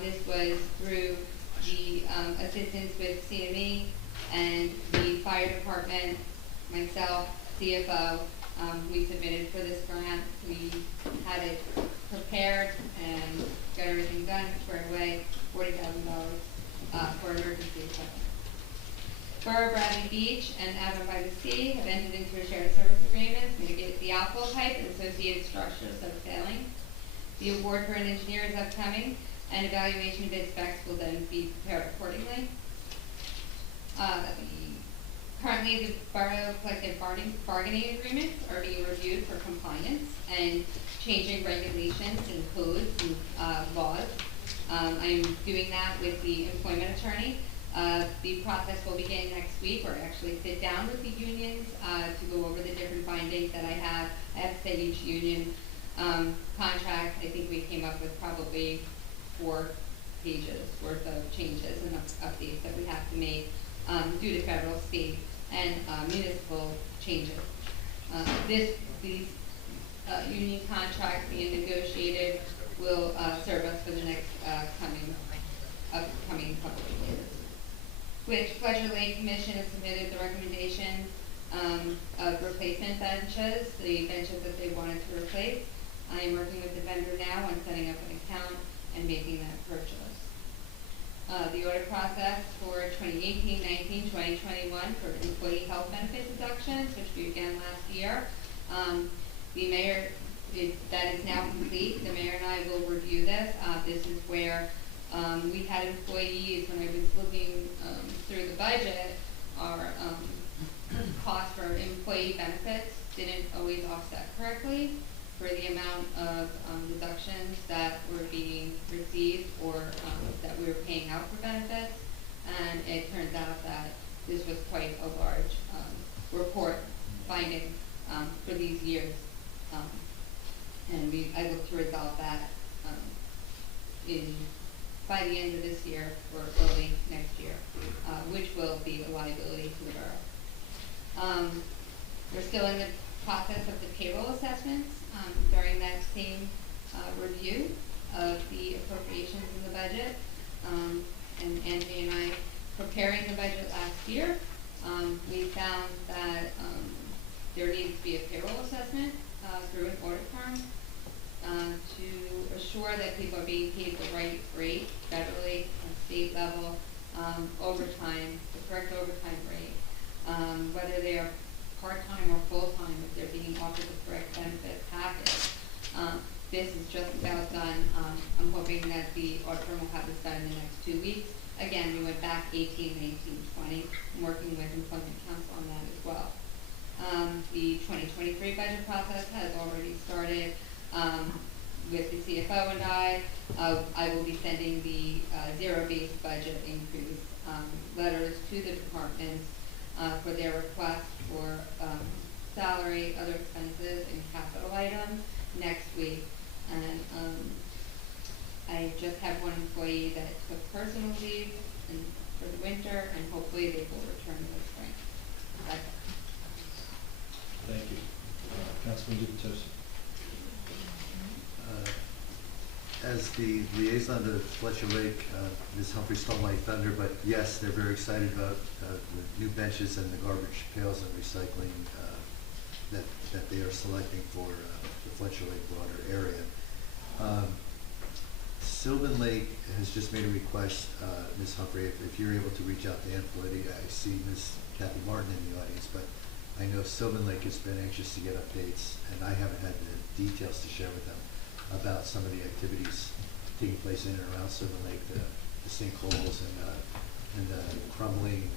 This was through the assistance with CME and the fire department, myself, CFO. We submitted for this grant. We had it prepared and got everything done, squared away, $40,000 for emergency equipment. Borough Bradley Beach and Avon by the Sea have entered into a shared service agreement to mitigate the outflow pipe and associated structures that are failing. The award for an engineer is upcoming, and evaluation bid specs will then be prepared accordingly. Currently, the borough collective bargaining agreements are being reviewed for compliance and changing regulations and codes and laws. I'm doing that with the employment attorney. The process will begin next week, or actually sit down with the unions to go over the different findings that I have. I have to say each union contract, I think we came up with probably 4 pages worth of changes and updates that we have to make due to federal, state, and municipal changes. These union contracts being negotiated will serve us for the next upcoming couple of years. Which Fletcher Lake Commission has submitted the recommendation of replacement benches, the benches that they wanted to replace. I am working with the vendor now on setting up an account and making that purchase. The order process for 2018-19, 2021 for employee health benefit deductions, which we began last year. The mayor, that is now complete. The mayor and I will review this. This is where we had employees, when I was looking through the budget, our cost for employee benefits didn't always offset correctly for the amount of deductions that were being received or that we were paying out for benefits. And it turns out that this was quite a large report finding for these years. And I look to resolve that by the end of this year or early next year. liability to the borough. We're still in the process of the payroll assessments. During that same review of the appropriations in the budget, and Angie and I preparing the budget last year, we found that there needs to be a payroll assessment through an audit firm to assure that people are being paid the right rate, federally, and state level, overtime, the correct overtime rate, whether they are part-time or full-time, if they're being offered the correct benefit package. This is just about done. I'm hoping that the audit firm will have this done in the next 2 weeks. Again, we went back 18, 19, 20, working with Employment Council on that as well. The 2023 budget process has already started with the CFO and I. I will be sending the zero-based budget increase letters to the departments for their request for salary, other expenses, and capital items next week. And I just have one employee that took personal leave for the winter, and hopefully they will return in the spring. That's it. Thank you. Councilman DePatos. As the liaison to Fletcher Lake, Ms. Humphrey stole my thunder, but yes, they're very excited about the new benches and the garbage pails and recycling that they are selecting for the Fletcher Lake broader area. Sylvan Lake has just made a request, Ms. Humphrey, if you're able to reach out to Ann Politi. I see Ms. Kathy Martin in the audience, but I know Sylvan Lake has been anxious to get updates, and I haven't had the details to share with them about some of the activities taking place in and around Sylvan Lake, the sinkholes and the crumbling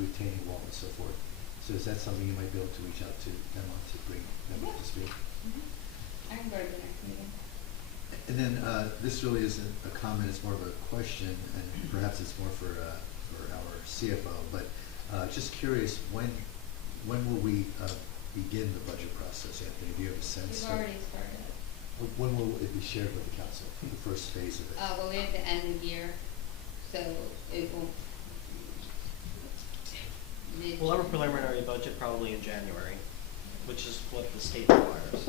retaining wall and so forth. So is that something you might be able to reach out to them on to bring them up to speed? I can go to the next meeting. And then this really isn't a comment; it's more of a question, and perhaps it's more for our CFO. But just curious, when will we begin the budget process, Anthony? Do you have a sense? We've already started. When will it be shared with the council? The first phase of it. Well, we're at the end of the year, so it will. We'll have a preliminary budget probably in January, which is what the state requires.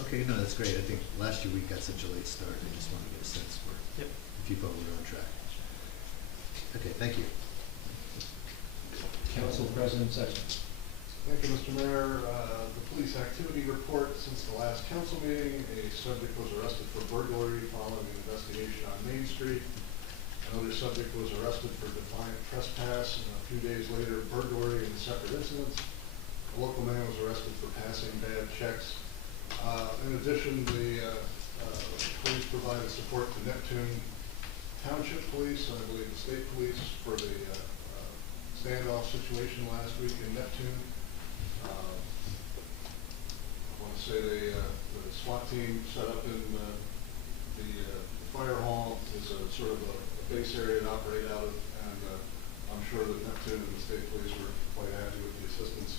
Okay, no, that's great. I think last year we got such a late start. I just want to get a sense for if you thought we were on track. Okay, thank you. Council President Sexton. Thank you, Mr. Mayor. The police activity report since the last council meeting, a subject was arrested for burglary following an investigation on Main Street. Another subject was arrested for defiant trespass, and a few days later, burglary in separate incidents. A local man was arrested for passing bad checks. In addition, the police provided support to Neptune Township Police, and I believe the state police, for the standoff situation last week in Neptune. I want to say the SWAT team set up in the fire hall is a sort of a base area to operate out of, and I'm sure that Neptune and the state police were quite happy with the assistance.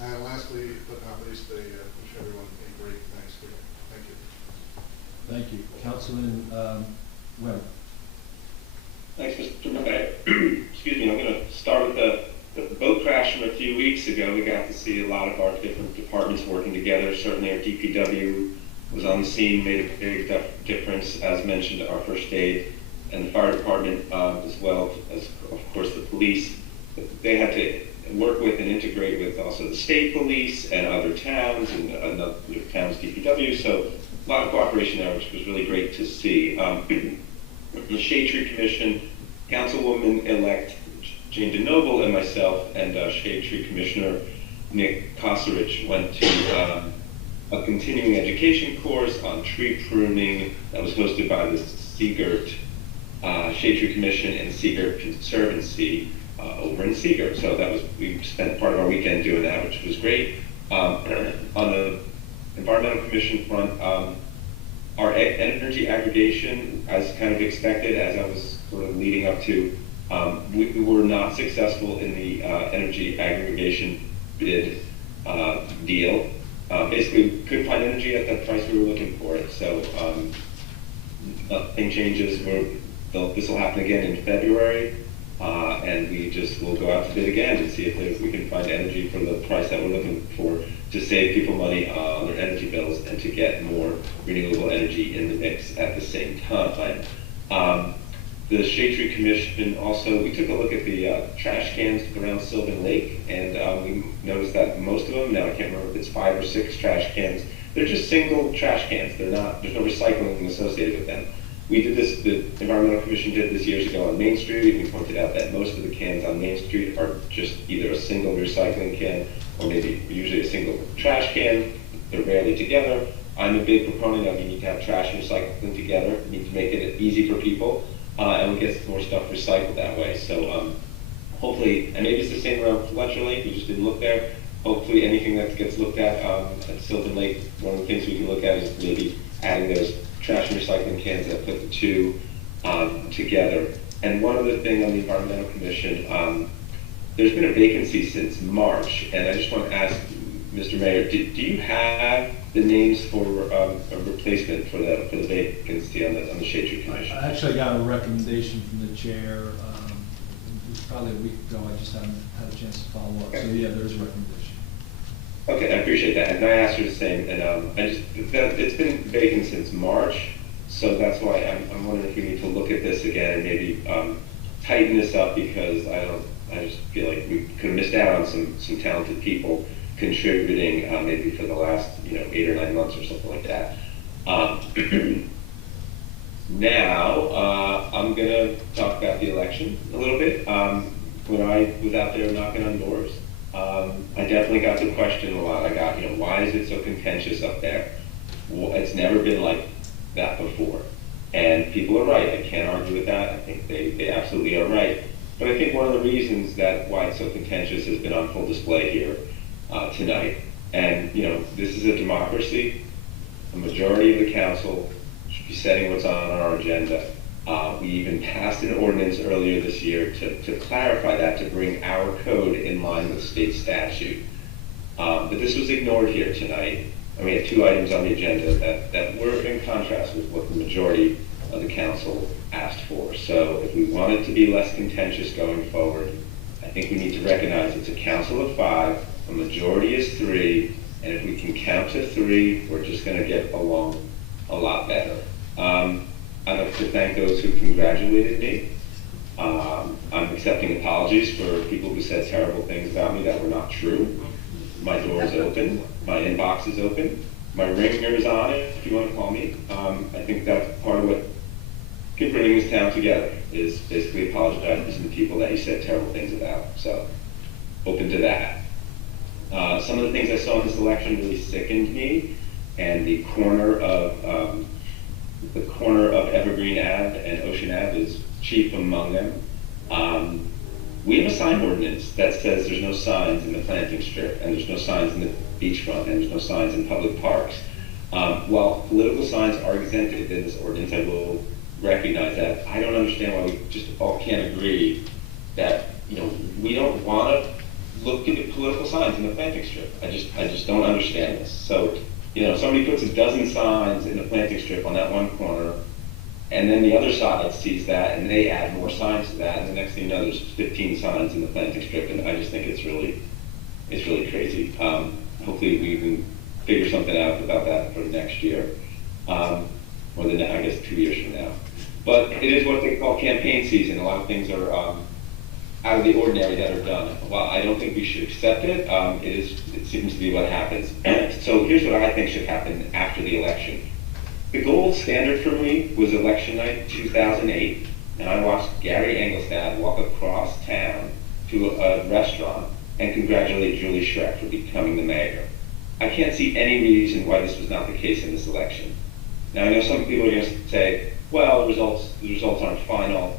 And lastly, but not least, they wish everyone a great Thanksgiving. Thank you. Thank you. Councilman Webb. Thanks, Mr. Mayor. Excuse me, I'm going to start with the boat crash from a few weeks ago. We got to see a lot of our different departments working together. Certainly our DPW was on the scene, made a big difference, as mentioned, our first aid, and the fire department, as well as, of course, the police. They had to work with and integrate with also the state police and other towns and other towns' DPW. So a lot of cooperation there, which was really great to see. The Shade Tree Commission, Councilwoman-elect Jane DeNoble and myself and Shade Tree Commissioner Nick Kosarich went to a continuing education course on tree pruning that was hosted by the Seagirt Shade Tree Commission and Seagirt Conservancy over in Seagirt. So that was, we spent part of our weekend doing that, which was great. On the Environmental Commission front, our energy aggregation, as kind of expected, as I was sort of leading up to, we were not successful in the energy aggregation bid deal. Basically, couldn't find energy at the price we were looking for it. So nothing changes. This will happen again in February, and and we'll go out to bid again and see if we can find energy for the price that we're looking for to save people money on their energy bills and to get more renewable energy in the mix at the same time. The Shade Tree Commission also, we took a look at the trash cans around Sylvan Lake, and we noticed that most of them, now I can't remember if it's 5 or 6 trash cans, they're just single trash cans. There's no recycling associated with them. We did this, the Environmental Commission did this years ago on Main Street. We pointed out that most of the cans on Main Street are just either a single recycling can or maybe usually a single trash can. They're rarely together. I'm a big proponent of you need to have trash and recycling together. You need to make it easy for people, and we get more stuff recycled that way. So hopefully, and maybe it's the same around Fletcher Lake, we just didn't look there. Hopefully anything that gets looked at Sylvan Lake, one of the things we can look at is maybe adding those trash and recycling cans that put the two together. And one other thing on the Environmental Commission, there's been a vacancy since March, and I just want to ask Mr. Mayor, do you have the names for a replacement for the vacancy on the Shade Tree Commission? I actually got a recommendation from the chair, it was probably a week ago, I just haven't had a chance to follow up. So yeah, there's a recommendation. Okay, I appreciate that. And I asked her the same, and it's been vacant since March, so that's why I'm wondering if we need to look at this again and maybe tighten this up, because I just feel like we could have missed out on some talented people contributing maybe for the last 8 or 9 months or something like that. Now I'm gonna talk about the election a little bit. When I was out there knocking on doors, I definitely got the question a lot. I got, why is it so contentious up there? Well, it's never been like that before. And people are right. I can't argue with that. I think they absolutely are right. But I think one of the reasons why it's so contentious has been on full display here tonight. And, this is a democracy. A majority of the council should be setting what's on our agenda. We even passed an ordinance earlier this year to clarify that, to bring our code in line with state statute. But this was ignored here tonight. And we had 2 items on the agenda that were in contrast with what the majority of the council asked for. So if we want it to be less contentious going forward, I think we need to recognize it's a council of 5, a majority is 3, and if we can count to 3, we're just going to get along a lot better. I'd like to thank those who congratulated me. I'm accepting apologies for people who said terrible things about me that were not true. My door is open, my inbox is open, my ringer is on it, if you want to call me. I think that's part of what can bring this town together, is basically apologizing to the people that you said terrible things about. So, open to that. Some of the things I saw in this election really sickened me, and the corner of Evergreen Ave and Ocean Ave is chief among them. We have a sign ordinance that says there's no signs in the planting strip, and there's no signs in the beachfront, and there's no signs in public parks. While political signs are exempted in this ordinance, I will recognize that. I don't understand why we just all can't agree that we don't want to look at the political signs in the planting strip. I just don't understand this. So somebody puts a dozen signs in the planting strip on that one corner, and then the other side sees that, and they add more signs to that, and the next thing you know, there's 15 signs in the planting strip, and I just think it's really crazy. Hopefully we can figure something out about that for next year, or I guess 2 years from now. But it is what they call campaign season. A lot of things are out of the ordinary that are done. While I don't think we should accept it, it seems to be what happens. So here's what I think should happen after the election. The gold standard for me was election night 2008, and I watched Gary Engelstad walk across town to a restaurant and congratulate Julie Schreck for becoming the mayor. I can't see any reason why this was not the case in this election. Now, I know some people are going to say, well, the results aren't final.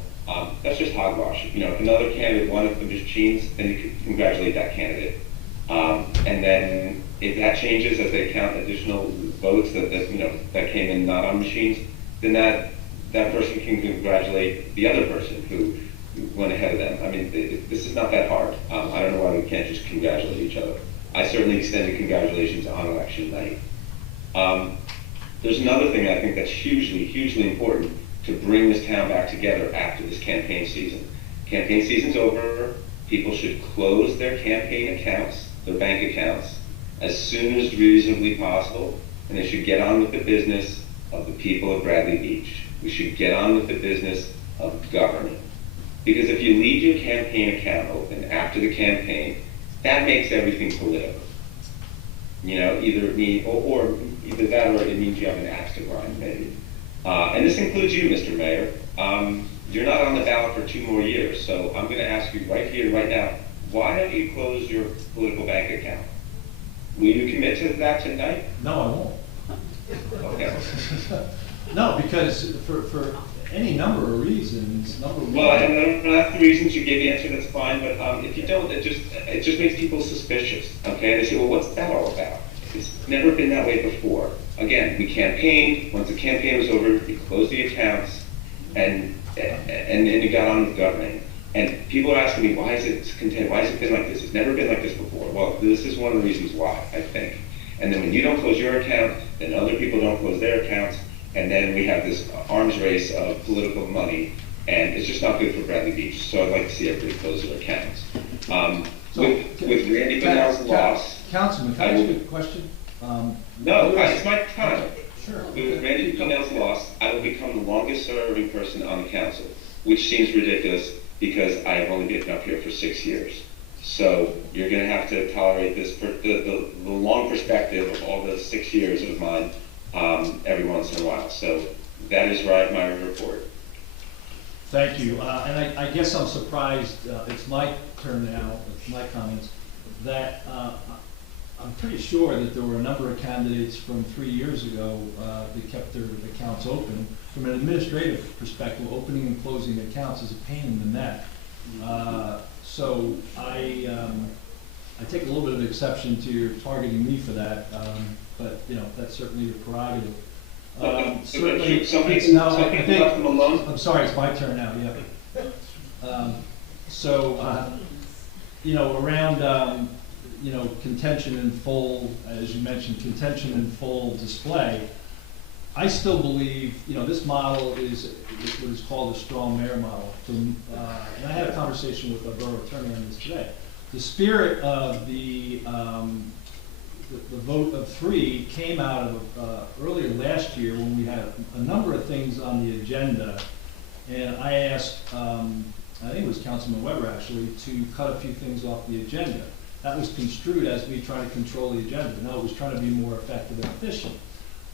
That's just hogwash. If another candidate won with the machines, then you could congratulate that candidate. And then if that changes as they count additional votes that came in not on machines, then that person can congratulate the other person who went ahead of them. I mean, this is not that hard. I don't know why we can't just congratulate each other. I certainly extended congratulations on election night. There's another thing I think that's hugely, hugely important to bring this town back together after this campaign season. Campaign season's over. People should close their campaign accounts, their bank accounts, as soon as reasonably possible, and they should get on with the business of the people of Bradley Beach. We should get on with the business of governing. Because if you leave your campaign account open after the campaign, that makes everything political. You know, either it mean, or either that or it means you have an axe to grind, maybe. And this includes you, Mr. Mayor. You're not on the ballot for 2 more years, so I'm going to ask you right here, right now, why don't you close your political bank account? Will you commit to that tonight? No, I won't. Okay. No, because for any number of reasons, number one. Well, and that's the reasons you gave the answer, that's fine, but if you don't, it just makes people suspicious, okay? They say, well, what's that all about? It's never been that way before. Again, we campaigned, once the campaign was over, we closed the accounts, and you got on with governing. And people are asking me, why is it contained? Why has it been like this? It's never been like this before. Well, this is one of the reasons why, I think. And then when you don't close your account, then other people don't close their accounts, and then we have this arms race of political money, and it's just not good for Bradley Beach. So I'd like to see everybody close their accounts. With Randy Bunnell's loss, Councilman, can I ask you a question? no, it's my time. Sure. With Randy Bunnell's loss, I will become the longest serving person on the council, which seems ridiculous because I've only been up here for 6 years. So you're going to have to tolerate this, the long perspective of all the 6 years of mine every once in a while. So that is my report. Thank you. And I guess I'm surprised, it's my turn now, it's my comments, that I'm pretty sure that there were a number of candidates from 3 years ago that kept their accounts open. From an administrative perspective, opening and closing accounts is a pain in the neck. So I take a little bit of exception to your targeting me for that, but you know, that's certainly your prerogative. Certainly, some people left them alone. I'm sorry, it's my turn now, yeah. You know, around, you know, contention in full, as you mentioned, contention in full display, I still believe, you know, this model is what is called a strong mayor model. And I had a conversation with a borough attorney on this today. The spirit of the vote of 3 came out of earlier last year when we had a number of things on the agenda, and I asked, I think it was Councilman Weber actually, to cut a few things off the agenda. That was construed as me trying to control the agenda. No, it was trying to be more effective and efficient.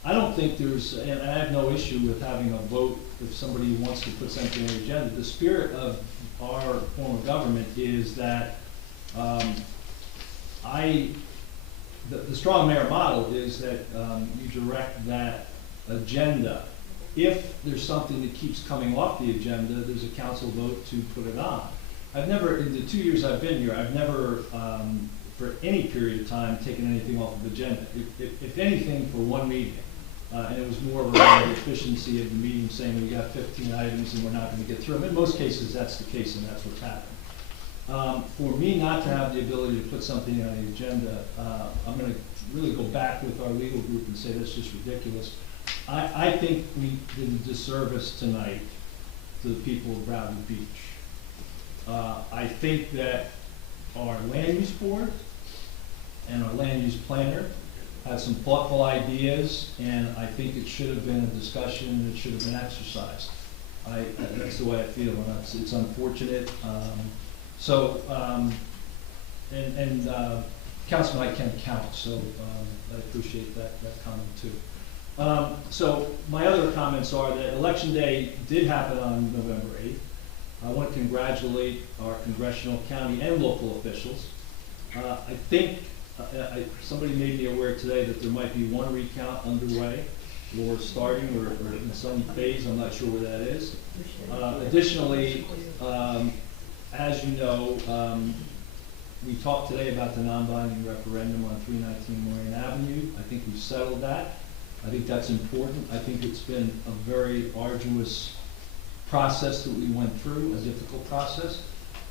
I don't think there's, and I have no issue with having a vote if somebody wants to put something on the agenda. The spirit of our form of government is that the strong mayor model is that you direct that agenda. If there's something that keeps coming off the agenda, there's a council vote to put it on. I've never, in the 2 years I've been here, I've never, for any period of time, taken anything off of the agenda. If anything, for one meeting. And it was more around the efficiency of the meeting, saying we got 15 items and we're not going to get through them. In most cases, that's the case, and that's what's happened. For me not to have the ability to put something on the agenda, I'm going to really go back with our legal group and say that's just ridiculous. I think we did a disservice tonight to the people of Bradley Beach. I think that our land use board and our land use planner had some thoughtful ideas, and I think it should have been a discussion, and it should have been exercised. That's the way I feel, and it's unfortunate. Councilman, I can count, so I appreciate that comment too. So my other comments are that Election Day did happen on November 8th. I want to congratulate our congressional, county, and local officials. I think somebody made me aware today that there might be one recount underway or starting or in some phase. I'm not sure where that is. Additionally, as you know, we talked today about the non-binding referendum on 319 Moraine Avenue. I think we've settled that. I think that's important. I think it's been a very arduous process that we went through, a difficult process.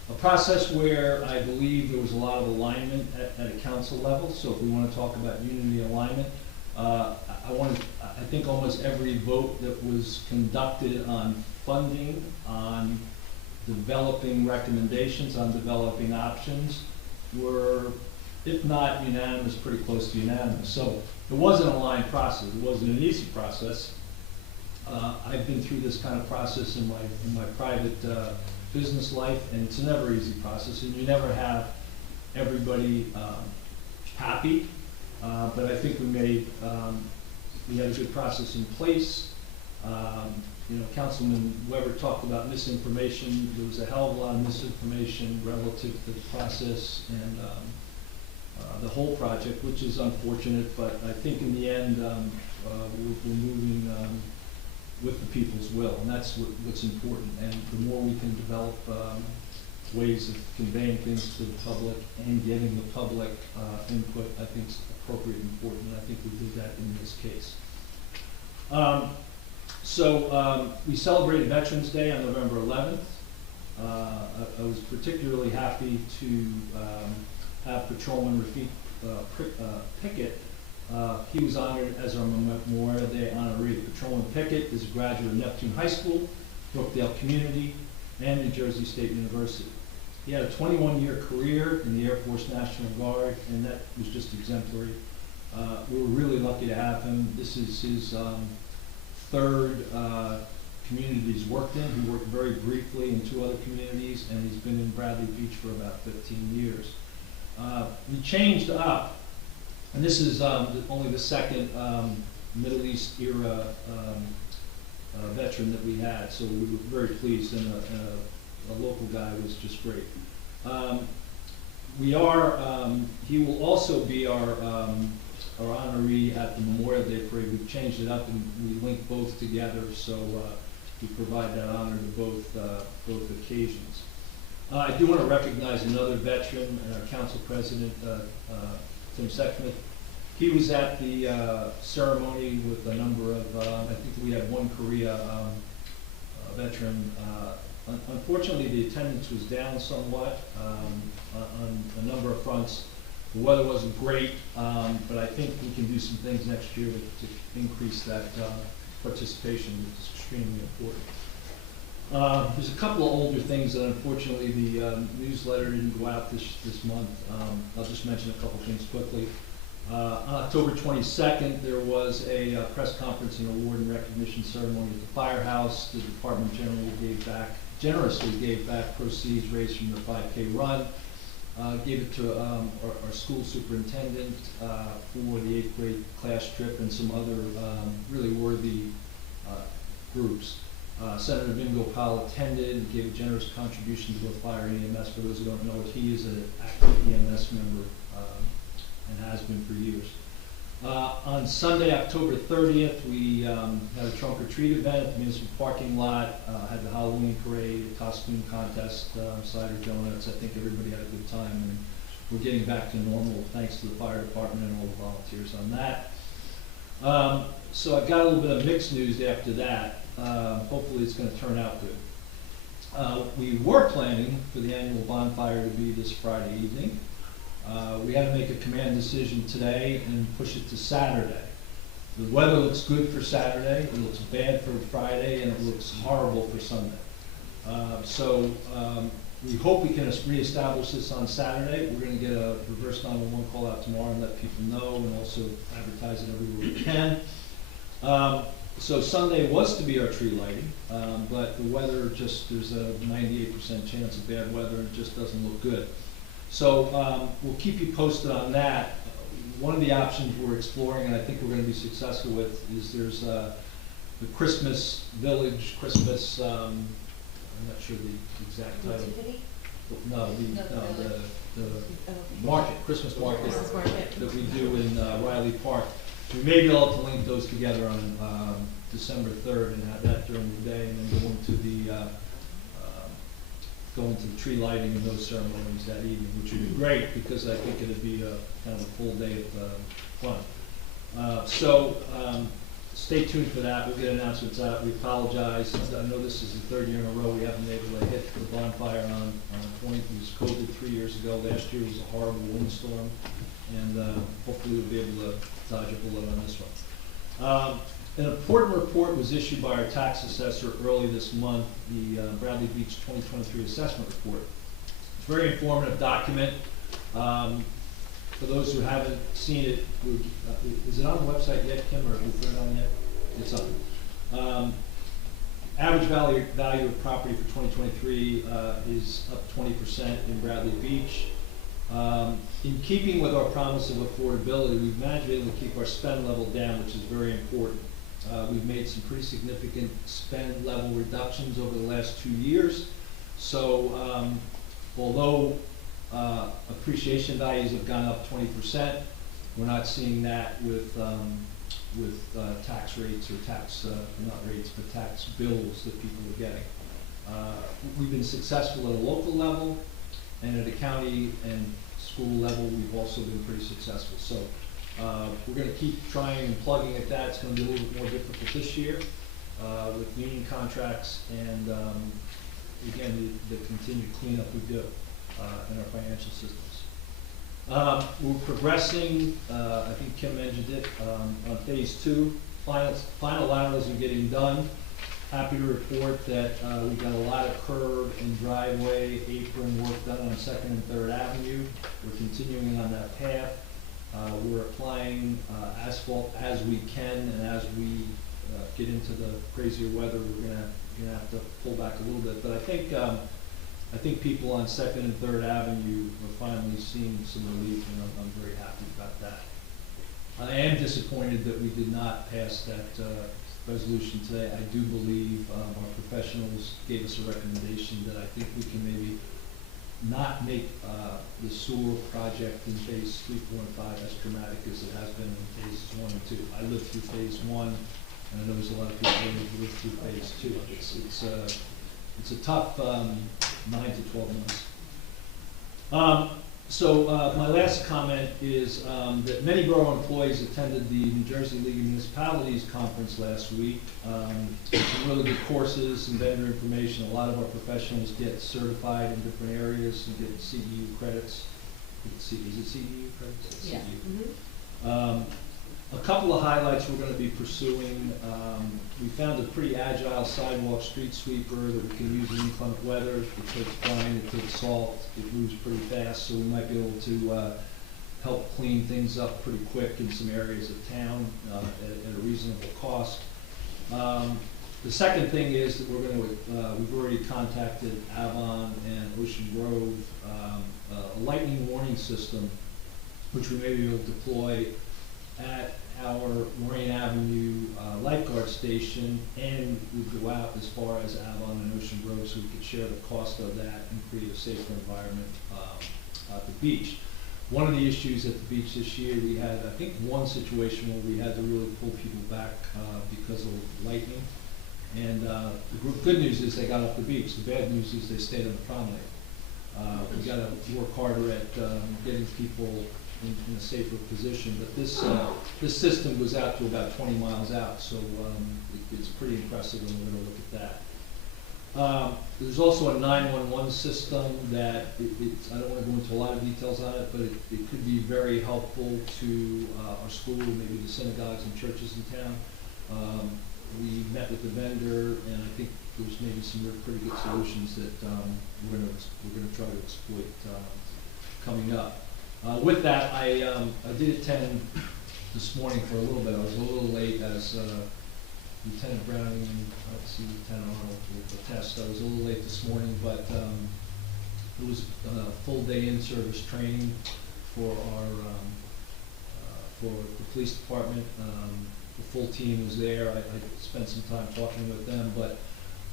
A process where I believe there was a lot of alignment at a council level. So if we want to talk about unity alignment, I think almost every vote that was conducted on funding, on developing recommendations on developing options were, if not unanimous, pretty close to unanimous. So it wasn't a line process. It wasn't an easy process. I've been through this kind of process in my private business life, and it's a never easy process, and you never have everybody happy. But I think we had a good process in place. Councilman Weber talked about misinformation. There was a hell of a lot of misinformation relative to the process and the whole project, which is unfortunate, but I think in the end, we're moving with the people's will, and that's what's important. And the more we can develop ways of conveying things to the public and getting the public input, I think is appropriate and important, and I think we did that in this case. We celebrated Veterans Day on November 11th. I was particularly happy to have Patrolman Rafik Pickett. He was honored as our Memorial Day honoree. Patrolman Pickett is a graduate of Neptune High School, Brookdale Community, and New Jersey State University. He had a 21-year career in the Air Force National Guard, and that was just exemplary. We were really lucky to have him. This is his third community he's worked in. He worked very briefly in 2 other communities, and he's been in Bradley Beach for about 15 years. We changed up, and this is only the second Middle East era veteran that we had, so we were very pleased, and a local guy was just great. He will also be our honoree at the Memorial Day Parade. We've changed it up and we link both together, so we provide that honor to both occasions. I do want to recognize another veteran, our council president, Tim Sexsmith. He was at the ceremony with a number of, I think we had one Korea veteran. Unfortunately, the attendance was down somewhat on a number of fronts. The weather wasn't great, but I think we can do some things next year to increase that participation, which is extremely important. There's a couple of older things that unfortunately the newsletter didn't go out this month. I'll just mention a couple things quickly. On October 22nd, there was a press conference and award and recognition ceremony at the firehouse. The department generously gave back proceeds raised from the 5K run. Gave it to our school superintendent for the 8th grade class trip and some other really worthy groups. Senator Vin Gopal attended and gave a generous contribution to both fire and EMS. For those who don't know it, he is an active EMS member and has been for years. On Sunday, October 30th, we had a trunk or treat event at the municipal parking lot, had the Halloween parade, a costume contest, cider donuts. I think everybody had a good time, and we're getting back to normal thanks to the fire department and all the volunteers on that. So I've got a little bit of mixed news after that. Hopefully it's going to turn out good. We were planning for the annual bonfire to be this Friday evening. We had to make a command decision today and push it to Saturday. The weather looks good for Saturday, it looks bad for Friday, and it looks horrible for Sunday. We hope we can reestablish this on Saturday. We're going to get a reverse 911 call out tomorrow and let people know, and also advertise it everywhere we can. So Sunday was to be our tree lighting, but the weather there's a 98% chance of bad weather, and it just doesn't look good. So we'll keep you posted on that. One of the options we're exploring, and I think we're going to be successful with, is there's the Christmas Village, I'm not sure the exact title. No, the market, Christmas market that we do in Riley Park. We may be able to link those together on December 3rd and have that during the day, and then go into the tree lighting and those ceremonies that evening, which would be great because I think it'd be kind of a full day of fun. Stay tuned for that. We'll get announcements out. We apologize. I know this is the 3rd year in a row we haven't been able to hit the bonfire on point. It was COVID 3 years ago. Last year was a horrible windstorm, and hopefully we'll be able to dodge a bullet on this one. An important report was issued by our tax assessor early this month, the Bradley Beach 2023 Assessment Report. It's a very informative document. For those who haven't seen it, is it on the website yet, Kim, or have we put it on yet? It's up. Average value of property for 2023 is up 20% in Bradley Beach. In keeping with our promise of affordability, we've managed to be able to keep our spend level down, which is very important. We've made some pretty significant spend level reductions over the last 2 years. So although appreciation values have gone up 20%, we're not seeing that with tax rates or not rates, but tax bills that people are getting. We've been successful at a local level, and at a county and school level, we've also been pretty successful. So we're going to keep trying and plugging at that. It's going to be a little bit more difficult this year with union contracts and, again, the continued cleanup we do in our financial systems. We're progressing, I think Kim mentioned it, on phase 2. Final laterals are getting done. Happy to report that we got a lot of curb and driveway apron work done on 2nd and 3rd Avenue. We're continuing on that path. We're applying asphalt as we can, and as we get into the crazier weather, we're gonna have to pull back a little bit. But I think people on 2nd and 3rd Avenue are finally seeing some relief, and I'm very happy about that. I am disappointed that we did not pass that resolution today. I do believe our professionals gave us a recommendation that I think we can maybe not make the sewer project in phase 3, 4, and 5 as dramatic as it has been in phases 1 and 2. I lived through phase 1, and I know there's a lot of people who lived through phase 2. It's a tough 9 to 12 months. So my last comment is that many borough employees attended the New Jersey League of Municipalities conference last week. Some really good courses and vendor information. A lot of our professionals get certified in different areas and get CEU credits. Is it CEU credits? Yeah. CEU. A couple of highlights we're going to be pursuing. We found a pretty agile sidewalk street sweeper that we can use in inclement weather. It takes brine, it takes salt, it moves pretty fast, so we might be able to help clean things up pretty quick in some areas of town at a reasonable cost. The second thing is that we've already contacted Avon and Ocean Grove, a lightning warning system, which we may be able to deploy at our Moraine Avenue lifeguard station, and we'd go out as far as Avon and Ocean Grove so we could share the cost of that and create a safer environment at the beach. One of the issues at the beach this year, we had, I think, one situation where we had to really pull people back because of lightning. And the good news is they got off the beach. The bad news is they stayed on the promenade. We got to work harder at getting people in a safer position, but this system goes out to about 20 miles out, so it's pretty impressive, and we're going to look at that. There's also a 911 system that I don't want to go into a lot of details on it, but it could be very helpful to our school, maybe the synagogues and churches in town. We met with the vendor, and I think there's maybe some pretty good solutions that we're going to try to exploit coming up. With that, I did attend this morning for a little bit. I was a little late as Lieutenant Browning, let's see, Lieutenant Arnold with the test. I was a little late this morning, but it was a full day in-service training for for the police department. The full team was there. I spent some time talking with them, but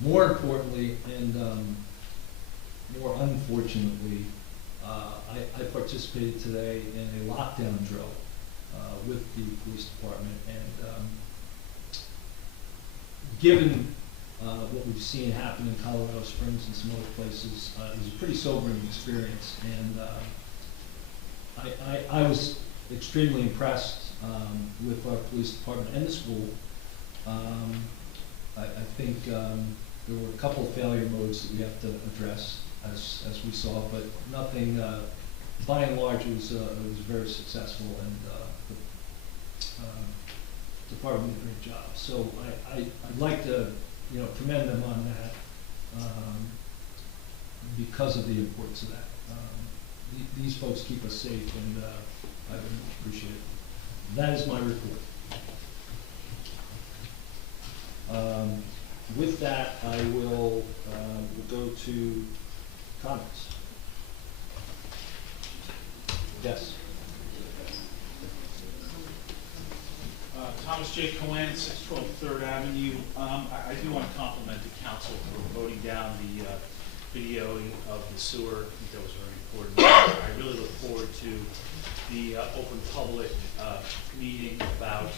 more importantly and more unfortunately, I participated today in a lockdown drill with the police department, and given what we've seen happen in Colorado Springs and some other places, it was a pretty sobering experience, and I was extremely impressed with our police department and the school. I think there were a couple of failure modes that we have to address, as we saw, but nothing. By and large, it was very successful, and department did a great job. So I'd like to, you know, commend them on that, because of the importance of that. These folks keep us safe, and I really appreciate it. That is my report. With that, I will we'll go to comments. Yes. Thomas J. Cohen, 612 Third Avenue. I do want to compliment the council for voting down the videoing of the sewer. I think that was very important. I really look forward to the open public meeting about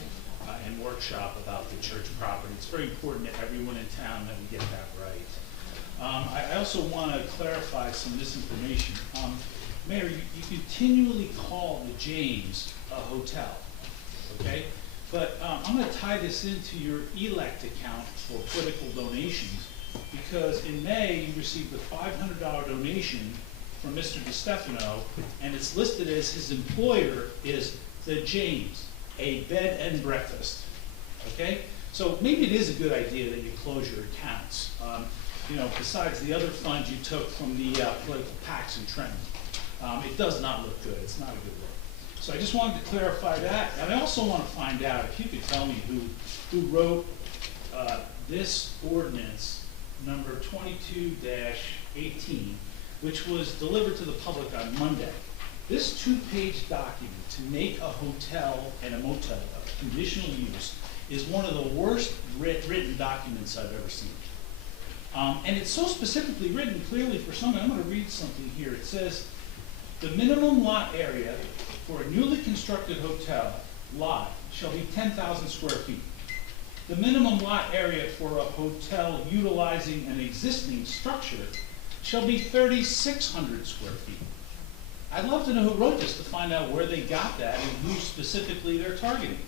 and workshop about the church property. It's very important to everyone in town that we get that right. I also want to clarify some misinformation. Mayor, you continually call the James a hotel, okay? But I'm going to tie this into your elect account for political donations, because in May you received a $500 donation from Mr. DiStefano, and it's listed as his employer is the James, a bed and breakfast. Okay, so maybe it is a good idea that you close your accounts. You know, besides the other funds you took from the political PACs in Trenton, it does not look good. It's not a good look. So I just wanted to clarify that, and I also want to find out if you could tell me who wrote this ordinance number 22-18, which was delivered to the public on Monday. This two-page document to make a hotel and a motel a conditional use is one of the worst written documents I've ever seen. And it's so specifically written clearly for someone. I'm going to read something here. It says, the minimum lot area for a newly constructed hotel lot shall be 10,000 square feet. The minimum lot area for a hotel utilizing an existing structure shall be 3,600 square feet. I'd love to know who wrote this to find out where they got that and who specifically they're targeting.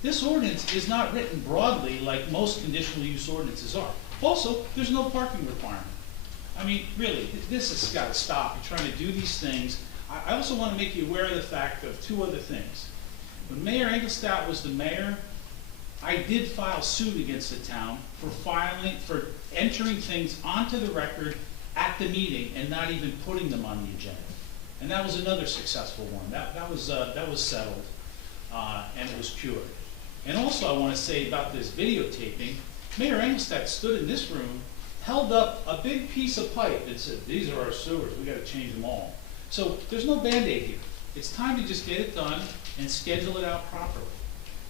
This ordinance is not written broadly like most conditional use ordinances are. Also, there's no parking requirement. I mean, really, this has got to stop. You're trying to do these things. I also want to make you aware of the fact of two other things. When Mayor Engelstadt was the mayor, I did file suit against the town for entering things onto the record at the meeting and not even putting them on the agenda. And that was another successful one. That was settled, and it was cured. And also I want to say about this videotaping, Mayor Engelstadt stood in this room, held up a big piece of pipe and said, these are our sewers, we got to change them all. So there's no Band-Aid here. It's time to just get it done and schedule it out properly.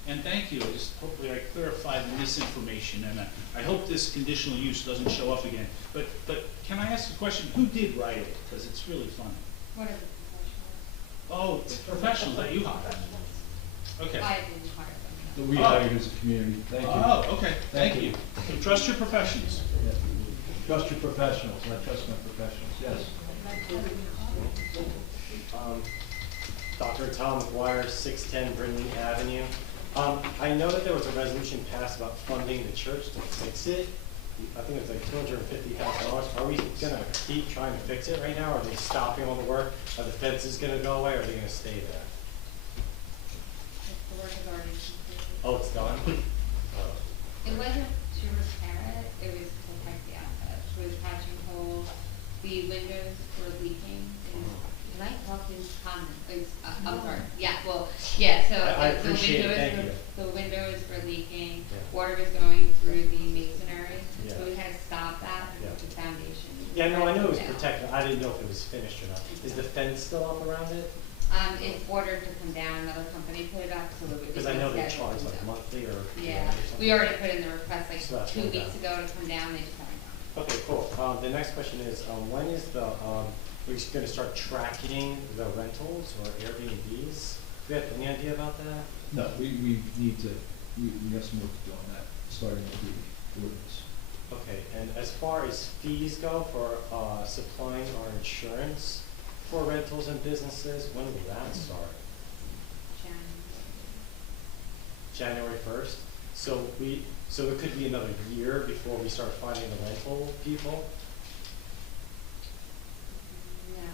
And thank you. Hopefully I clarified the misinformation, and I hope this conditional use doesn't show up again. But can I ask a question? Who did write it? Because it's really funny. What are the Oh, it's professionals that you hired. Okay. professionals? I didn't hire them. That we hired as a community. Thank you. Oh, okay. Thank you. you. So trust your professionals. Yeah. Trust your professionals, not trust my professionals. Yes. Dr. Tom McGuire, 610 Brindley Avenue. I know that there was a resolution passed about funding the church to fix it. I think it was like $250,000. Are we gonna keep trying to fix it right now? Or are they stopping all the work? Are the fences gonna go away, or are they gonna stay there? The work is already completed. Oh, it's done? It wasn't to repair it, it was to protect the assets. It was patching holes, the windows were leaking. Can I talk in common? I'm sorry. Yeah, well, yeah, so I the appreciate it, windows, thank you. the windows were leaking, Yeah. water was going through the masonry. Yeah. So we had to stop that and Yeah. put the foundation. Yeah, no, I know it was down. protected. I didn't know if it was finished or not. Is the fence still up around it? It's ordered to come down, another company put it up, so it would. Because I know they charge like monthly or. Yeah, we already put in the request like So that's 2 what weeks that- ago to come down, they just haven't come. Okay, cool. The next question is, when is we're just gonna start tracking the rentals or Airbnbs? Do you have any idea about that? No, we need to, we have some work to do on that, starting with the ordinance. Okay, and as far as fees go for supplying our insurance for rentals and businesses, when will that start? January 1st? So it could be another year before we start finding the rental people? No,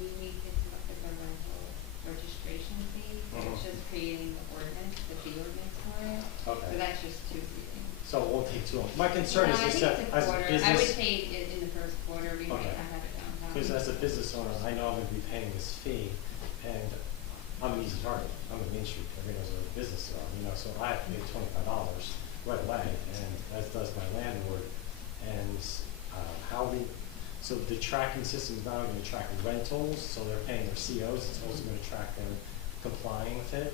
we need to come up with a rental registration fee, Uh-huh. it's just creating the ordinance, the fee ordinance. so it won't take too long. My concern No, is I just think that it's a as a quarter. business. I would say in the first quarter, we might Okay. have it downtown. Because as a business owner, I know I'm gonna be paying this fee, and I'm an easy target. I'm a Main Street, everybody knows I'm a business owner, you know, so I have to pay $25 right away, and as does my landlord. And so the tracking system is not only gonna track rentals, so they're paying their COs, it's also gonna track them complying with it.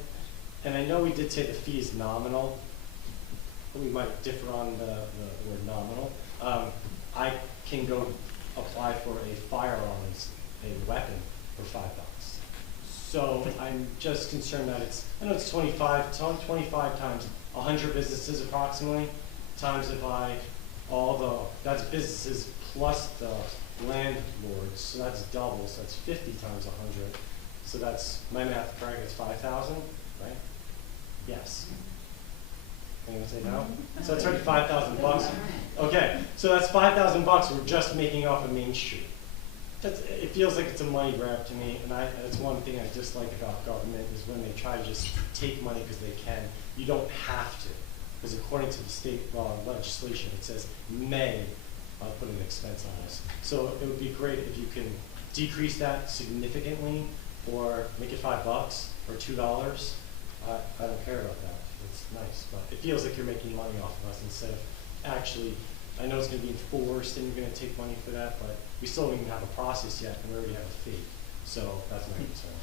And I know we did say the fee is nominal, but we might differ on the word nominal. I can go apply for a firearm, a weapon, for $5. So I'm just concerned that I know it's 25 times 100 businesses approximately, times that's businesses plus the landlords, so that's double, so that's 50 times 100. So that's, my math correct, it's 5,000, right? Yes. Anyone say no? So that's already $5,000. Okay, so that's $5,000 we're just making off of Main Street. It feels like it's a money grab to me, and that's one thing I dislike about government is when they try to just take money because they can. You don't have to, because according to the state law legislation, it says may put an expense on us. So it would be great if you can decrease that significantly, or make it $5 or $2. I don't care about that. It's nice, but it feels like you're making money off of us instead of actually. I know it's going to be enforced and you're going to take money for that, but we still don't even have a process yet, and we already have a fee. So that's my concern.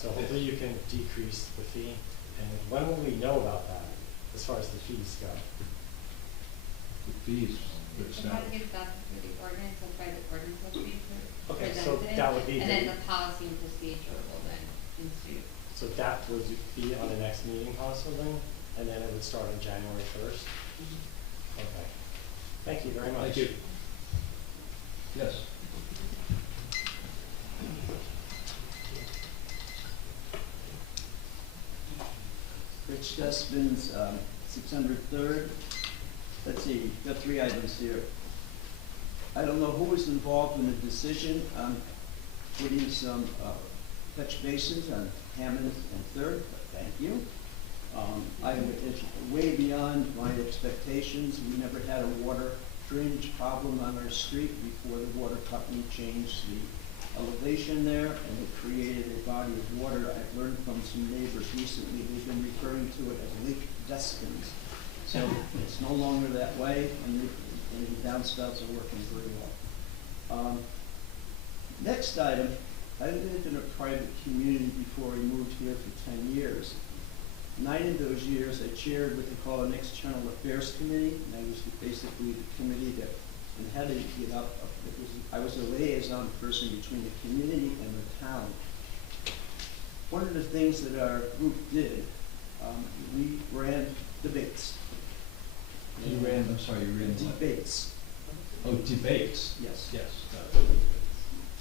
So hopefully you can decrease the fee. And when will we know about that, as far as the fees go? The fees, It has to get adopted through the ordinance, that's why the ordinance will be Okay, presented. so that would be And then the policy and procedure will then ensue. So that would be on the next meeting possibly, and then it would start on January 1st? Okay. Thank you very much. Thank you. Yes. Rich Dustbins, September 3rd. Let's see, got 3 items here. I don't know who was involved in the decision on putting some catch basins on Hammond and 3rd, but thank you. It's way beyond my expectations. We never had a water drainage problem on our street before the water company changed the elevation there, and it created a body of water. I've learned from some neighbors recently, they've been referring to it as Lake Dustbins. So it's no longer that way, and the downspouts are working very well. Next item, I lived in a private community before I moved here for 10 years. 9 of those years, I chaired what they call an external affairs committee, and I was basically the committee that headed it up. I was a liaison person between the community and the town. One of the things that our group did, we ran debates. You ran what? Debates. Oh, debates? Yes. Yes.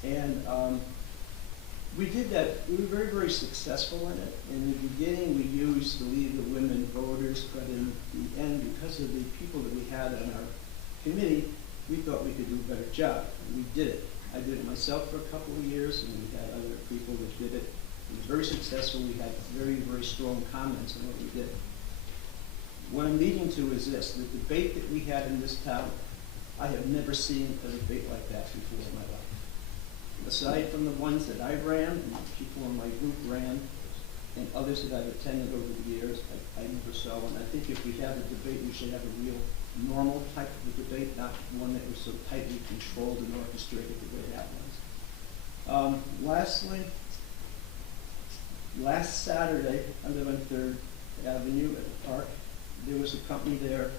And we did that. We were very, very successful in it. In the beginning, we used the League of Women Voters, but in the end, because of the people that we had on our committee, we thought we could do a better job, and we did it. I did it myself for a couple of years, and we had other people that did it. It was very successful. We had very, very strong comments on what we did. What I'm leading to is this: the debate that we had in this town, I have never seen a debate like that before in my life. Aside from the ones that I ran, and people in my group ran, and others that I've attended over the years, I never saw one. I think if we have a debate, we should have a real normal type of a debate, not one that was so tightly controlled and orchestrated the way that was. Lastly, last Saturday, I live on 3rd Avenue at the park. There was a company there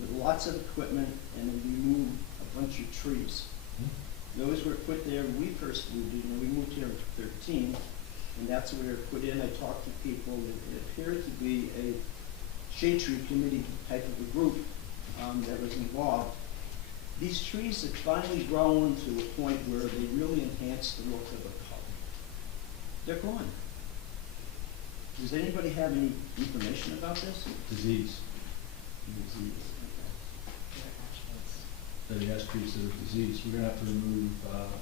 with lots of equipment, and they removed a bunch of trees. Those were put there, we first moved in, we moved here in 13, and that's where they were put in. I talked to people, it appeared to be a shade tree committee type of a group that was involved. These trees have finally grown to a point where they really enhance the look of the color. They're gone. Does anybody have any information about this? Disease. Disease. That he has trees that are diseased. We're gonna have to remove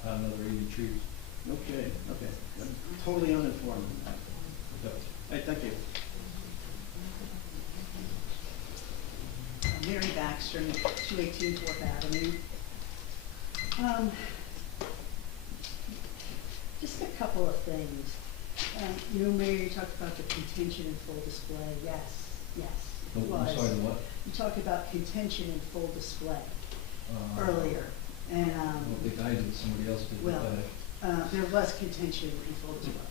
another 80 trees. Okay, okay. I'm totally uninformed on that. Yep. All right, thank you. Mary Baxter, 218 Fourth Avenue. Just a couple of things. You know, Mayor, you talked about the contention in full display. Yes, yes, it Oh, I'm was. sorry, what? You talked about contention in full display earlier, and I don't think I did, somebody else did. well, but there was contention in full display,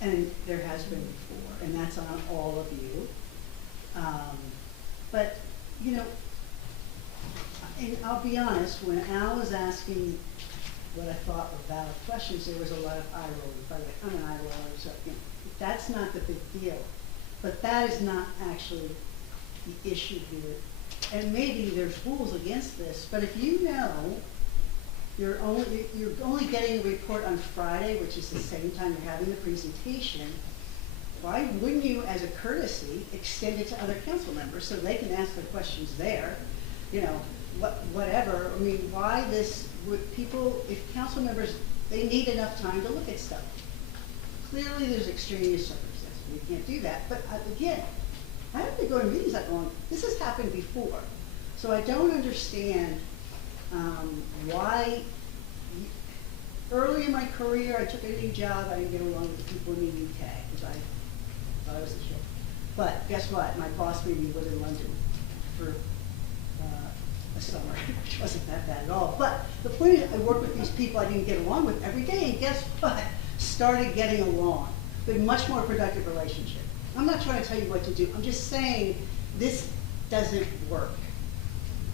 and there has been before, and that's on all of you. But, you know, and I'll be honest, when Al was asking what I thought were valid questions, there was a lot of eye rolling. By the way, I'm an eye roller, so, you know, that's not the big deal. But that is not actually the issue here. And maybe there's rules against this, but if you know you're only getting a report on Friday, which is the same time you're having the presentation, why wouldn't you, as a courtesy, extend it to other council members so they can ask their questions there? You know, whatever. I mean, why this, would people, if council members, they need enough time to look at stuff. Clearly, there's extraneous circumstances. We can't do that. But again, I haven't been going to meetings that long. This has happened before. So I don't understand why. Early in my career, I took a new job. I didn't get along with the people in the UK because I thought I was a shit. But guess what? My boss made me live in London for a summer, which wasn't that bad at all. But the point is, I worked with these people I didn't get along with every day, and guess what? Started getting along. Been much more productive relationship. I'm not trying to tell you what to do. I'm just saying this doesn't work.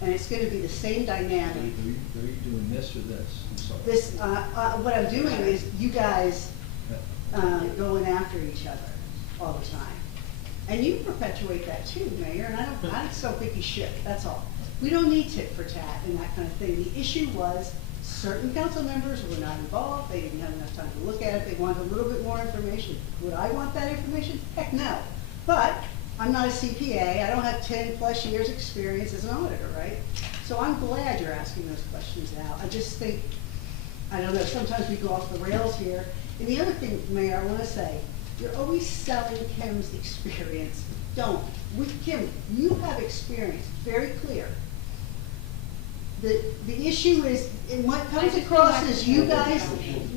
And it's going to be the same dynamic. Are you doing this or this? I'm sorry. This, what I'm doing is you guys going after each other all the time. And you perpetuate that too, Mayor, and I just don't think you should, that's all. We don't need tit for tat and that kind of thing. The issue was certain council members were not involved, they didn't have enough time to look at it, they wanted a little bit more information. Would I want that information? Heck no. But I'm not a CPA, I don't have 10+ years experience as an auditor, right? So I'm glad you're asking those questions now. I just think, I don't know, sometimes we go off the rails here. And the other thing, Mayor, I want to say, you're always selling Kim's experience. Don't. With Kim, you have experience, very clear. The issue is, and what comes across is you guys,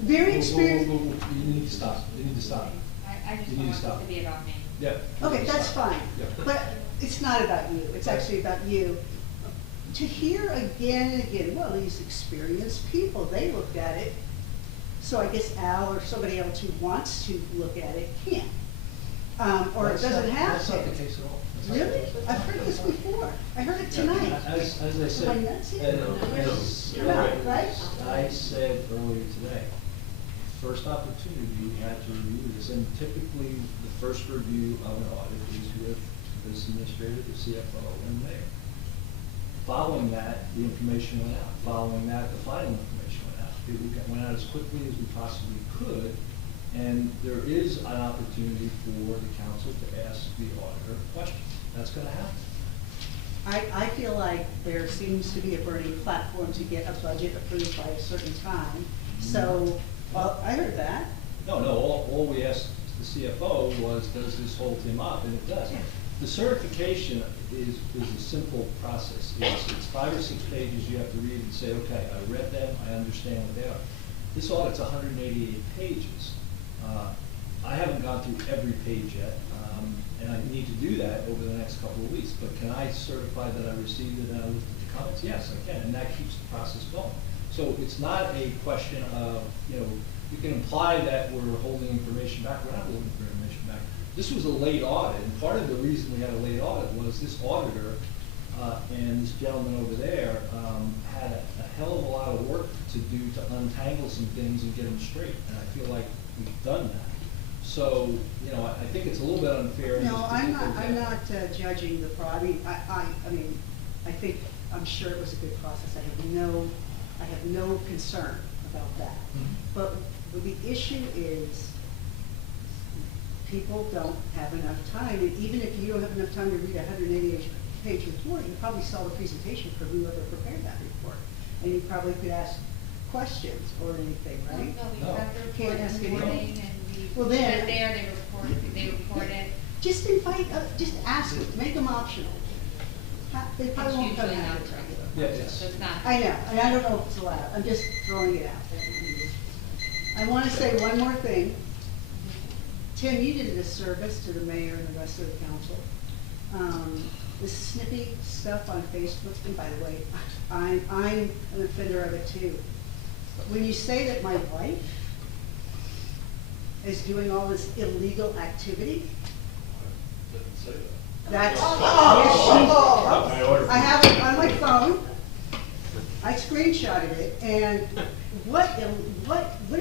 very experienced. You need to stop. You need to stop. I just You don't need to want stop. it to be about me. Yeah. Okay, that's fine. Yeah. But it's not about you. It's actually about you. To hear again and again, well, these experienced people, they looked at it. So I guess Al or somebody else who wants to look at it can. Or it doesn't have to. That's not the case at all. That's not the Really? case. I've heard this before. I heard it tonight. As I said, Am I nuts here? Right? I said earlier today, first opportunity you had to review this, and typically the first review of an audit is with this administrator, the CFO, and the mayor. Following that, the information went out. Following that, the final information went out. It went out as quickly as we possibly could, and there is an opportunity for the council to ask the auditor questions. That's going to happen. I feel like there seems to be a burning platform to get a budget approved by a certain time. So, well, I heard that. No, all we asked the CFO was, does this hold him up? And it does. Yeah. The certification is a simple process. It's 5 or 6 pages you have to read and say, okay, I read them, I understand what they are. This audit's 188 pages. I haven't gone through every page yet, and I need to do that over the next couple of weeks. But can I certify that I received it and I looked at the comments? Yes, I can, and that keeps the process going. So it's not a question of, you can imply that we're holding information back. We're not holding information back. This was a late audit, and part of the reason we had a late audit was this auditor and this gentleman over there had a hell of a lot of work to do to untangle some things and get them straight, and I feel like we've done that. So, I think it's a little bit unfair. No, I'm not judging the problem. I think, I'm sure it was a good process. I have no concern about that. Mm-hmm. But the issue is, people don't have enough time, and even if you don't have enough time to read a 188-page report, you probably saw the presentation for whoever prepared that report, and you probably could ask questions or anything, right? No, we No. have the Can't report ask in the anything. morning, and we Well, then- sit there, they report it. Just invite, just ask them, make them optional. They probably won't come usually out. not regular. Yeah, yes. So it's not. I know, and I don't know if it's allowed, I'm just throwing it out there. I wanna say one more thing. Tim, you did a disservice to the mayor and the rest of the council. The snippy stuff on Facebook, and by the way, I'm an offender of it too. But when you say that my wife is doing all this illegal activity, Didn't say that. that's, yes, she is. I have it on my phone. I screenshotted it, and what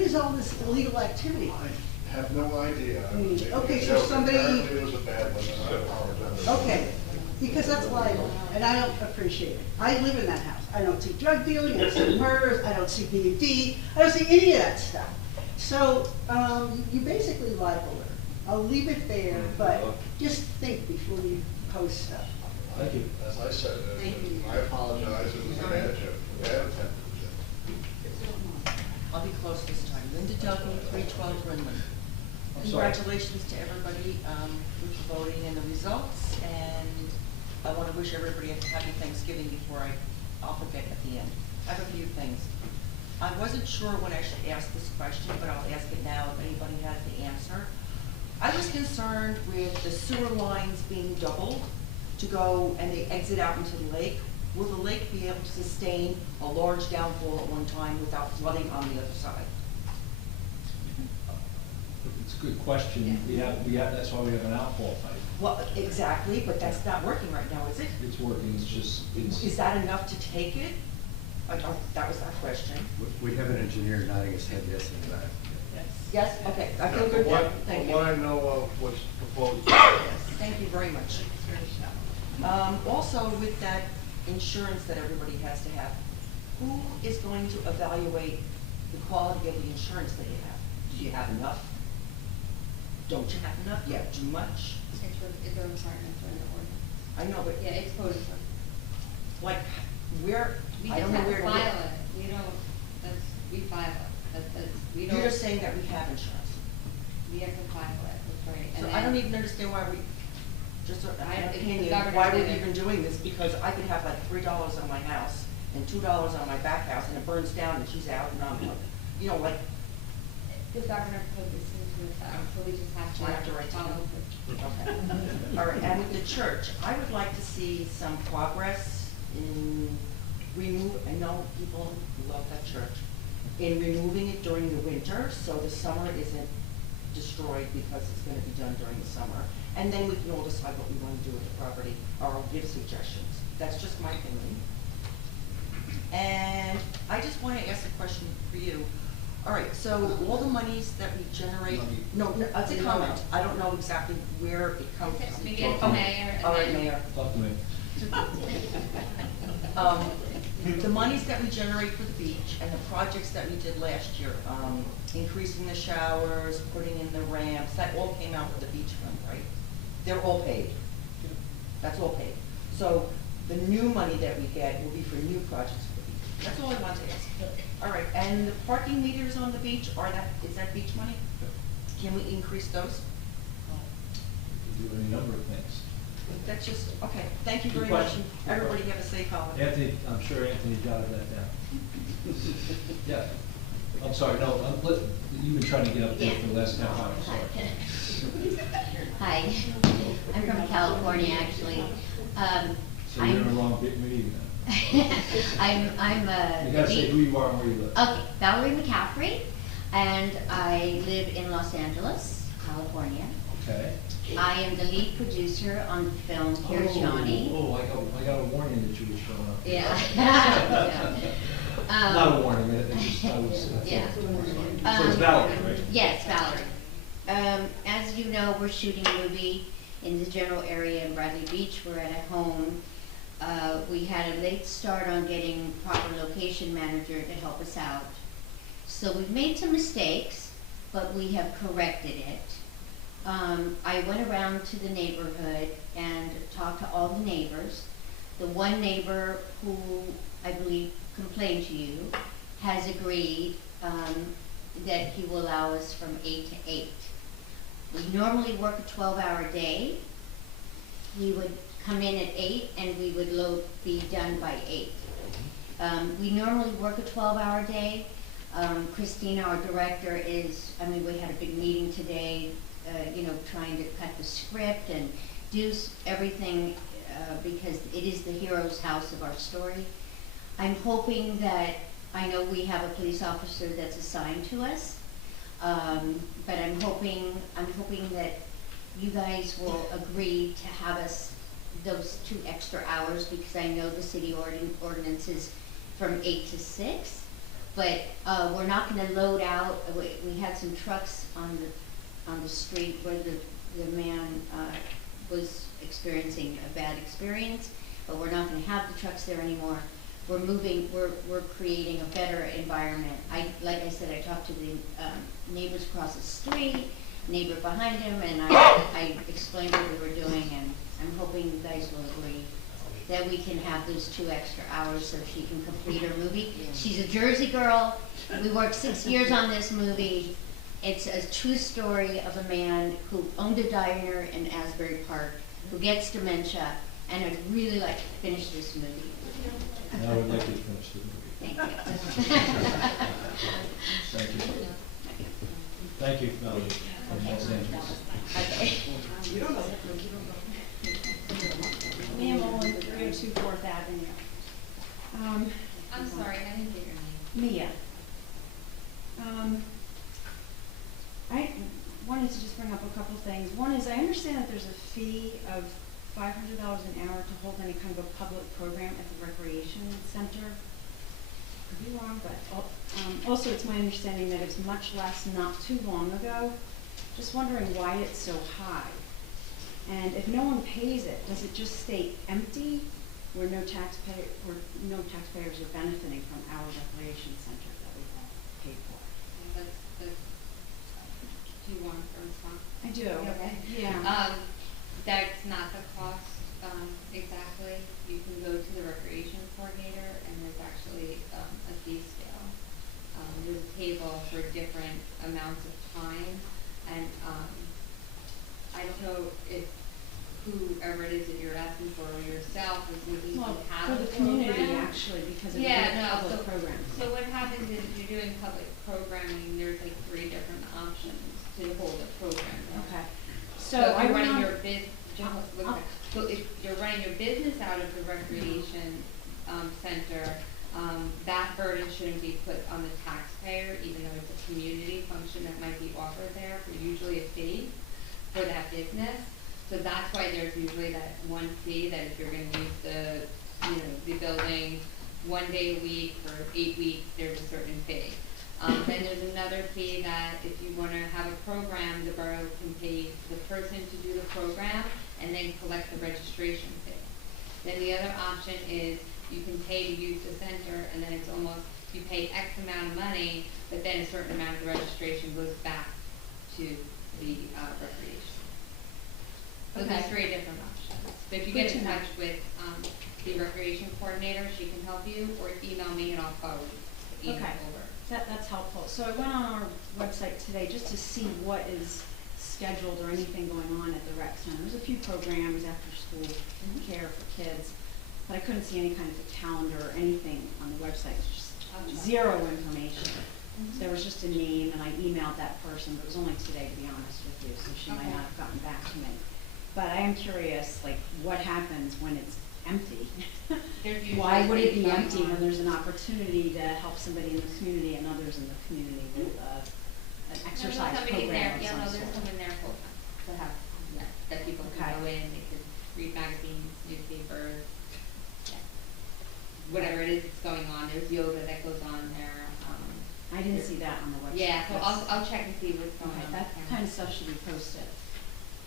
is all this illegal activity? I have no idea. Okay, so somebody- Apparently it was a bad one, and I apologize. Okay, because that's libel, and I don't appreciate it. I live in that house. I don't see drug dealing, I don't see murders, I don't see BUD, I don't see any of that stuff. So, you basically libel her. I'll leave it there, but just think before you post stuff. Thank you. As I said, Thank you. I apologize, it was a bad joke, bad attempt. I'll be close this time. Linda Duggan, 312 Brinley. I'm sorry. Congratulations to everybody with the voting and the results, and I want to wish everybody a happy Thanksgiving before I'll forget at the end. I have a few things. I wasn't sure when I should ask this question, but I'll ask it now if anybody has the answer. I was concerned with the sewer lines being doubled to go and they exit out into the lake. Will the lake be able to sustain a large downfall at one time without flooding on the other side? It's a good question. We have, that's why we have an outfall pipe. Well, exactly, but that's not working right now, is it? It's working, it's just, it's. Is that enough to take it? That was that question. We have an engineer nodding his head yes and that. Yes, okay, I feel good now, thank you. What I know of what's proposed. Thank you very much. Also, with that insurance that everybody has to have, who is going to evaluate the quality of the insurance that you have? Do you have enough? Don't you have enough? You have too much? It's a requirement for the ordinance. I know, but Yeah, it's coded for. like, where, We I just don't know have where to to file look. it. We don't, we file it. We don't. You're saying that we have insurance. We have to file it, that's right. So And I don't then- even understand why we, just an it's the opinion, governor why we're did it. even doing this, because I could have like $3 on my house and $2 on my back house, and it burns down and she's out, and I'm, you know, like, The governor put this into effect, so we just have to. I have to write it follow down. it. okay. All right, and with the church, I would like to see some progress in I know people love that church, in removing it during the winter, so the summer isn't destroyed because it's gonna be done during the summer. And then we can all decide what we wanna do with the property, or I'll give suggestions. That's just my opinion. And I just wanna ask a question for you. All right, so all the monies that we generate, no, it's a comment. I don't know exactly where it comes from. We get the mayor and All right, then- Mayor. Talk to me. The monies that we generate for the beach and the projects that we did last year, increasing the showers, putting in the ramps, that all came out of the beach fund, right? They're all paid. That's all paid. So the new money that we get will be for new projects for the beach. That's all I want to ask. All right, and the parking meters on the beach, is that beach money? Can we increase those? We do any number of things. That's just, okay, thank you Good very much. question. Everybody have a safe holiday. Anthony, I'm sure Anthony jotted that down. Yeah, I'm sorry, no, you've been trying to get up there for the last half hour, sorry. Hi, I'm from California, actually. So you're in the wrong meeting then. I'm You gotta say who you are and where you live. Okay, Valerie McCaffrey, and I live in Los Angeles, California. Okay. I am the lead producer on the film Here Johnny. Oh, I got a warning that you were showing up. Yeah. Yeah. Not a warning, I was. Yeah. So it's Valerie, right? Yes, Valerie. As you know, we're shooting a movie in the general area in Bradley Beach. We're at a home. We had a late start on getting proper location manager to help us out. So we've made some mistakes, but we have corrected it. I went around to the neighborhood and talked to all the neighbors. The one neighbor who I believe complained to you has agreed that he will allow us from 8 to 8. We normally work a 12-hour day. He would come in at 8 and we would be done by 8. We normally work a 12-hour day. Christina, our director, we had a big meeting today, trying to cut the script and do everything because it is the hero's house of our story. I'm hoping that, I know we have a police officer that's assigned to us, but I'm hoping that you guys will agree to have us those 2 extra hours, because I know the city ordinance is from 8 to 6. But we're not going to load out. We had some trucks on the street where the man was experiencing a bad experience, but we're not going to have the trucks there anymore. We're creating a better environment. Like I said, I talked to the neighbors across the street, neighbor behind him, and I explained what we were doing, and I'm hoping you guys will agree that we can have those 2 extra hours so she can complete her movie. She's a Jersey girl. We worked 6 years on this movie. It's a true story of a man who owned a diner in Asbury Park, who gets dementia, and I'd really like to finish this movie. And I would like you to finish the movie. Thank you. Thank you. Thank you, Melody, from Los Angeles. Okay. Mia Mullen, 302 4th Avenue. I'm sorry, I didn't get your name. Mia. I wanted to just bring up a couple things. One is, I understand that there's a fee of $500 an hour to hold any kind of a public program at the recreation center. Could be wrong, but also it's my understanding that it's much less not too long ago. Just wondering why it's so high. And if no one pays it, does it just stay empty where no taxpayers are benefiting from our recreation center that we all paid for? Do you want a response? I do. Okay. Yeah. That's not the cost exactly. You can go to the recreation coordinator, and there's actually a fee scale. There's a table for different amounts of time, and I don't know if whoever it is that you're asking for yourself is looking to have for the a community program. actually, because of public so, programs. So what happens is if you're doing public programming, there's like 3 different options to hold a program. Okay. So if you're running your so if you're running your business out of the recreation center, that burden shouldn't be put on the taxpayer, even though it's a community function that might be offered there for usually a fee for that business. So that's why there's usually that one fee that if you're going to use the building 1 day a week for 8 weeks, there's a certain fee. Then there's another fee that if you want to have a program, the borough can pay the person to do the program and then collect the registration fee. Then the other option is you can pay to use the center, and then it's almost, you pay X amount of money, but then a certain amount of the registration goes back to the recreation. So there's 3 different options. So if you get in touch with the recreation coordinator, she can help you, or email me and I'll forward the email over. That's helpful. So I went on our website today just to see what is scheduled or anything going on at the rec center. There's a few programs, after school care for kids, but I couldn't see any kind of a calendar or anything on the website. It's just zero information. So there was just a name, and I emailed that person, but it was only today, to be honest with you, so she might not have gotten back to me. But I am curious, like, what happens when it's empty? Why would it be empty when there's an opportunity to help somebody in the community and others in the community with an exercise program of some sort? There's someone there full time to have that people can go in, they could read magazines, newspapers, whatever it is that's going on. There's yoga that goes on there. I didn't see that on the website. Yeah, so I'll check and see what's going on. That kind of stuff should be posted.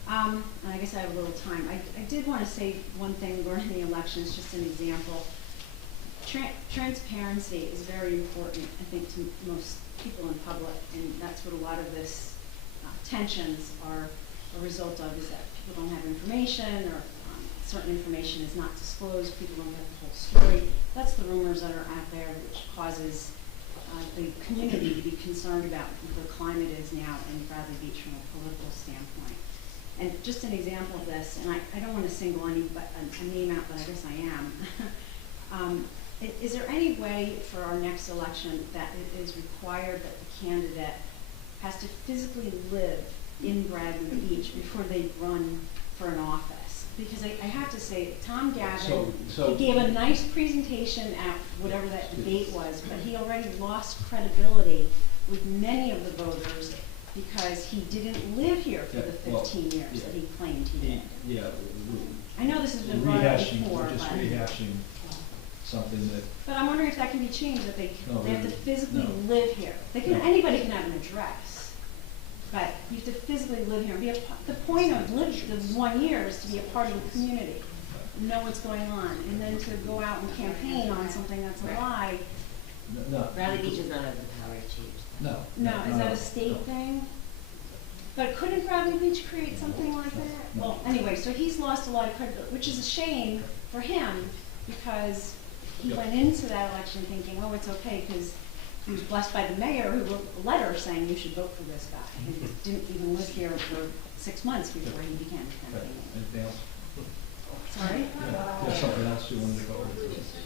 And I guess I have a little time. I did want to say one thing during the elections, just an example. Transparency is very important, I think, to most people in public, and that's what a lot of this tensions are a result of, is that people don't have information, or certain information is not disclosed, people don't get the whole story. That's the rumors that are out there, which causes the community to be concerned about where the climate is now in Bradley Beach from a political standpoint. And just an example of this, and I don't want to single a name out, but I guess I am. Is there any way for our next election that it is required that the candidate has to physically live in Bradley Beach before they run for an office? Because I have to say, Tom Gavin, he gave a nice presentation at whatever that debate was, but he already lost credibility with many of the voters because he didn't live here for the 15 years that he claimed he did. Yeah. I know this has been brought up before, we're just rehashing something that. But I'm wondering if that can be changed, that they have to physically no. live here. They can, anybody can have an address, but you have to physically live here. And be the point of the 1 year is to be a part of the community, know what's going on, and then to go out and campaign on something that's a lie. No. Bradley Beach does not have the power to change that. No, is that a state thing? But couldn't Bradley Beach create something like that? Well, anyway, so he's lost a lot of credibility, which is a shame for him because he went into that election thinking, oh, it's okay, because he was blessed by the mayor who wrote a letter saying you should vote for this guy. And he didn't even live here for 6 months before he began campaigning. Anything else? Sorry? Yeah, something else you wanted to go over?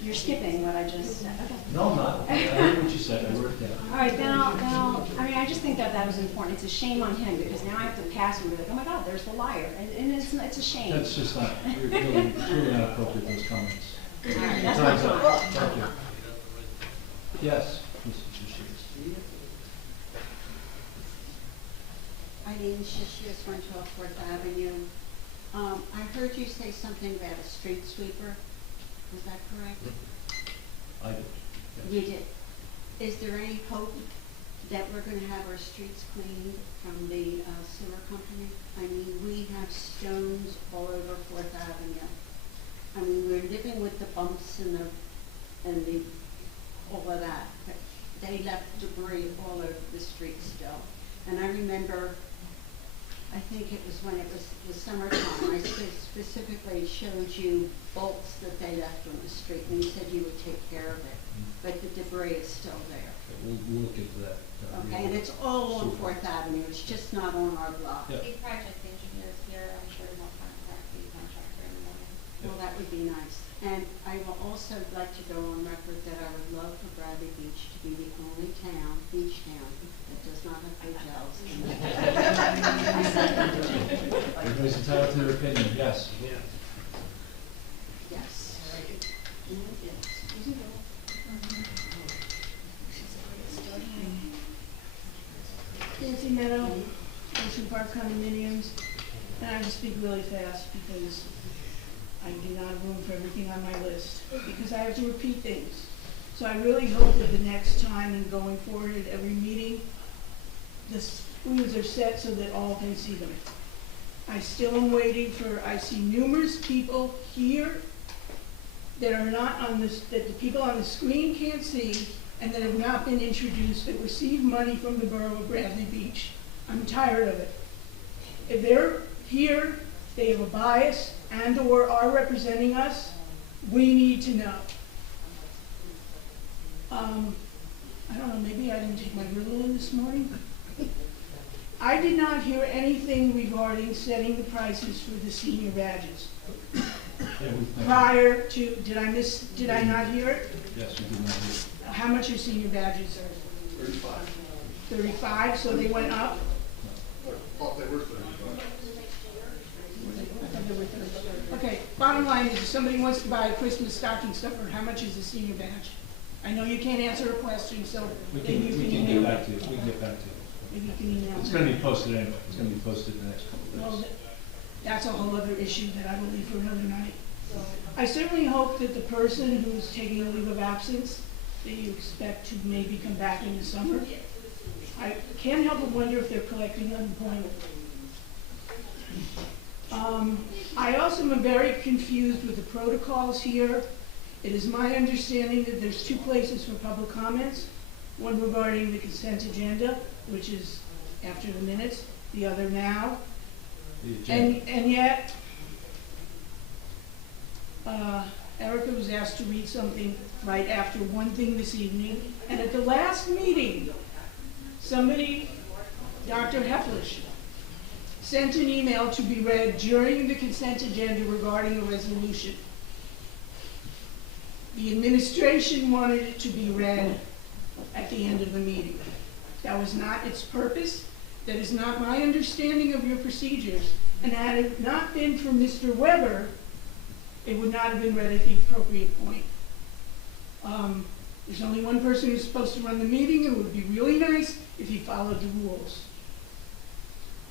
You're skipping what I just said. Okay. No, I'm not. I heard what you said. I wrote it down. All right, then I just think that was important. It's a shame on him because now I have to pass and be like, oh my God, there's the liar. And it's a shame. That's just not, it's really not appropriate, those comments. All right, that's Time's my up. thought. Thank you. Yes, Mrs. Shishis. Eileen Shishius, 112 4th Avenue. I heard you say something about a street sweeper. Was that correct? I did. Yes. You did. Is there any hope that we're going to have our streets cleaned from the sewer company? I mean, we have stones all over 4th Avenue. I mean, we're living with the bumps and the all of that. But they left debris all over the street still. And I remember, I think it was when it was the summertime, I specifically showed you bolts that they left on the street, and you said you would take care of it. But the debris is still there. Okay, we'll look into that. Okay, and it's all on 4th Avenue, it's just not on our block. Yeah. The project engineers here, I'm sure they'll contact the contractor in the morning. Well, that would be nice. And I will also like to go on record that I would love for Bradley Beach to be the only town, beach town, that does not have hotels. Everybody's entitled to their opinion, yes. Yes. Nancy Meadow, Ocean Park condominiums, and I will speak really fast because I do not have room for everything on my list, because I have to repeat things. So I really hope that the next time and going forward at every meeting, the screens are set so that all can see them. I still am waiting for, I see numerous people here that are not on this, that the people on the screen can't see, and that have not been introduced, that receive money from the borough of Bradley Beach. I'm tired of it. If they're here, they have a bias and or are representing us, we need to know. I don't know, maybe I didn't take my Ritalin this morning. I did not hear anything regarding setting the prices for the senior badges. Prior to, did I not hear it? Yes, you did not hear it. How much are senior badges? 35. 35, so they went up? I thought they were 35. Okay, bottom line is if somebody wants to buy a Christmas stocking stuffer, how much is a senior badge? I know you can't answer a question, so maybe you can get email back to me. you. We can get back to you. Maybe you can email me. It's going to be posted anyway. It's going to be posted in the next couple of days. Well, that's a whole other issue that I will leave for another night. I certainly hope that the person who's taking a leave of absence, that you expect to maybe come back in the summer, I can't help but wonder if they're collecting unemployment. I also am very confused with the protocols here. It is my understanding that there's 2 places for public comments, one regarding the consent agenda, which is after the minutes, the other now. And yet, Erica was asked to read something right after one thing this evening, and at the last meeting, somebody, Dr. Hefflish, sent an email to be read during the consent agenda regarding a resolution. The administration wanted it to be read at the end of the meeting. That was not its purpose. That is not my understanding of your procedures. And had it not been for Mr. Weber, it would not have been read at the appropriate point. There's only one person who's supposed to run the meeting, and it would be really nice if he followed the rules.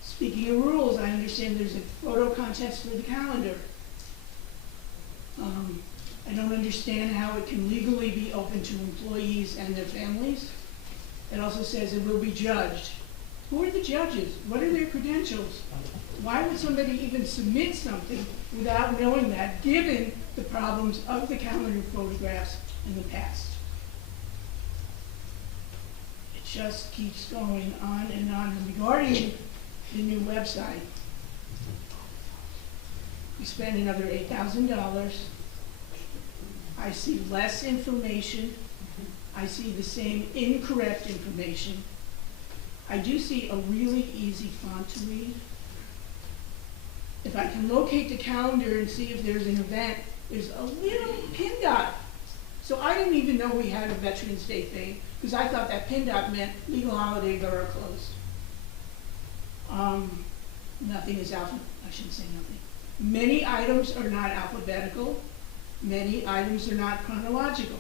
Speaking of rules, I understand there's a photo contest for the calendar. I don't understand how it can legally be open to employees and their families. It also says it will be judged. Who are the judges? What are their credentials? Why would somebody even submit something without knowing that, given the problems of the calendar photographs in the past? It just keeps going on and on. And regarding the new website, we spent another $8,000. I see less information. I see the same incorrect information. I do see a really easy font to read. If I can locate the calendar and see if there's an event, there's a little pin dot. So I didn't even know we had a Veterans Day thing, because I thought that pin dot meant legal holiday, borough closed. Nothing is I shouldn't say nothing. Many items are not alphabetical. Many items are not chronological.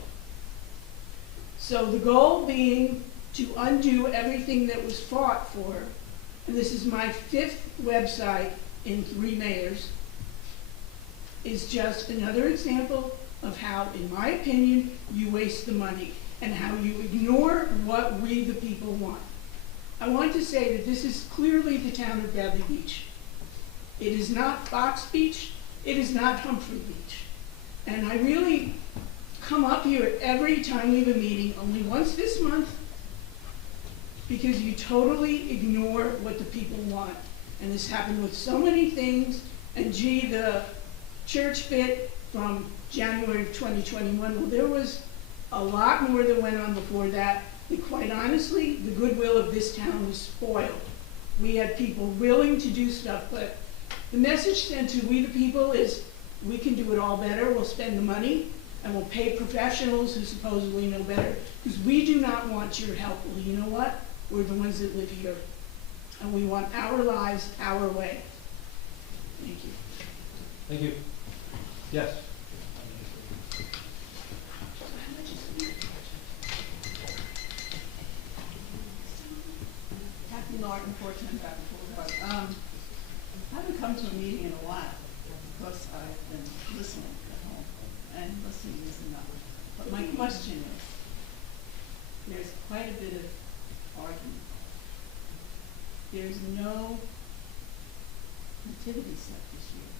So the goal being to undo everything that was fought for, and this is my 5th website in 3 mayors, is just another example of how, in my opinion, you waste the money and how you ignore what we the people want. I want to say that this is clearly the town of Bradley Beach. It is not Fox Beach. It is not Humphrey Beach. And I really come up here every time we have a meeting, only once this month, because you totally ignore what the people want. And this happened with so many things. And gee, the church bit from January of 2021, well, there was a lot more that went on before that. And quite honestly, the goodwill of this town was spoiled. We had people willing to do stuff, but the message sent to we the people is, we can do it all better. We'll spend the money, and we'll pay professionals who supposedly know better, because we do not want your help. Well, you know what? We're the ones that live here, and we want our lives our way. Thank you. Thank you. Yes. Kathy Norton, 14 Back Boulevard. I haven't come to a meeting in a while because I've been listening at home, and listening is enough. But my question is, there's quite a bit of argument. There's no nativity set this year.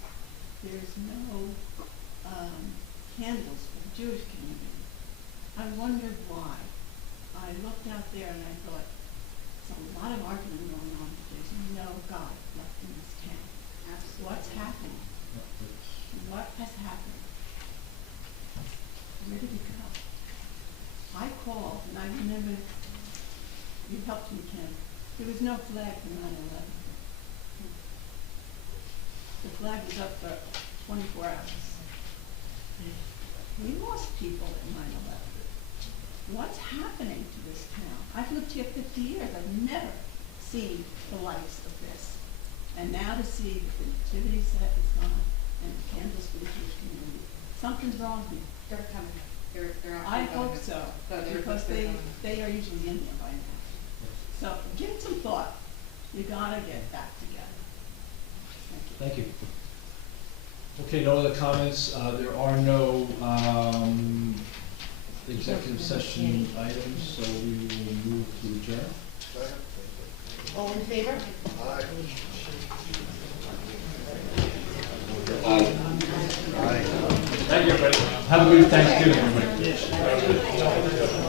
There's no candles for the Jewish community. I wondered why. I looked out there and I thought, there's a lot of argument going on, but there's no God left in this town. What's happening? What has happened? Where did it go? I called, and I remember you helped me, Ken. There was no flag for 9/11. The flag was up for 24 hours. We lost people at 9/11. What's happening to this town? I've lived here 50 years. I've never seen the likes of this. And now to see that the nativity set is gone and the candles for the Jewish community, something's wrong here. They're coming. They're I actually hope going. so, They're because coming. they are usually in there by now. So give it some thought. You gotta get back together. Thank you. Okay, no other comments. There are no executive session items, so we will move to adjourn. All in favor? Aye. Thank you, everybody. Have a good Thanksgiving, everybody.